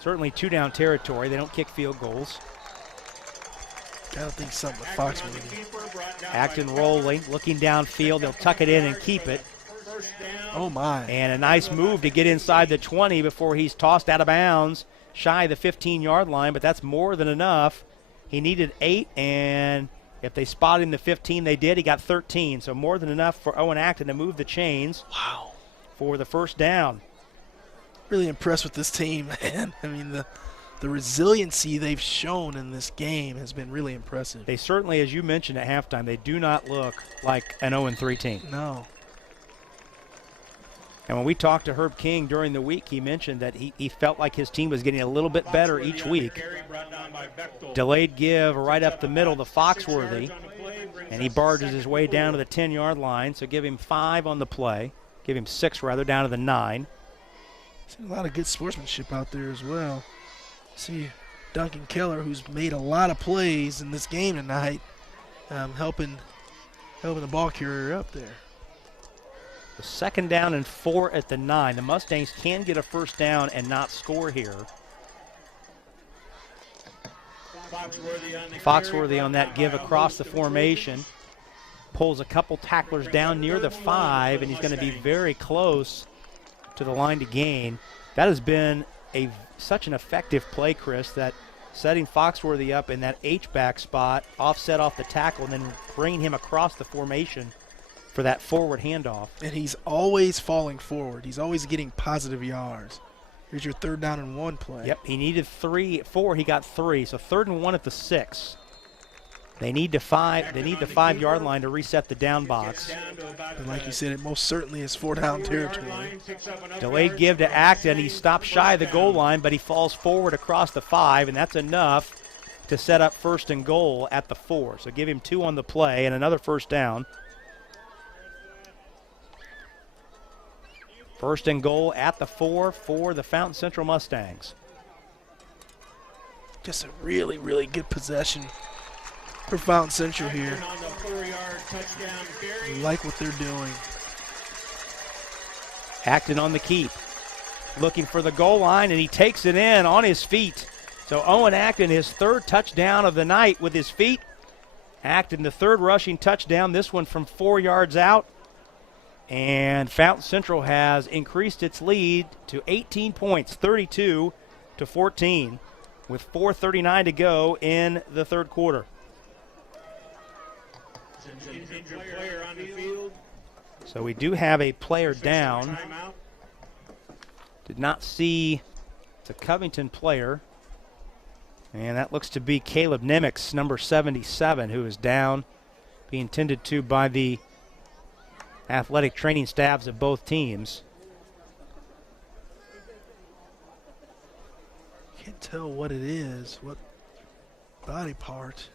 Certainly 2-down territory. They don't kick field goals. Gotta think something with Foxworthy. Acton rolling, looking downfield. They'll tuck it in and keep it. Oh, my. And a nice move to get inside the 20 before he's tossed out of bounds, shy of the 15-yard line, but that's more than enough. He needed 8, and if they spotted him the 15, they did. He got 13, so more than enough for Owen Acton to move the chains. Wow. For the first down. Really impressed with this team, man. I mean, the resiliency they've shown in this game has been really impressive. They certainly, as you mentioned at halftime, they do not look like an 0-3 team. No. And when we talked to Herb King during the week, he mentioned that he felt like his team was getting a little bit better each week. Delayed give right up the middle to Foxworthy, and he barges his way down to the 10-yard line, so give him 5 on the play. Give him 6, rather, down to the 9. Seen a lot of good sportsmanship out there as well. See Duncan Keller, who's made a lot of plays in this game tonight, helping the ball carrier up there. The 2nd down and 4 at the 9. The Mustangs can get a first down and not score here. Foxworthy on that give across the formation. Pulls a couple tacklers down near the 5, and he's going to be very close to the line to gain. That has been such an effective play, Chris, that setting Foxworthy up in that H-back spot, offset off the tackle, and then bringing him across the formation for that forward handoff. And he's always falling forward. He's always getting positive yards. Here's your 3rd down and 1 play. Yep, he needed 4, he got 3. So 3rd and 1 at the 6. They need the 5-yard line to reset the down box. And like you said, it most certainly is 4-down territory. Delayed give to Acton. He stops shy of the goal line, but he falls forward across the 5, and that's enough to set up 1st and goal at the 4. So give him 2 on the play and another 1st down. 1st and goal at the 4 for the Fountain Central Mustangs. Just a really, really good possession for Fountain Central here. I like what they're doing. Acton on the keep, looking for the goal line, and he takes it in on his feet. So Owen Acton, his 3rd touchdown of the night with his feet. Acton, the 3rd rushing touchdown, this one from 4 yards out. And Fountain Central has increased its lead to 18 points, 32-14, with 4:39 to go in the 3rd quarter. So we do have a player down. Did not see the Covington player. And that looks to be Caleb Nemix, number 77, who is down, being tended to by the athletic training staffs of both teams. Can't tell what it is, what body part.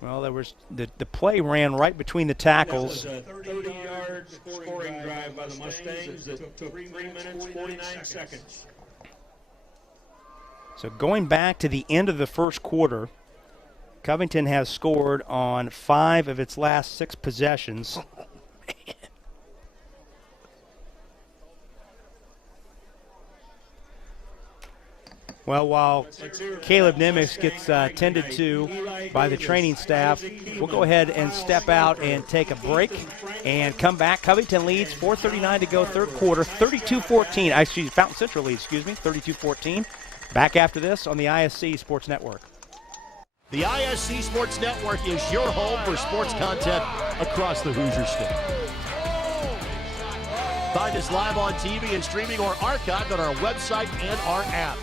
Well, there was the play ran right between the tackles. That was a 30-yard scoring drive by the Mustangs that took 3 minutes, 49 seconds. So going back to the end of the 1st quarter, Covington has scored on 5 of its last 6 possessions. Well, while Caleb Nemix gets tended to by the training staff, we'll go ahead and step out and take a break and come back. Covington leads, 4:39 to go, 3rd quarter, 32-14. Actually, Fountain Central leads, 32-14. Back after this on the ISC Sports Network. The ISC Sports Network is your home for sports content across the Hoosier State. Find us live on TV and streaming or archived on our website and our app.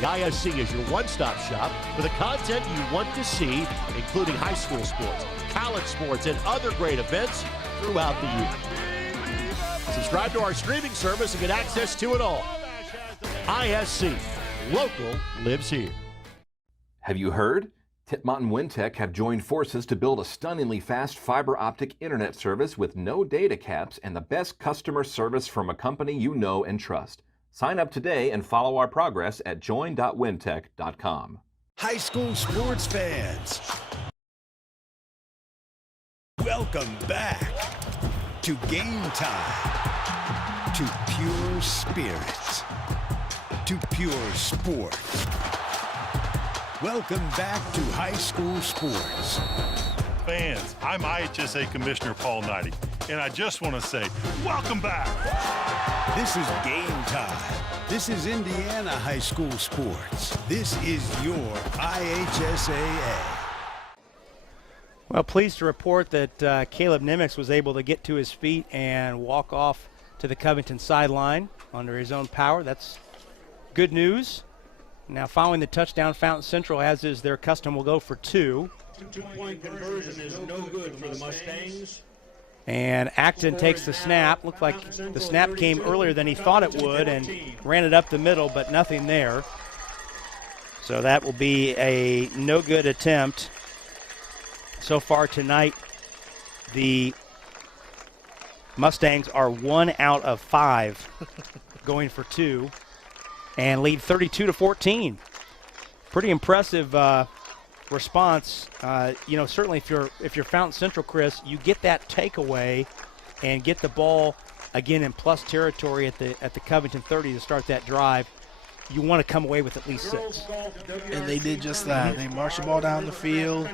The ISC is your one-stop shop for the content you want to see, including high school sports, college sports, and other great events throughout the year. Subscribe to our streaming service and get access to it all. ISC, local lives here. Have you heard? Tipmont and Wintek have joined forces to build a stunningly fast fiber optic internet service with no data caps and the best customer service from a company you know and trust. Sign up today and follow our progress at join.wintek.com. High school sports fans, welcome back to Game Time, to pure spirit, to pure sports. Welcome back to high school sports. Fans, I'm IHSAA Commissioner Paul Knighty, and I just want to say, welcome back. This is Game Time. This is Indiana high school sports. This is your IHSAA. Well, pleased to report that Caleb Nemix was able to get to his feet and walk off to the Covington sideline under his own power. That's good news. Now, following the touchdown, Fountain Central, as is their custom, will go for 2. Two-point conversion is no good for the Mustangs. And Acton takes the snap. Looked like the snap came earlier than he thought it would and ran it up the middle, but nothing there. So that will be a no-good attempt. So far tonight, the Mustangs are 1 out of 5 going for 2 and lead 32-14. Pretty impressive response. Certainly if you're Fountain Central, Chris, you get that takeaway and get the ball again in plus territory at the Covington 30 to start that drive. you want to come away with at least 6. And they did just that. They marched the ball down the field.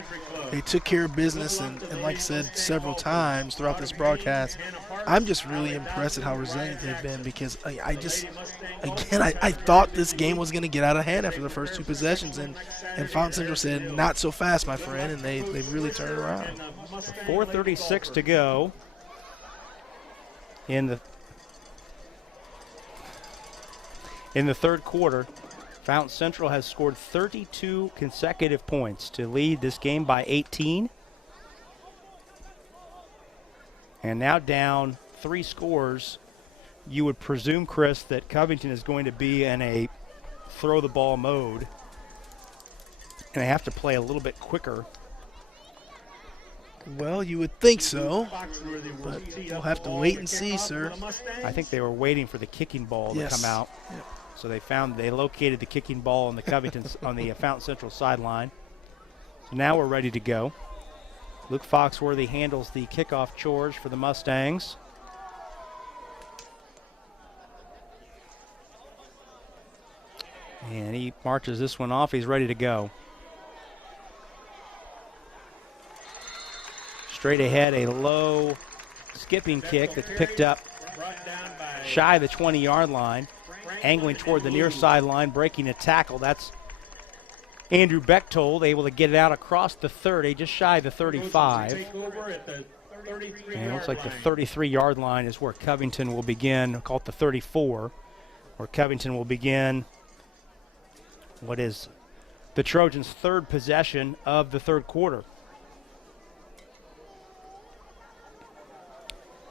They took care of business, and like I said several times throughout this broadcast, I'm just really impressed at how resilient they've been, because I thought this game was going to get out of hand after the first 2 possessions, and Fountain Central said, not so fast, my friend, and they really turned it around. 4:36 to go in the third quarter. Fountain Central has scored 32 consecutive points to lead this game by 18. And now down 3 scores. You would presume, Chris, that Covington is going to be in a throw the ball mode, and they have to play a little bit quicker. Well, you would think so, but we'll have to wait and see, sir. I think they were waiting for the kicking ball to come out. Yep. So they located the kicking ball on the Covington on the Fountain Central sideline. So now we're ready to go. Luke Foxworthy handles the kickoff chores for the Mustangs. And he marches this one off. He's ready to go. Straight ahead, a low skipping kick that's picked up shy of the 20-yard line, angling toward the near sideline, breaking a tackle. That's Andrew Bechtold, able to get it out across the 30, just shy of the 35. And it looks like the 33-yard line is where Covington will begin, call it the 34, where Covington will begin what is the Trojans' 3rd possession of the third quarter.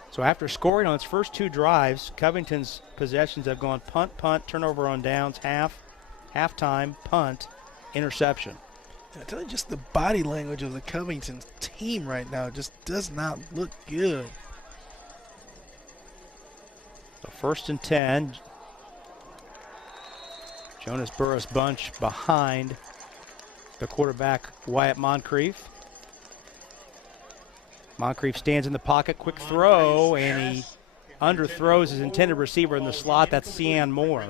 So after scoring on its first 2 drives, Covington's possessions have gone punt, punt, turnover on downs, halftime, punt, interception. I tell you, just the body language of the Covington team right now just does not look good. So 1st and 10. Jonas Burris Bunch behind the quarterback, Wyatt Moncrief. Moncrief stands in the pocket, quick throw, and he underthrows his intended receiver in the slot. That's Cian Moore.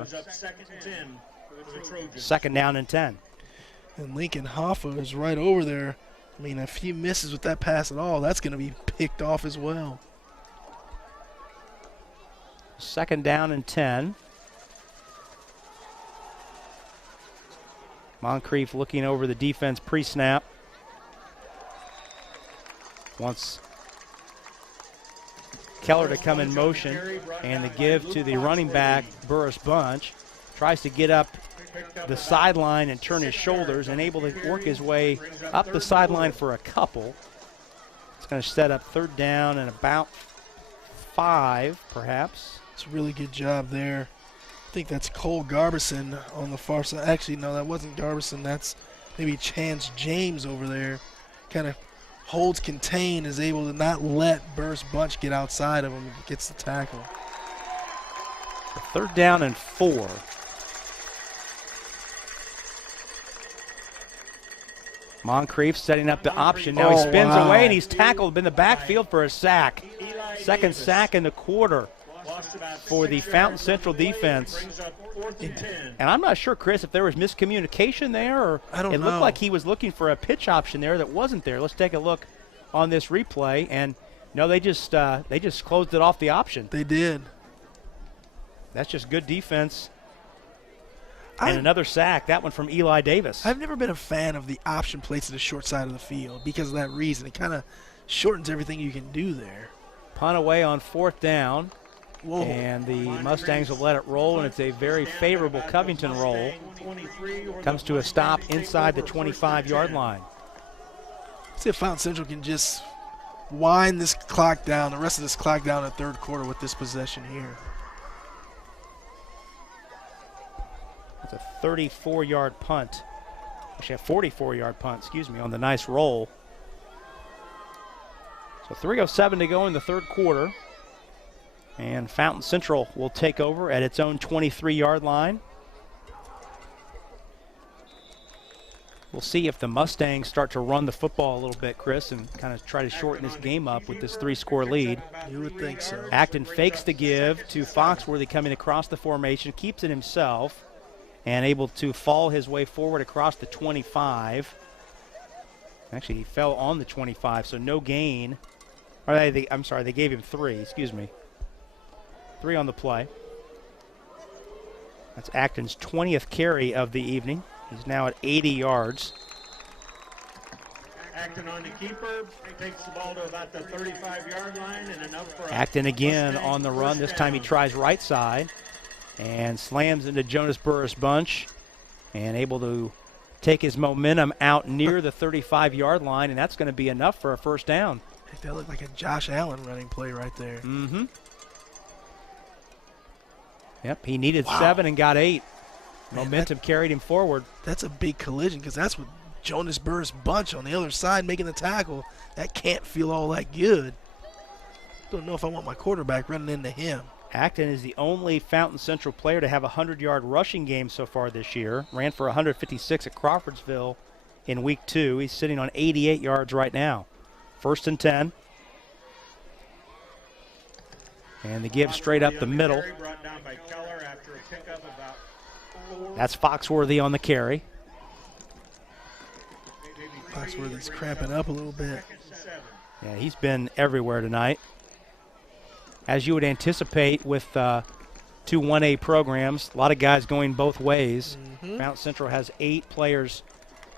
2nd down and 10. And Lincoln Hoffa is right over there. I mean, if he misses with that pass at all, that's going to be picked off as well. 2nd down and 10. Moncrief looking over the defense pre-snap. Wants Keller to come in motion, and the give to the running back, Burris Bunch. Tries to get up the sideline and turn his shoulders, and able to work his way up the sideline for a couple. It's going to set up 3rd down and about 5, perhaps. It's a really good job there. I think that's Cole Garbison on the far side. Actually, no, that wasn't Garbison. That's maybe Chance James over there. Kind of holds contain, is able to not let Burris Bunch get outside of him and gets the tackle. 3rd down and 4. Moncrief setting up the option. Now he spins away, and he's tackled in the backfield for a sack. 2nd sack in the quarter for the Fountain Central defense. And I'm not sure, Chris, if there was miscommunication there, or it looked like he was looking for a pitch option there that wasn't there. Let's take a look on this replay, and no, they just closed it off the option. They did. That's just good defense. And another sack, that one from Eli Davis. I've never been a fan of the option placed at the short side of the field because of that reason. It kind of shortens everything you can do there. Punt away on 4th down. Whoa. And the Mustangs will let it roll, and it's a very favorable Covington roll. Comes to a stop inside the 25-yard line. See if Fountain Central can just wind this clock down, the rest of this clock down in the third quarter with this possession here. It's a 34-yard punt. Actually, a 44-yard punt, excuse me, on the nice roll. So 3:07 to go in the third quarter. And Fountain Central will take over at its own 23-yard line. We'll see if the Mustangs start to run the football a little bit, Chris, and kind of try to shorten this game up with this 3-score lead. You would think so. Acton fakes the give to Foxworthy coming across the formation, keeps it himself, and able to fall his way forward across the 25. Actually, he fell on the 25, so no gain. Or I'm sorry, they gave him 3, excuse me. 3 on the play. That's Acton's 20th carry of the evening. He's now at 80 yards. Acton on the keeper, takes the ball to about the 35-yard line and enough for Acton again on the run. This time he tries right side and slams into Jonas Burris bunch and able to take his momentum out near the 35-yard line, and that's going to be enough for a first down. That looked like a Josh Allen running play right there. Mm-hmm. Yep, he needed 7 and got 8. Man, momentum carried him forward. That's a big collision because that's what Jonas Burris bunch on the other side making the tackle. That can't feel all that good. Don't know if I want my quarterback running into him. Acton is the only Fountain Central player to have a 100-yard rushing game so far this year. Ran for 156 at Crawfordsville in week 2. He's sitting on 88 yards right now. 1st and 10. And the give straight up the middle. That's Foxworthy on the carry. Foxworthy's cramping up a little bit. Yeah, he's been everywhere tonight. As you would anticipate with 2 1A programs, a lot of guys going both ways. Fountain Central has 8 players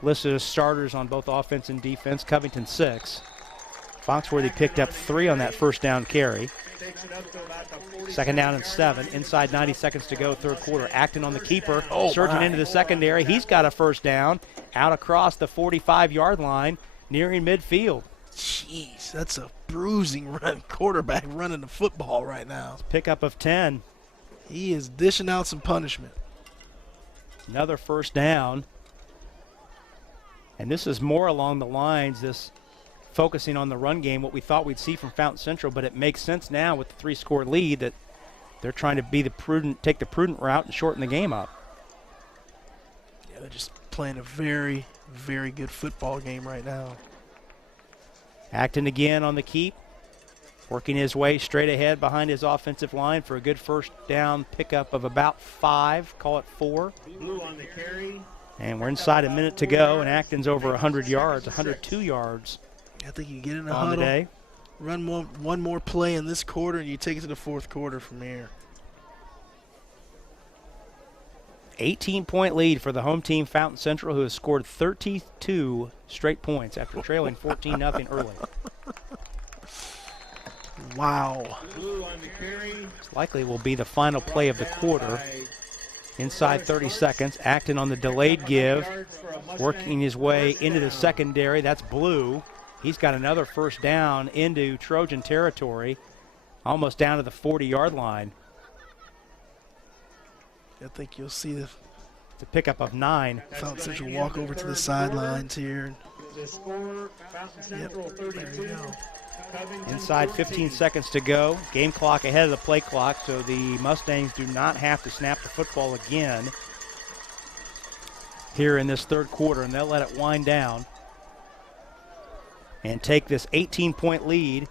listed as starters on both offense and defense, Covington 6. Foxworthy picked up 3 on that first down carry. 2nd down and 7. Inside 90 seconds to go, 3rd quarter. Acton on the keeper, surging into the secondary. He's got a first down out across the 45-yard line, nearing midfield. Jeez, that's a bruising run quarterback running the football right now. Pickup of 10. He is dishing out some punishment. Another first down. And this is more along the lines, this focusing on the run game, what we thought we'd see from Fountain Central, but it makes sense now with the 3-score lead that they're trying to take the prudent route and shorten the game up. Yeah, they're just playing a very, very good football game right now. Acton again on the keep, working his way straight ahead behind his offensive line for a good first down pickup of about 5, call it 4. Blue on the carry. And we're inside a minute to go, and Acton's over 100 yards, 102 yards. I think you get in a on huddle, the day. Run one more play in this quarter, and you take it to the 4th quarter from here. 18-point lead for the home team, Fountain Central, who has scored 32 straight points after trailing 14-0 early. Wow. This likely will be the final play of the quarter. Inside 30 seconds, Acton on the delayed give, working his way into the secondary. That's Blue. He's got another first down into Trojan territory, almost down to the 40-yard line. I think you'll see the pickup of 9. Fountain Central walk over to the sidelines here. Yep, there you go. Inside 15 seconds to go. Game clock ahead of the play clock, so the Mustangs do not have to snap the football again here in this 3rd quarter, and they'll let it wind down and take this 18-point lead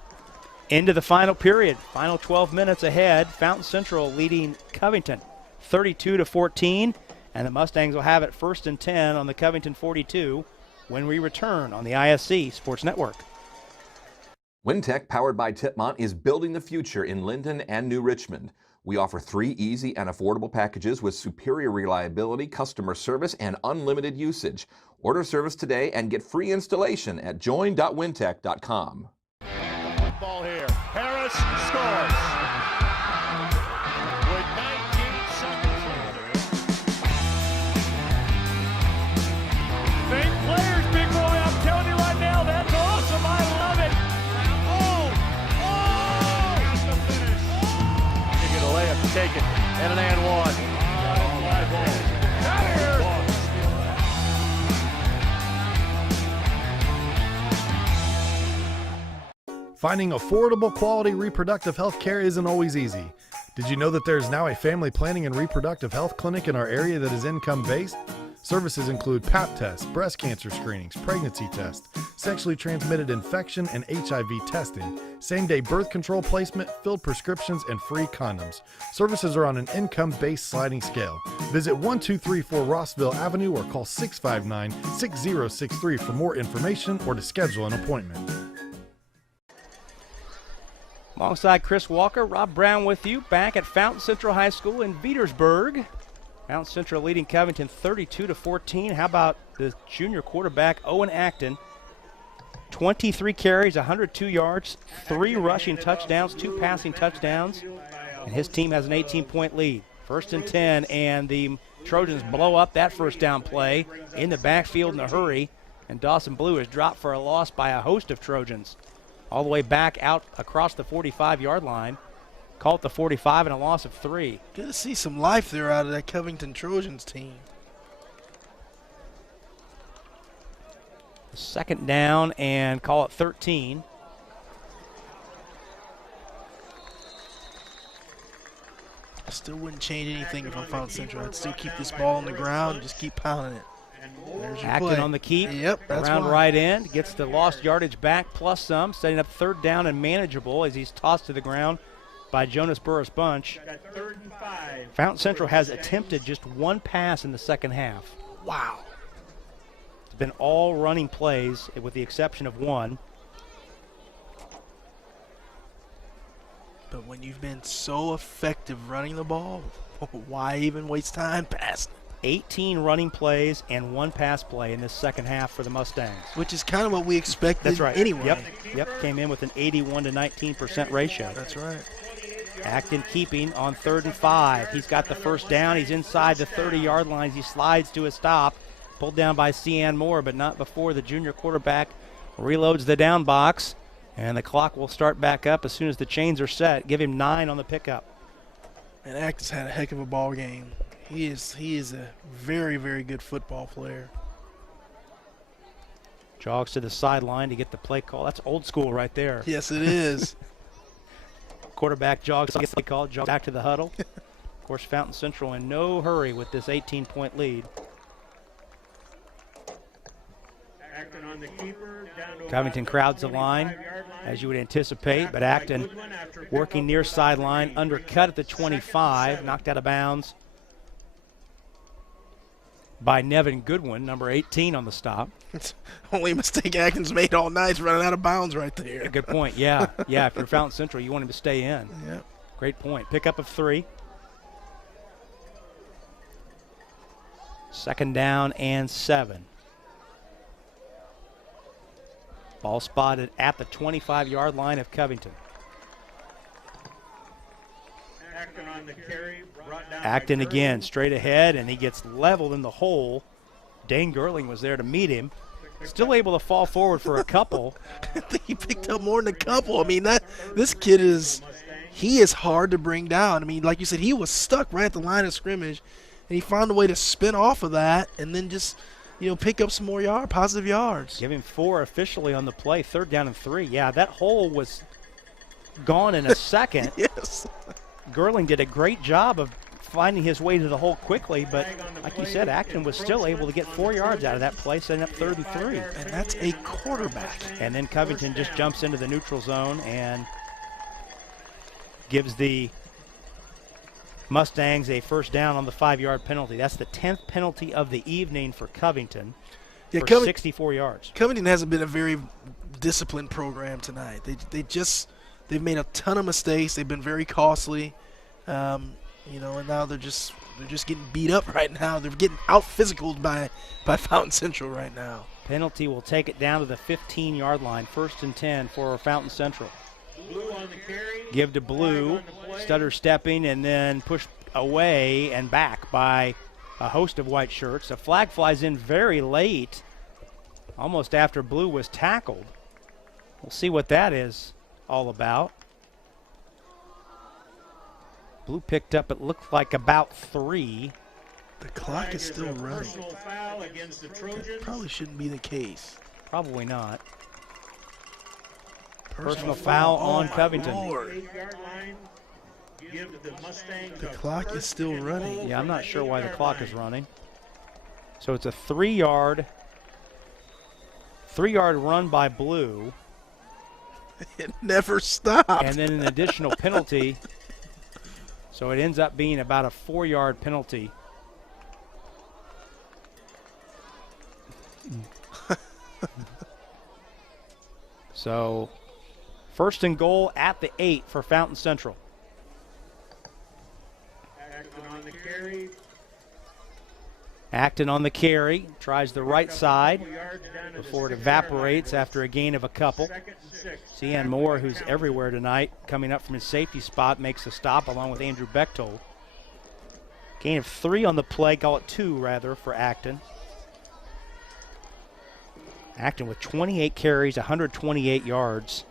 into the final period. Final 12 minutes ahead. Fountain Central leading Covington 32-14, and the Mustangs will have it 1st and 10 on the Covington 42 when we return on the ISC Sports Network. Wintek, powered by Tipmont, is building the future in Linden and New Richmond. We offer 3 easy and affordable packages with superior reliability, customer service, and unlimited usage. Order service today and get free installation at join.wintek.com. Ball here. Harris scores. With 19 seconds. Fake players, big boy. I'm telling you right now, that's awesome. I love it. You get a layup to take it. And an and 1. Finding affordable quality reproductive health care isn't always easy. Did you know that there's now a family planning and reproductive health clinic in our area that is income-based? Services include Pap tests, breast cancer screenings, pregnancy tests, sexually transmitted infection and HIV testing, same-day birth control placement, filled prescriptions, and free condoms. Services are on an income-based sliding scale. Visit 1234 Rossville Avenue or call 659-6063 for more information or to schedule an appointment. Alongside Chris Walker, Rob Brown with you back at Fountain Central High School in Veedersburg. Fountain Central leading Covington 32-14. How about the junior quarterback, Owen Acton? 23 carries, 102 yards, 3 rushing touchdowns, 2 passing touchdowns, and his team has an 18-point lead. 1st and 10, and the Trojans blow up that first down play in the backfield in a hurry, and Dawson Blue is dropped for a loss by a host of Trojans all the way back out across the 45-yard line. Call it the 45 and a loss of 3. Good to see some life there out of that Covington Trojans team. 2nd down and call it 13. I still wouldn't change anything if I'm Fountain Central. I'd still keep this ball on the ground and just keep pounding it. There's your Acton play. on the keep. Yep, that's around why. right end. Gets the lost yardage back plus some, setting up 3rd down and manageable as he's tossed to the ground by Jonas Burris Bunch. 3rd and 5. Fountain Central has attempted just 1 pass in the second half. Wow. It's been all running plays with the exception of 1. But when you've been so effective running the ball, why even waste time passing? 18 running plays and 1 pass play in this second half for the Mustangs. Which is kind of what we expected. That's right. Anyway. Yep. Came in with an 81 to 19% ratio. That's right. Acton keeping on 3rd and 5. He's got the 1st down. He's inside the 30-yard lines. He slides to a stop. Pulled down by Cian Moore, but not before the junior quarterback reloads the down box. And the clock will start back up as soon as the chains are set. Give him 9 on the pickup. And Acton's had a heck of a ball game. He is a very, very good football player. Jogs to the sideline to get the play call. That's old school right there. Yes, it is. Quarterback jogs, gets the play call, jogs back to the huddle. Of course, Fountain Central in no hurry with this 18-point lead. Acton on the keeper, down to Covington crowds the line, as you would anticipate, but Acton working near sideline, undercut at the 25, knocked out of bounds by Nevin Goodwin, number 18 on the stop. It's only a mistake Acton's made all night is running out of bounds right there. Good point, yeah. Yeah, if you're Fountain Central, you want him to stay in. Yeah. Great point. Pickup of 3. 2nd down and 7. Ball spotted at the 25-yard line of Covington. Acton on the carry, brought down Acton by again, Gurley. straight ahead, and he gets leveled in the hole. Dane Gerling was there to meet him. Still able to fall forward for a couple. I think he picked up more than a couple. I mean, this kid is hard to bring down. I mean, like you said, he was stuck right at the line of scrimmage, and he found a way to spin off of that and then just, pick up some more positive yards. Give him 4 officially on the play. 3rd down and 3. Yeah, that hole was gone in a second. Yes. Gerling did a great job of finding his way to the hole quickly, but like you said, Acton was still able to get 4 yards out of that play, setting up 3rd and 3. And that's a quarterback. And then Covington just jumps into the neutral zone and gives the Mustangs a 1st down on the 5-yard penalty. That's the 10th penalty of the evening for Covington for 64 yards. Covington hasn't been a very disciplined program tonight. They've made a ton of mistakes. They've been very costly, and now they're just getting beat up right now. They're getting out-physicaled by Fountain Central right now. Penalty will take it down to the 15-yard line. 1st and 10 for Fountain Central. Blue on the carry. Give to Blue, stutter stepping, and then pushed away and back by a host of white shirts. A flag flies in very late, almost after Blue was tackled. We'll see what that is all about. Blue picked up, it looked like about 3. The clock is still running. Personal foul against the Trojans. That probably shouldn't be the case. Probably not. Personal foul on Covington. The clock is still running. Yeah, I'm not sure why the clock is running. So it's a 3-yard run by Blue. It never stopped. And then an additional penalty. So it ends up being about a 4-yard penalty. So first and goal at the 8 for Fountain Central. Acton on the carry, tries the right side before it evaporates after a gain of a couple. Cian Moore, who's everywhere tonight, coming up from his safety spot, makes a stop along with Andrew Bechtold. Gain of 3 on the play, call it 2 rather, for Acton. Acton with 28 carries, 128 yards.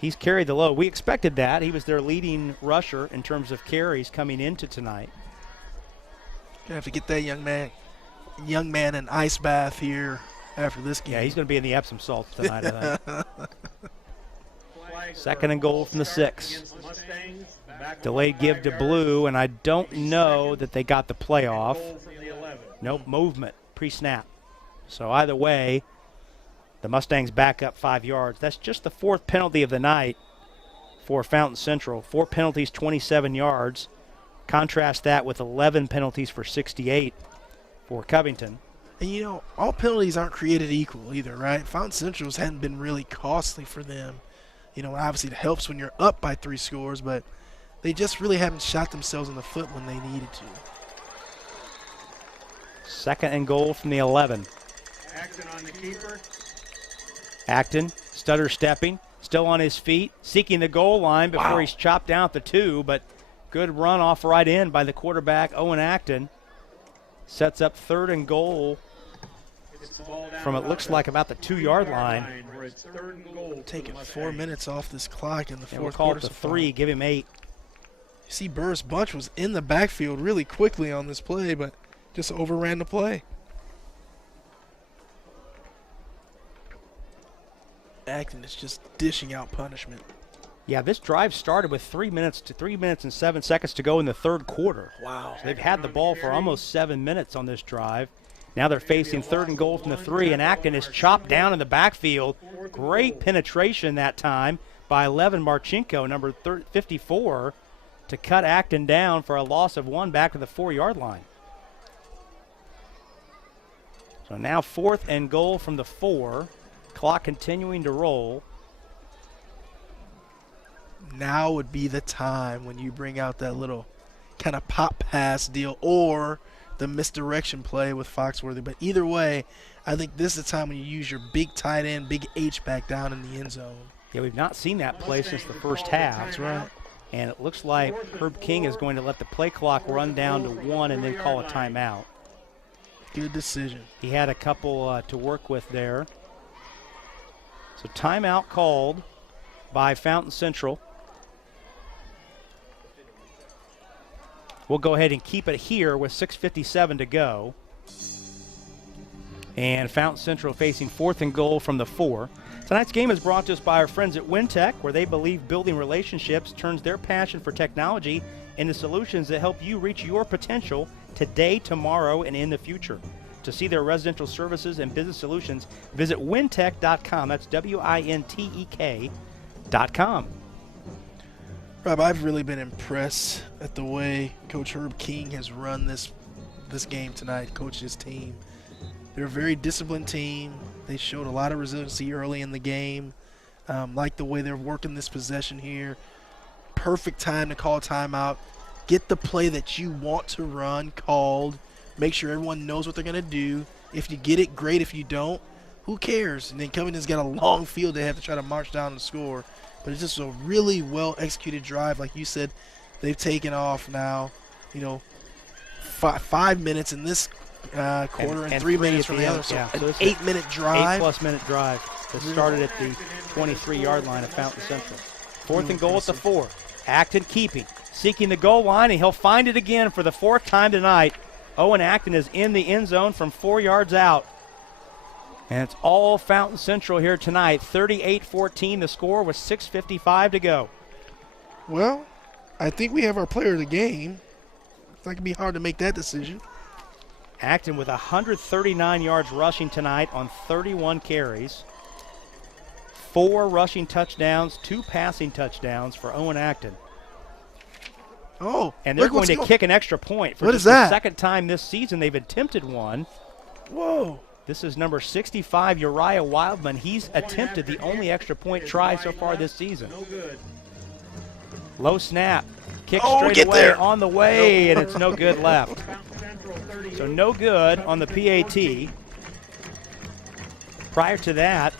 He's carried the load. We expected that. He was their leading rusher in terms of carries coming into tonight. Gonna have to get that young man an ice bath here after this game. Yeah, he's going to be in the Epsom salts tonight, I think. Second and goal from the 6. Delayed give to Blue, and I don't know that they got the play off. Nope, movement, pre-snap. So either way, the Mustangs back up 5 yards. That's just the 4th penalty of the night for Fountain Central. 4 penalties, 27 yards. Contrast that with 11 penalties for 68 for Covington. And, you know, all penalties aren't created equal either, right? Fountain Central's hadn't been really costly for them. You know, obviously it helps when you're up by 3 scores, but they just really haven't shot themselves in the foot when they needed to. Second and goal from the 11. Acton on the keeper. Acton, stutter stepping, still on his feet, seeking the goal line before he's chopped down at the 2, but good run off right in by the quarterback, Owen Acton. Sets up 3rd and goal from it looks like about the 2-yard line. Taking 4 minutes off this clock in the 4th we'll call quarter. it to 3, give him 8. You see Burris Bunch was in the backfield really quickly on this play, but just overran the play. Acton is just dishing out punishment. Yeah, this drive started with 3 minutes and 7 seconds to go in the 3rd quarter. Wow. So they've had the ball for almost 7 minutes on this drive. Now they're facing 3rd and goal from the 3, and Acton is chopped down in the backfield. Great penetration that time by 11 Marchenko, number 54, to cut Acton down for a loss of 1 back to the 4-yard line. So now 4th and goal from the 4. Clock continuing to roll. Now would be the time when you bring out that little kind of pop pass deal or the misdirection play with Foxworthy. But either way, I think this is the time when you use your big tight end, big H back down in the end zone. Yeah, we've not seen that play since the first half. That's right. And it looks like Herb King is going to let the play clock run down to 1 and then call a timeout. Good decision. He had a couple to work with there. So timeout called by Fountain Central. We'll go ahead and keep it here with 6:57 to go. And Fountain Central facing 4th and goal from the 4. Tonight's game is brought to us by our friends at Wintek, where they believe building relationships turns their passion for technology into solutions that help you reach your potential today, tomorrow, and in the future. To see their residential services and business solutions, visit wintek.com. That's WINTEK.com. Rob, I've really been impressed at the way Coach Herb King has run this game tonight, coached his team. They're a very disciplined team. They showed a lot of resiliency early in the game. Like the way they're working this possession here. Perfect time to call timeout. Get the play that you want to run called. Make sure everyone knows what they're going to do. If you get it, great. If you don't, who cares? And then Covington's got a long field they have to try to march down and score. But it's just a really well-executed drive. Like you said, they've taken off now, 5 minutes in this quarter and 3 minutes from the other. So yeah. an So it's 8-minute drive. 8+ minute drive that started at the 23-yard line of Fountain Central. 4th and goal at the 4. Acton keeping, seeking the goal line, and he'll find it again for the 4th time tonight. Owen Acton is in the end zone from 4 yards out. And it's all Fountain Central here tonight. 38-14 the score with 6:55 to go. Well, I think we have our player of the game. It's not going to be hard to make that decision. Acton with 139 yards rushing tonight on 31 carries. 4 rushing touchdowns, 2 passing touchdowns for Owen Acton. Oh, and they're going to kick an extra point for just the second time this season. They've attempted one. Whoa. This is number 65, Uriah Wildman. He's attempted the only extra point try so far this season. Low snap. Kick straight away on the way, and it's no good left. So no good on the PAT. Prior to that,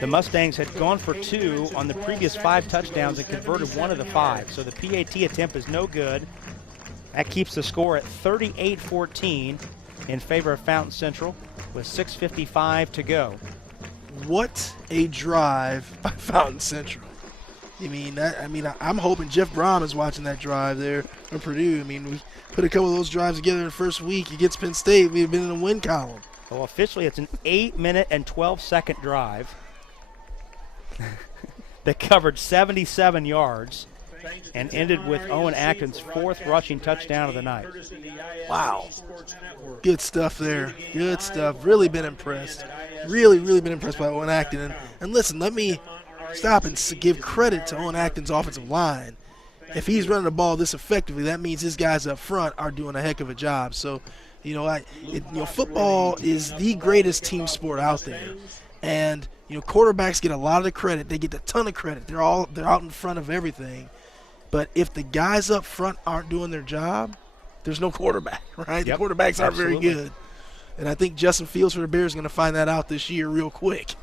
the Mustangs had gone for 2 on the previous 5 touchdowns and converted 1 of the 5. So the PAT attempt is no good. That keeps the score at 38-14 in favor of Fountain Central with 6:55 to go. What a drive by Fountain Central. I'm hoping Jeff Brom is watching that drive there from Purdue. We put a couple of those drives together in the first week against Penn State. We've been in the win column. Well, officially, it's an 8-minute and 12-second drive that covered 77 yards and ended with Owen Acton's 4th rushing touchdown of the night. Wow. Good stuff there. Good stuff. Really been impressed. Really been impressed by Owen Acton. And listen, let me stop and give credit to Owen Acton's offensive line. If he's running the ball this effectively, that means his guys up front are doing a heck of a job. So, football is the greatest team sport out there. And, quarterbacks get a lot of the credit. They get a ton of credit. They're out in front of everything. But if the guys up front aren't doing their job, there's no quarterback, right? Yep, the quarterbacks aren't very good. And I think Justin Fields for the Bears is going to find that out this year real quick.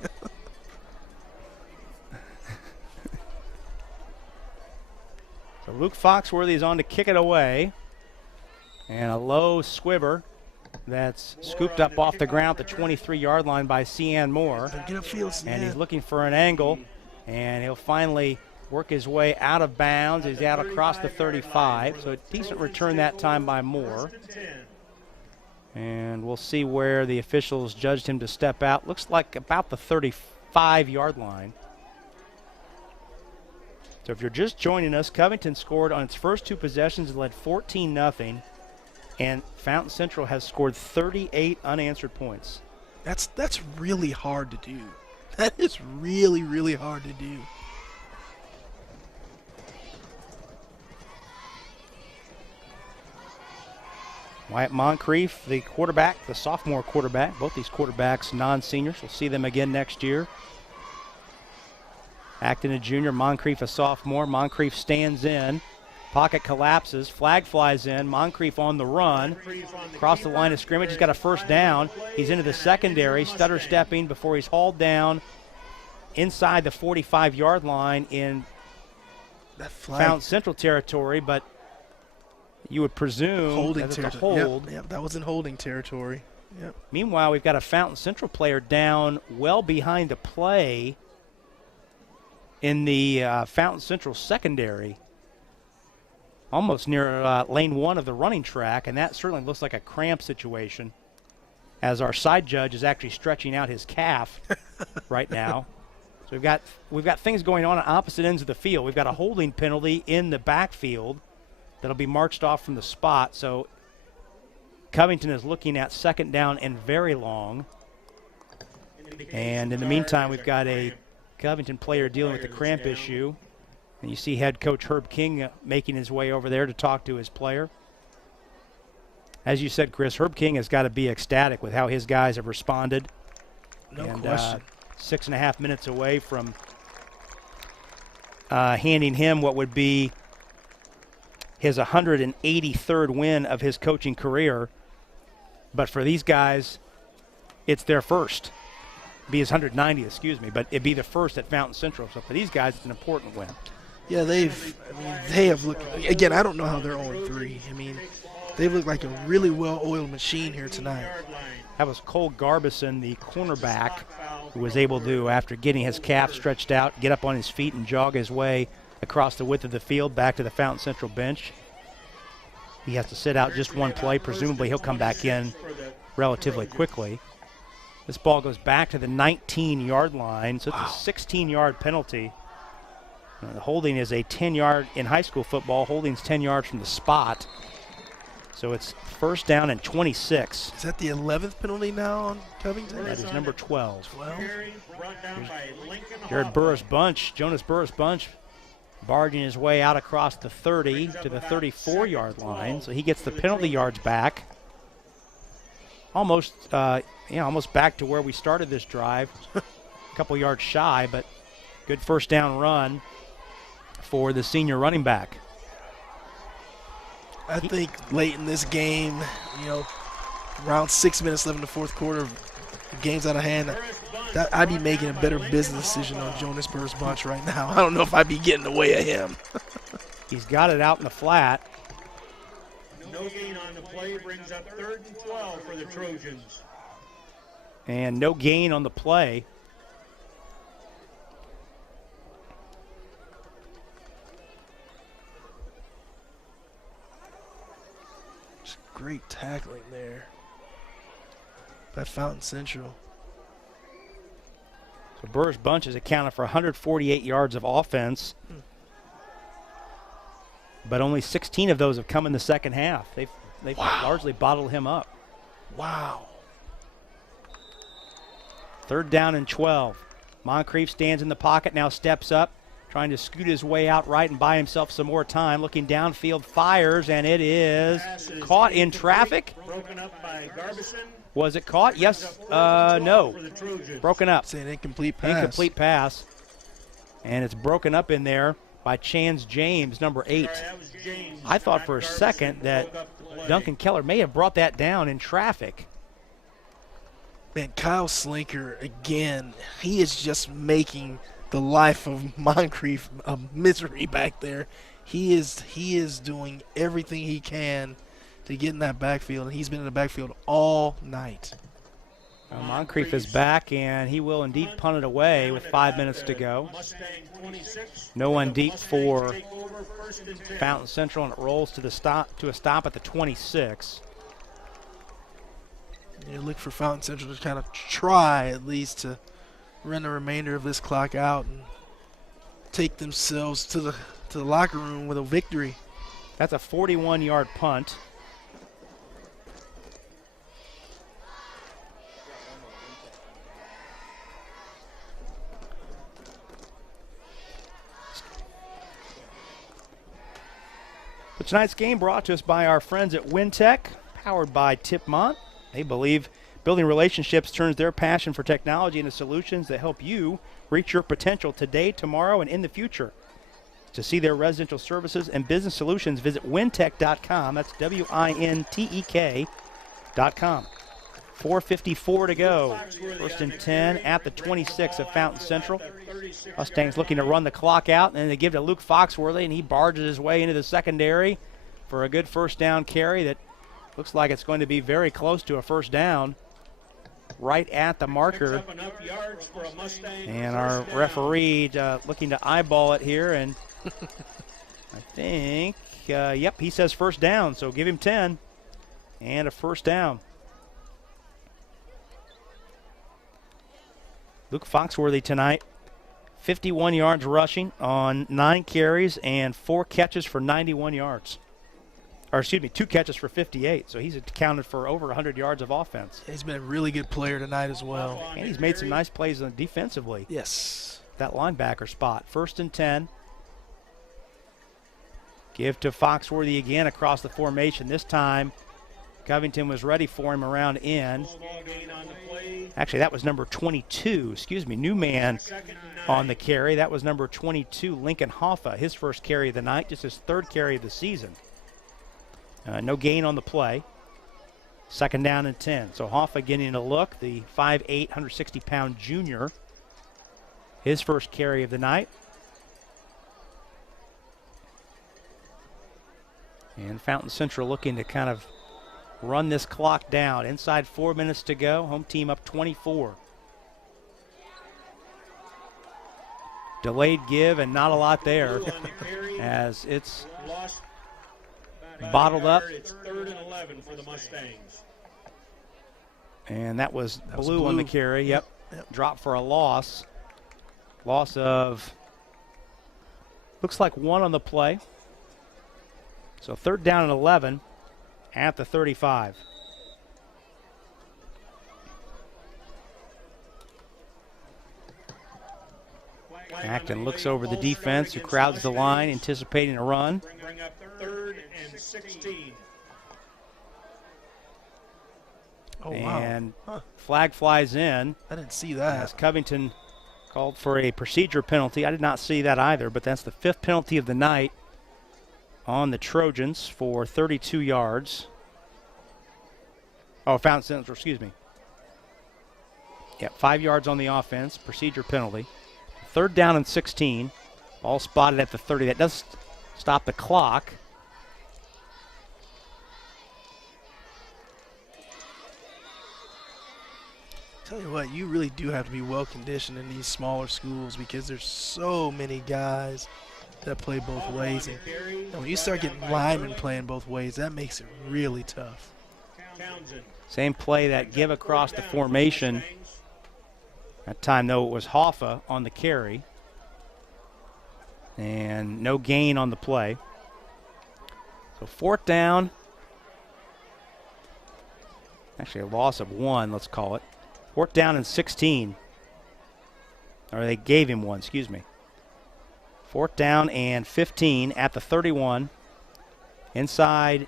So Luke Foxworthy is on to kick it away. And a low squibber that's scooped up off the ground at the 23-yard line by Cian Moore. Get upfield, and he's looking for an angle, and he'll finally work his way out of bounds. He's out across the 35, so a decent return that time by Moore. And we'll see where the officials judged him to step out. Looks like about the 35-yard line. So if you're just joining us, Covington scored on its first 2 possessions and led 14-0. And Fountain Central has scored 38 unanswered points. That's really hard to do. That is really hard to do. Wyatt Moncrief, the quarterback, the sophomore quarterback, both these quarterbacks non-seniors. We'll see them again next year. Acton a junior, Moncrief a sophomore. Moncrief stands in. Pocket collapses, flag flies in, Moncrief on the run, across the line of scrimmage, he's got a first down, he's into the secondary, stutter stepping before he's hauled down inside the 45-yard line in Fountain Central territory, but you would presume that it's a hold. Yep, that was in holding territory. Yep. Meanwhile, we've got a Fountain Central player down well behind the play in the Fountain Central secondary, almost near lane 1 of the running track, and that certainly looks like a cramp situation as our side judge is actually stretching out his calf right now. So we've got things going on at opposite ends of the field. We've got a holding penalty in the backfield that'll be marched off from the spot. So Covington is looking at 2nd down and very long. And in the meantime, we've got a Covington player dealing with the cramp issue. And you see head coach Herb King making his way over there to talk to his player. As you said, Chris, Herb King has got to be ecstatic with how his guys have responded. No question. 6.5 minutes away from handing him what would be his 183rd win of his coaching career. But for these guys, it's their first. Be his 190th, excuse me, but it'd be the first at Fountain Central. So for these guys, it's an important win. Yeah, they have looked, again, I don't know how they're 0-3. They've looked like a really well-oiled machine here tonight. That was Cole Garbison, the cornerback, who was able to, after getting his calf stretched out, get up on his feet and jog his way across the width of the field back to the Fountain Central bench. He has to sit out just one play. Presumably he'll come back in relatively quickly. This ball goes back to the 19-yard line, so it's a 16-yard penalty. The holding is a 10-yard in high school football. Holding's 10 yards from the spot. So it's first down and 26. Is that the 11th penalty now on Covington? That is number 12. 12. Jared Burris-Bunch, Jonas Burris-Bunch, barging his way out across the 30 to the 34-yard line. So he gets the penalty yards back. Almost, almost back to where we started this drive. A couple yards shy, but good first down run for the senior running back. I think late in this game, around 6 minutes left in the fourth quarter, the game's out of hand. That I'd be making a better business decision on Jonas Burris-Bunch right now. I don't know if I'd be getting away of him. He's got it out in the flat. No gain on the play brings up 3rd and 12 for the Trojans. And no gain on the play. Great tackling there by Fountain Central. So Burris-Bunch has accounted for 148 yards of offense, but only 16 of those have come in the second half. They've largely bottled him up. Wow. 3rd down and 12. Moncrief stands in the pocket, now steps up, trying to scoot his way out right and buy himself some more time. Looking downfield, fires, and it is caught in traffic. Broken up by Garbison. Was it caught? Yes. No. Broken up. It's an incomplete pass. Incomplete pass. And it's broken up in there by Chance James, number 8. I thought for a second that Duncan Keller may have brought that down in traffic. Man, Kyle Slinker, again, he is just making the life of Moncrief a misery back there. He is doing everything he can to get in that backfield, and he's been in the backfield all night. Moncrief is back, and he will indeed punt it away with 5 minutes to go. No one deep for Fountain Central, and it rolls to a stop at the 26. You look for Fountain Central to kind of try at least to run the remainder of this clock out and take themselves to the locker room with a victory. That's a 41-yard punt. But tonight's game brought to us by our friends at Wintek, powered by Tipmont. They believe building relationships turns their passion for technology into solutions that help you reach your potential today, tomorrow, and in the future. To see their residential services and business solutions, visit wintek.com. That's WINTEK.com. 4:54 to go. 1st and 10 at the 26 of Fountain Central. Mustangs looking to run the clock out, and they give to Luke Foxworthy, and he barges his way into the secondary for a good first down carry that looks like it's going to be very close to a first down. Right at the marker. And our referee looking to eyeball it here, and I think, yep, he says first down, so give him 10 and a first down. Luke Foxworthy tonight, 51 yards rushing on 9 carries and 4 catches for 91 yards. Or excuse me, 2 catches for 58. So he's accounted for over 100 yards of offense. He's been a really good player tonight as well. And he's made some nice plays defensively. Yes. That linebacker spot. 1st and 10. Give to Foxworthy again across the formation. This time, Covington was ready for him around in. Actually, that was number 22. Excuse me, new man on the carry. That was number 22, Lincoln Hoffa. His first carry of the night, just his 3rd carry of the season. No gain on the play. 2nd down and 10. So Hoffa getting a look, the 5'8", 160-pound junior. His first carry of the night. And Fountain Central looking to kind of run this clock down. Inside 4 minutes to go. Home team up 24. Delayed give and not a lot there as it's bottled up. It's 3rd and 11 for the Mustangs. And that was blue on the carry. Yep. Drop for a loss. Loss of, looks like 1 on the play. So 3rd down and 11 at the 35. Acton looks over the defense, who crowds the line, anticipating a run. Bring up 3rd and 16. Oh, wow. And flag flies in. I didn't see that. As Covington called for a procedure penalty. I did not see that either, but that's the 5th penalty of the night on the Trojans for 32 yards. Oh, Fountain Central, excuse me. Yeah, 5 yards on the offense, procedure penalty. 3rd down and 16. Ball spotted at the 30. That does stop the clock. Tell you what, you really do have to be well conditioned in these smaller schools because there's so many guys that play both ways. And when you start getting linemen playing both ways, that makes it really tough. Same play, that give across the formation. That time, though, it was Hoffa on the carry. And no gain on the play. So 4th down. Actually, a loss of 1, let's call it. 4th down and 16. Or they gave him 1, excuse me. 4th down and 15 at the 31. Inside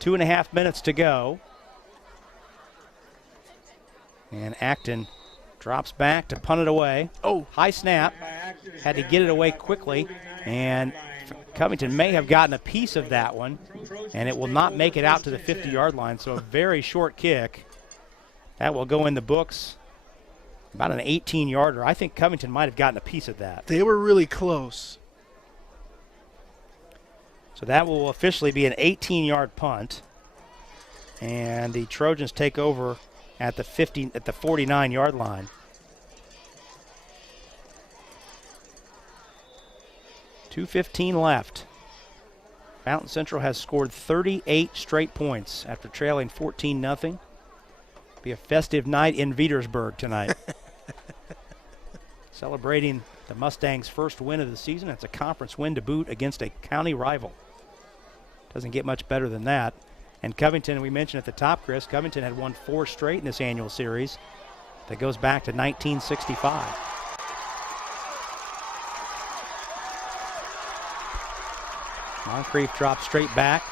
2.5 minutes to go. And Acton drops back to punt it away. Oh, high snap. Had to get it away quickly. And Covington may have gotten a piece of that one. And it will not make it out to the 50-yard line. So a very short kick. That will go in the books. About an 18-yarder. I think Covington might have gotten a piece of that. They were really close. So that will officially be an 18-yard punt. And the Trojans take over at the 49-yard line. .2:15 left. Fountain Central has scored 38 straight points after trailing 14-0. Be a festive night in Veedersburg tonight. Celebrating the Mustangs' first win of the season. It's a conference win to boot against a county rival. Doesn't get much better than that. And Covington, we mentioned at the top, Chris, Covington had won 4 straight in this annual series. That goes back to 1965. Moncrief drops straight back.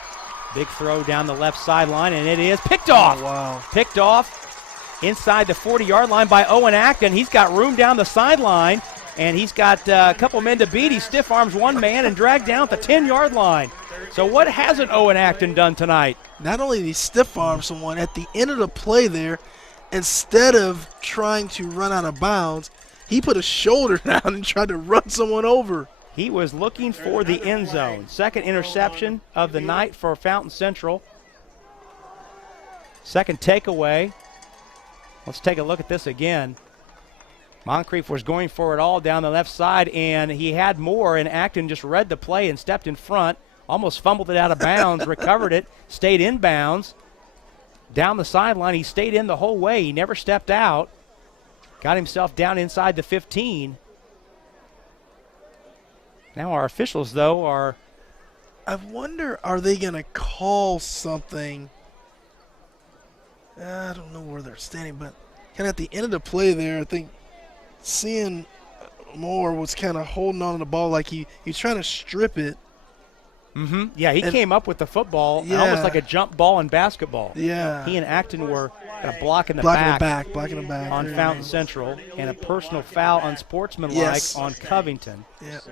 Big throw down the left sideline, and it is picked off. Oh, wow. Picked off inside the 40-yard line by Owen Acton. He's got room down the sideline, and he's got a couple men to beat. He stiff arms one man and dragged down at the 10-yard line. So what hasn't Owen Acton done tonight? Not only did he stiff arm someone, at the end of the play there, instead of trying to run out of bounds, he put a shoulder down and tried to run someone over. He was looking for the end zone. Second interception of the night for Fountain Central. Second takeaway. Let's take a look at this again. Moncrief was going for it all down the left side, and he had more, and Acton just read the play and stepped in front, almost fumbled it out of bounds, recovered it, stayed in bounds. Down the sideline, he stayed in the whole way. He never stepped out. Got himself down inside the 15. Now our officials, though, are... I wonder, are they going to call something? I don't know where they're standing, but kind of at the end of the play there, I think seeing Moore was kind of holding on to the ball like he's trying to strip it. Mm-hmm. Yeah, he came up with the football, almost like a jump ball in basketball. Yeah. He and Acton were a block in the back on Fountain Central, and a personal foul, unsportsmanlike on Covington. Yep.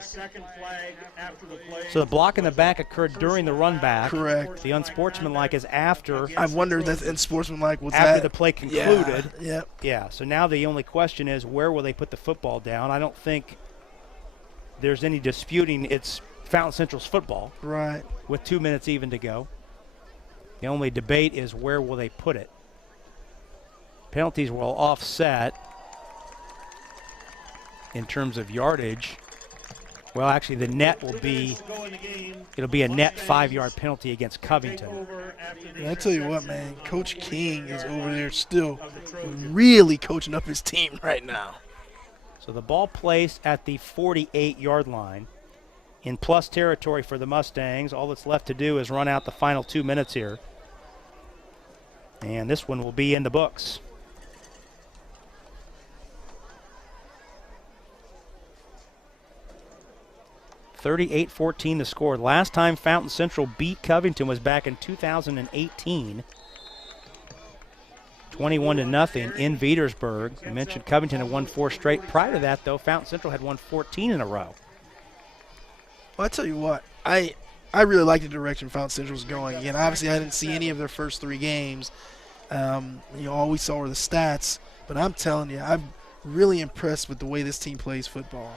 So the block in the back occurred during the run back. Correct. The unsportsmanlike is after. I wonder if that's unsportsmanlike. Was after that? the play concluded. Yeah. Yep. Yeah. So now the only question is, where will they put the football down? I don't think there's any disputing it's Fountain Central's football. Right. With 2 minutes even to go. The only debate is where will they put it. Penalties will offset in terms of yardage. Well, actually, the net will be, it'll be a net 5-yard penalty against Covington. And I tell you what, man, Coach King is over there still really coaching up his team right now. So the ball placed at the 48-yard line in plus territory for the Mustangs. All that's left to do is run out the final 2 minutes here. And this one will be in the books. (38-14) the score. Last time Fountain Central beat Covington was back in 2018. 21-0 in Veedersburg. I mentioned Covington had won 4 straight. Prior to that, though, Fountain Central had won 14 in a row. Well, I tell you what, I really like the direction Fountain Central's going. Again, obviously I didn't see any of their first 3 games. All we saw were the stats. But I'm telling you, I'm really impressed with the way this team plays football.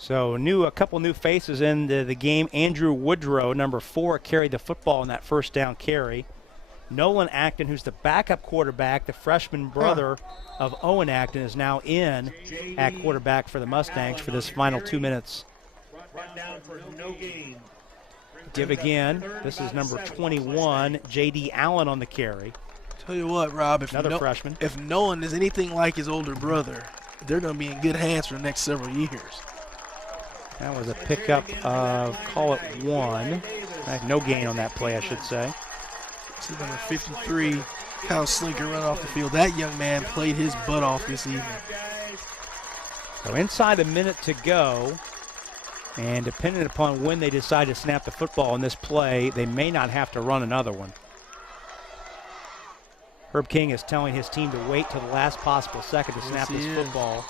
So a couple new faces in the game. Andrew Woodrow, number 4, carried the football in that first down carry. Nolan Acton, who's the backup quarterback, the freshman brother of Owen Acton, is now in at quarterback for the Mustangs for this final 2 minutes. Give again. This is number 21, J.D. Allen on the carry. Tell you what, Rob, another freshman. If Nolan is anything like his older brother, they're going to be in good hands for the next several years. That was a pickup of, call it 1. No gain on that play, I should say. See number 53, Kyle Slinker, run off the field. That young man played his butt off this evening. So inside a minute to go, and depending upon when they decide to snap the football in this play, they may not have to run another one. Herb King is telling his team to wait till the last possible second to snap this football.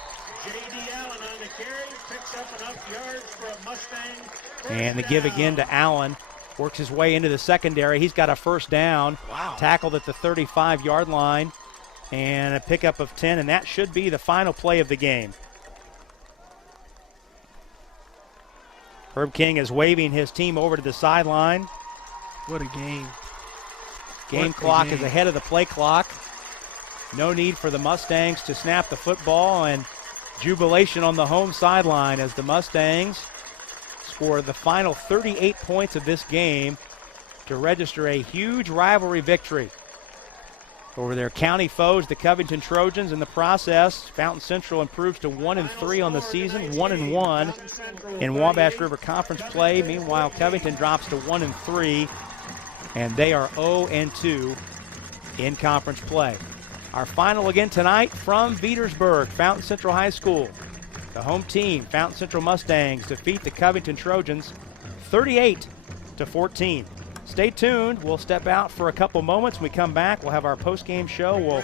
And the give again to Allen. Works his way into the secondary. He's got a first down. Wow. Tackled at the 35-yard line. And a pickup of 10, and that should be the final play of the game. Herb King is waving his team over to the sideline. What a game. Game clock is ahead of the play clock. No need for the Mustangs to snap the football, and jubilation on the home sideline as the Mustangs score the final 38 points of this game to register a huge rivalry victory over their county foes, the Covington Trojans. In the process, Fountain Central improves to 1-3 on the season, 1-1 in Wabash River Conference play. Meanwhile, Covington drops to 1-3, and they are 0-2 in conference play. Our final again tonight from Veedersburg, Fountain Central High School. The home team, Fountain Central Mustangs, defeat the Covington Trojans 38-14. Stay tuned. We'll step out for a couple moments. When we come back, we'll have our post-game show. We'll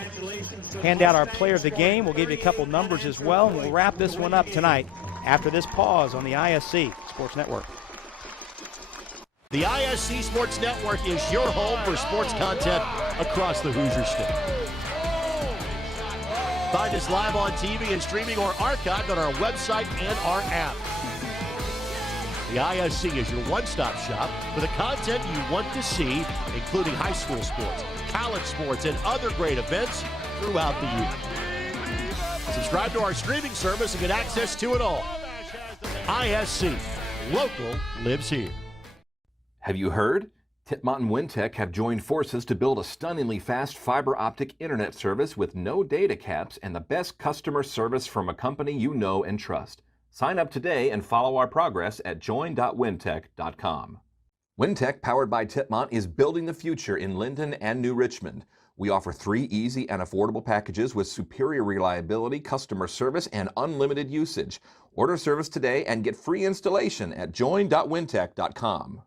hand out our player of the game. We'll give you a couple numbers as well, and we'll wrap this one up tonight after this pause on the ISC Sports Network. The ISC Sports Network is your home for sports content across the Hoosier State. Find us live on TV and streaming or archived on our website and our app. The ISC is your one-stop shop for the content you want to see, including high school sports, college sports, and other great events throughout the year. Subscribe to our streaming service and get access to it all. ISC, local lives here. Have you heard? Tipmont and Wintek have joined forces to build a stunningly fast fiber optic internet service with no data caps and the best customer service from a company you know and trust. Sign up today and follow our progress at join.wintek.com. Wintek, powered by Tipmont, is building the future in Linden and New Richmond. We offer 3 easy and affordable packages with superior reliability, customer service, and unlimited usage. Order service today and get free installation at join.wintek.com.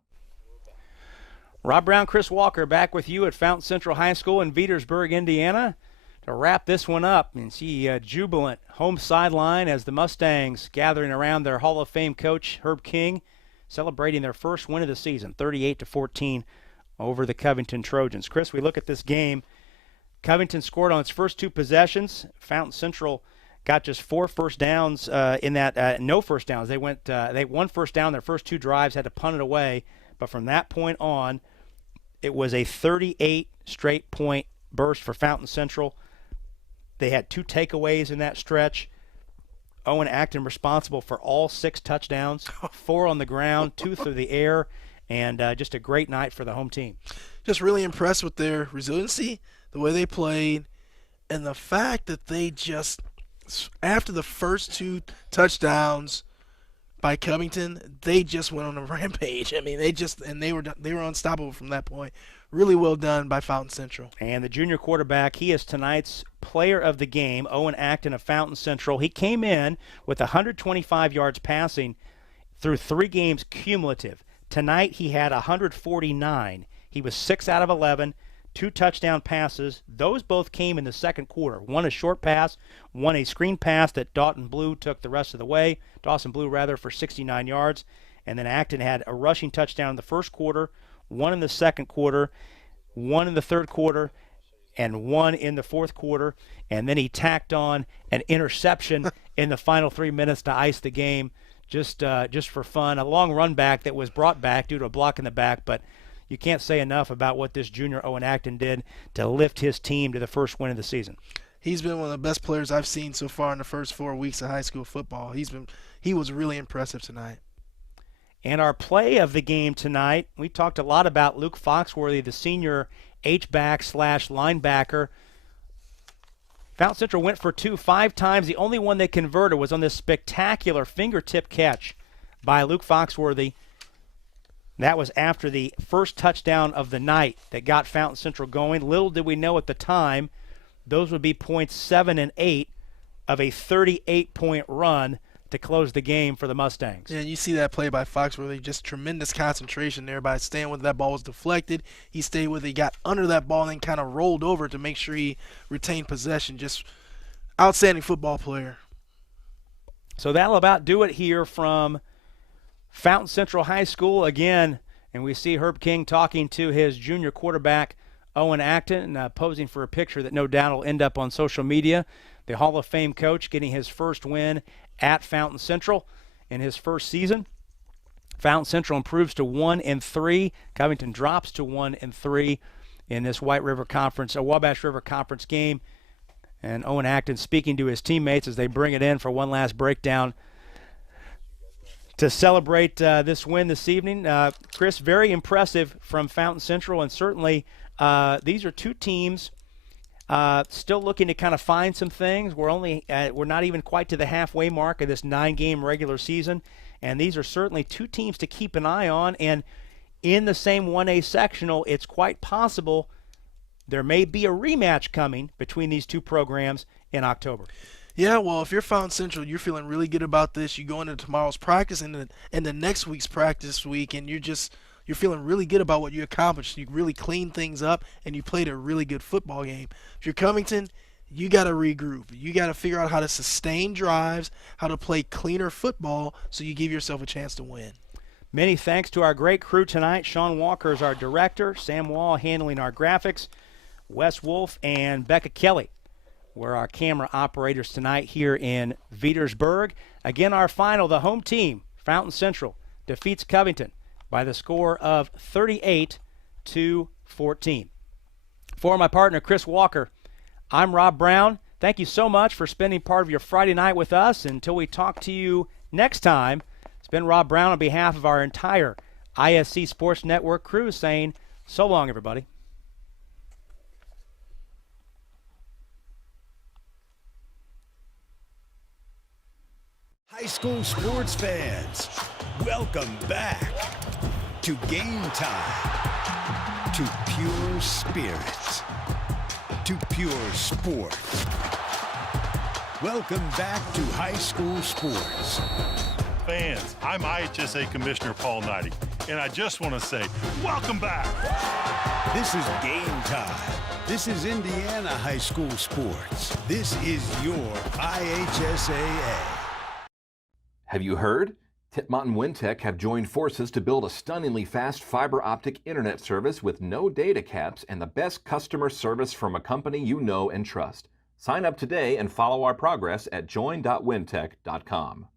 Rob Brown, Chris Walker back with you at Fountain Central High School in Veedersburg, Indiana, to wrap this one up and see a jubilant home sideline as the Mustangs gathering around their Hall of Fame coach, Herb King, celebrating their first win of the season, 38-14 over the Covington Trojans. Chris, we look at this game. Covington scored on its first 2 possessions. Fountain Central got just 4 first downs in that, no first downs. They went 1 first down their first 2 drives, had to punt it away. But from that point on, it was a 38 straight point burst for Fountain Central. They had 2 takeaways in that stretch. Owen Acton responsible for all 6 touchdowns, 4 on the ground, 2 through the air, and just a great night for the home team. Just really impressed with their resiliency, the way they played, and the fact that they just, after the first 2 touchdowns, by Covington, they just went on a rampage. I mean, they were unstoppable from that point. Really well done by Fountain Central. And the junior quarterback, he is tonight's player of the game, Owen Acton of Fountain Central. He came in with 125 yards passing through 3 games cumulative. Tonight he had 149. He was 6 out of 11, 2 touchdown passes. Those both came in the second quarter. One a short pass, one a screen pass that Dawson Blue took the rest of the way. Dawson Blue, for 69 yards. And then Acton had a rushing touchdown in the first quarter, one in the second quarter, one in the third quarter, and one in the fourth quarter. And then he tacked on an interception in the final 3 minutes to ice the game, just for fun. A long run back that was brought back due to a block in the back, but you can't say enough about what this junior Owen Acton did to lift his team to the first win of the season. He's been one of the best players I've seen so far in the first 4 weeks of high school football. He was really impressive tonight. And our play of the game tonight, we talked a lot about Luke Foxworthy, the senior H-back / linebacker. Fountain Central went for 2 5 times. The only one they converted was on this spectacular fingertip catch by Luke Foxworthy. That was after the first touchdown of the night that got Fountain Central going. Little did we know at the time those would be points 7 and 8 of a 38-point run to close the game for the Mustangs. Yeah, you see that play by Foxworthy, just tremendous concentration there by staying with that ball was deflected. He stayed with it, he got under that ball and then kind of rolled over to make sure he retained possession. Just outstanding football player. So that'll about do it here from Fountain Central High School again. And we see Herb King talking to his junior quarterback, Owen Acton, posing for a picture that no doubt will end up on social media. The Hall of Fame coach getting his first win at Fountain Central in his first season. Fountain Central improves to 1-3. Covington drops to 1-3 in this Wabash River Conference game. And Owen Acton speaking to his teammates as they bring it in for one last breakdown to celebrate this win this evening. Chris, very impressive from Fountain Central, and certainly these are 2 teams still looking to kind of find some things. We're not even quite to the halfway mark of this 9-game regular season, and these are certainly 2 teams to keep an eye on. And in the same 1A sectional, it's quite possible there may be a rematch coming between these 2 programs in October. Yeah, well, if you're Fountain Central, you're feeling really good about this. You go into tomorrow's practice and the next week's practice week, and you're feeling really good about what you accomplished. You really cleaned things up, and you played a really good football game. If you're Covington, you got to regroup. You got to figure out how to sustain drives, how to play cleaner football so you give yourself a chance to win. Many thanks to our great crew tonight. Sean Walker is our director, Sam Wall handling our graphics, Wes Wolf and Becca Kelly were our camera operators tonight here in Veedersburg. Again, our final, the home team, Fountain Central, defeats Covington by the score of 38-14. For my partner, Chris Walker, I'm Rob Brown. Thank you so much for spending part of your Friday night with us. Until we talk to you next time, it's been Rob Brown on behalf of our entire ISC Sports Network crew saying so long, everybody. High school sports fans, welcome back to Game Time, to pure spirits, to pure sports. Welcome back to high school sports. Fans, I'm IHSAA Commissioner Paul Knighty, and I just want to say, welcome back. This is Game Time. This is Indiana high school sports. This is your IHSAA. Have you heard? Tipmont and Wintek have joined forces to build a stunningly fast fiber optic internet service with no data caps and the best customer service from a company you know and trust. Sign up today and follow our progress at join.wintek.com.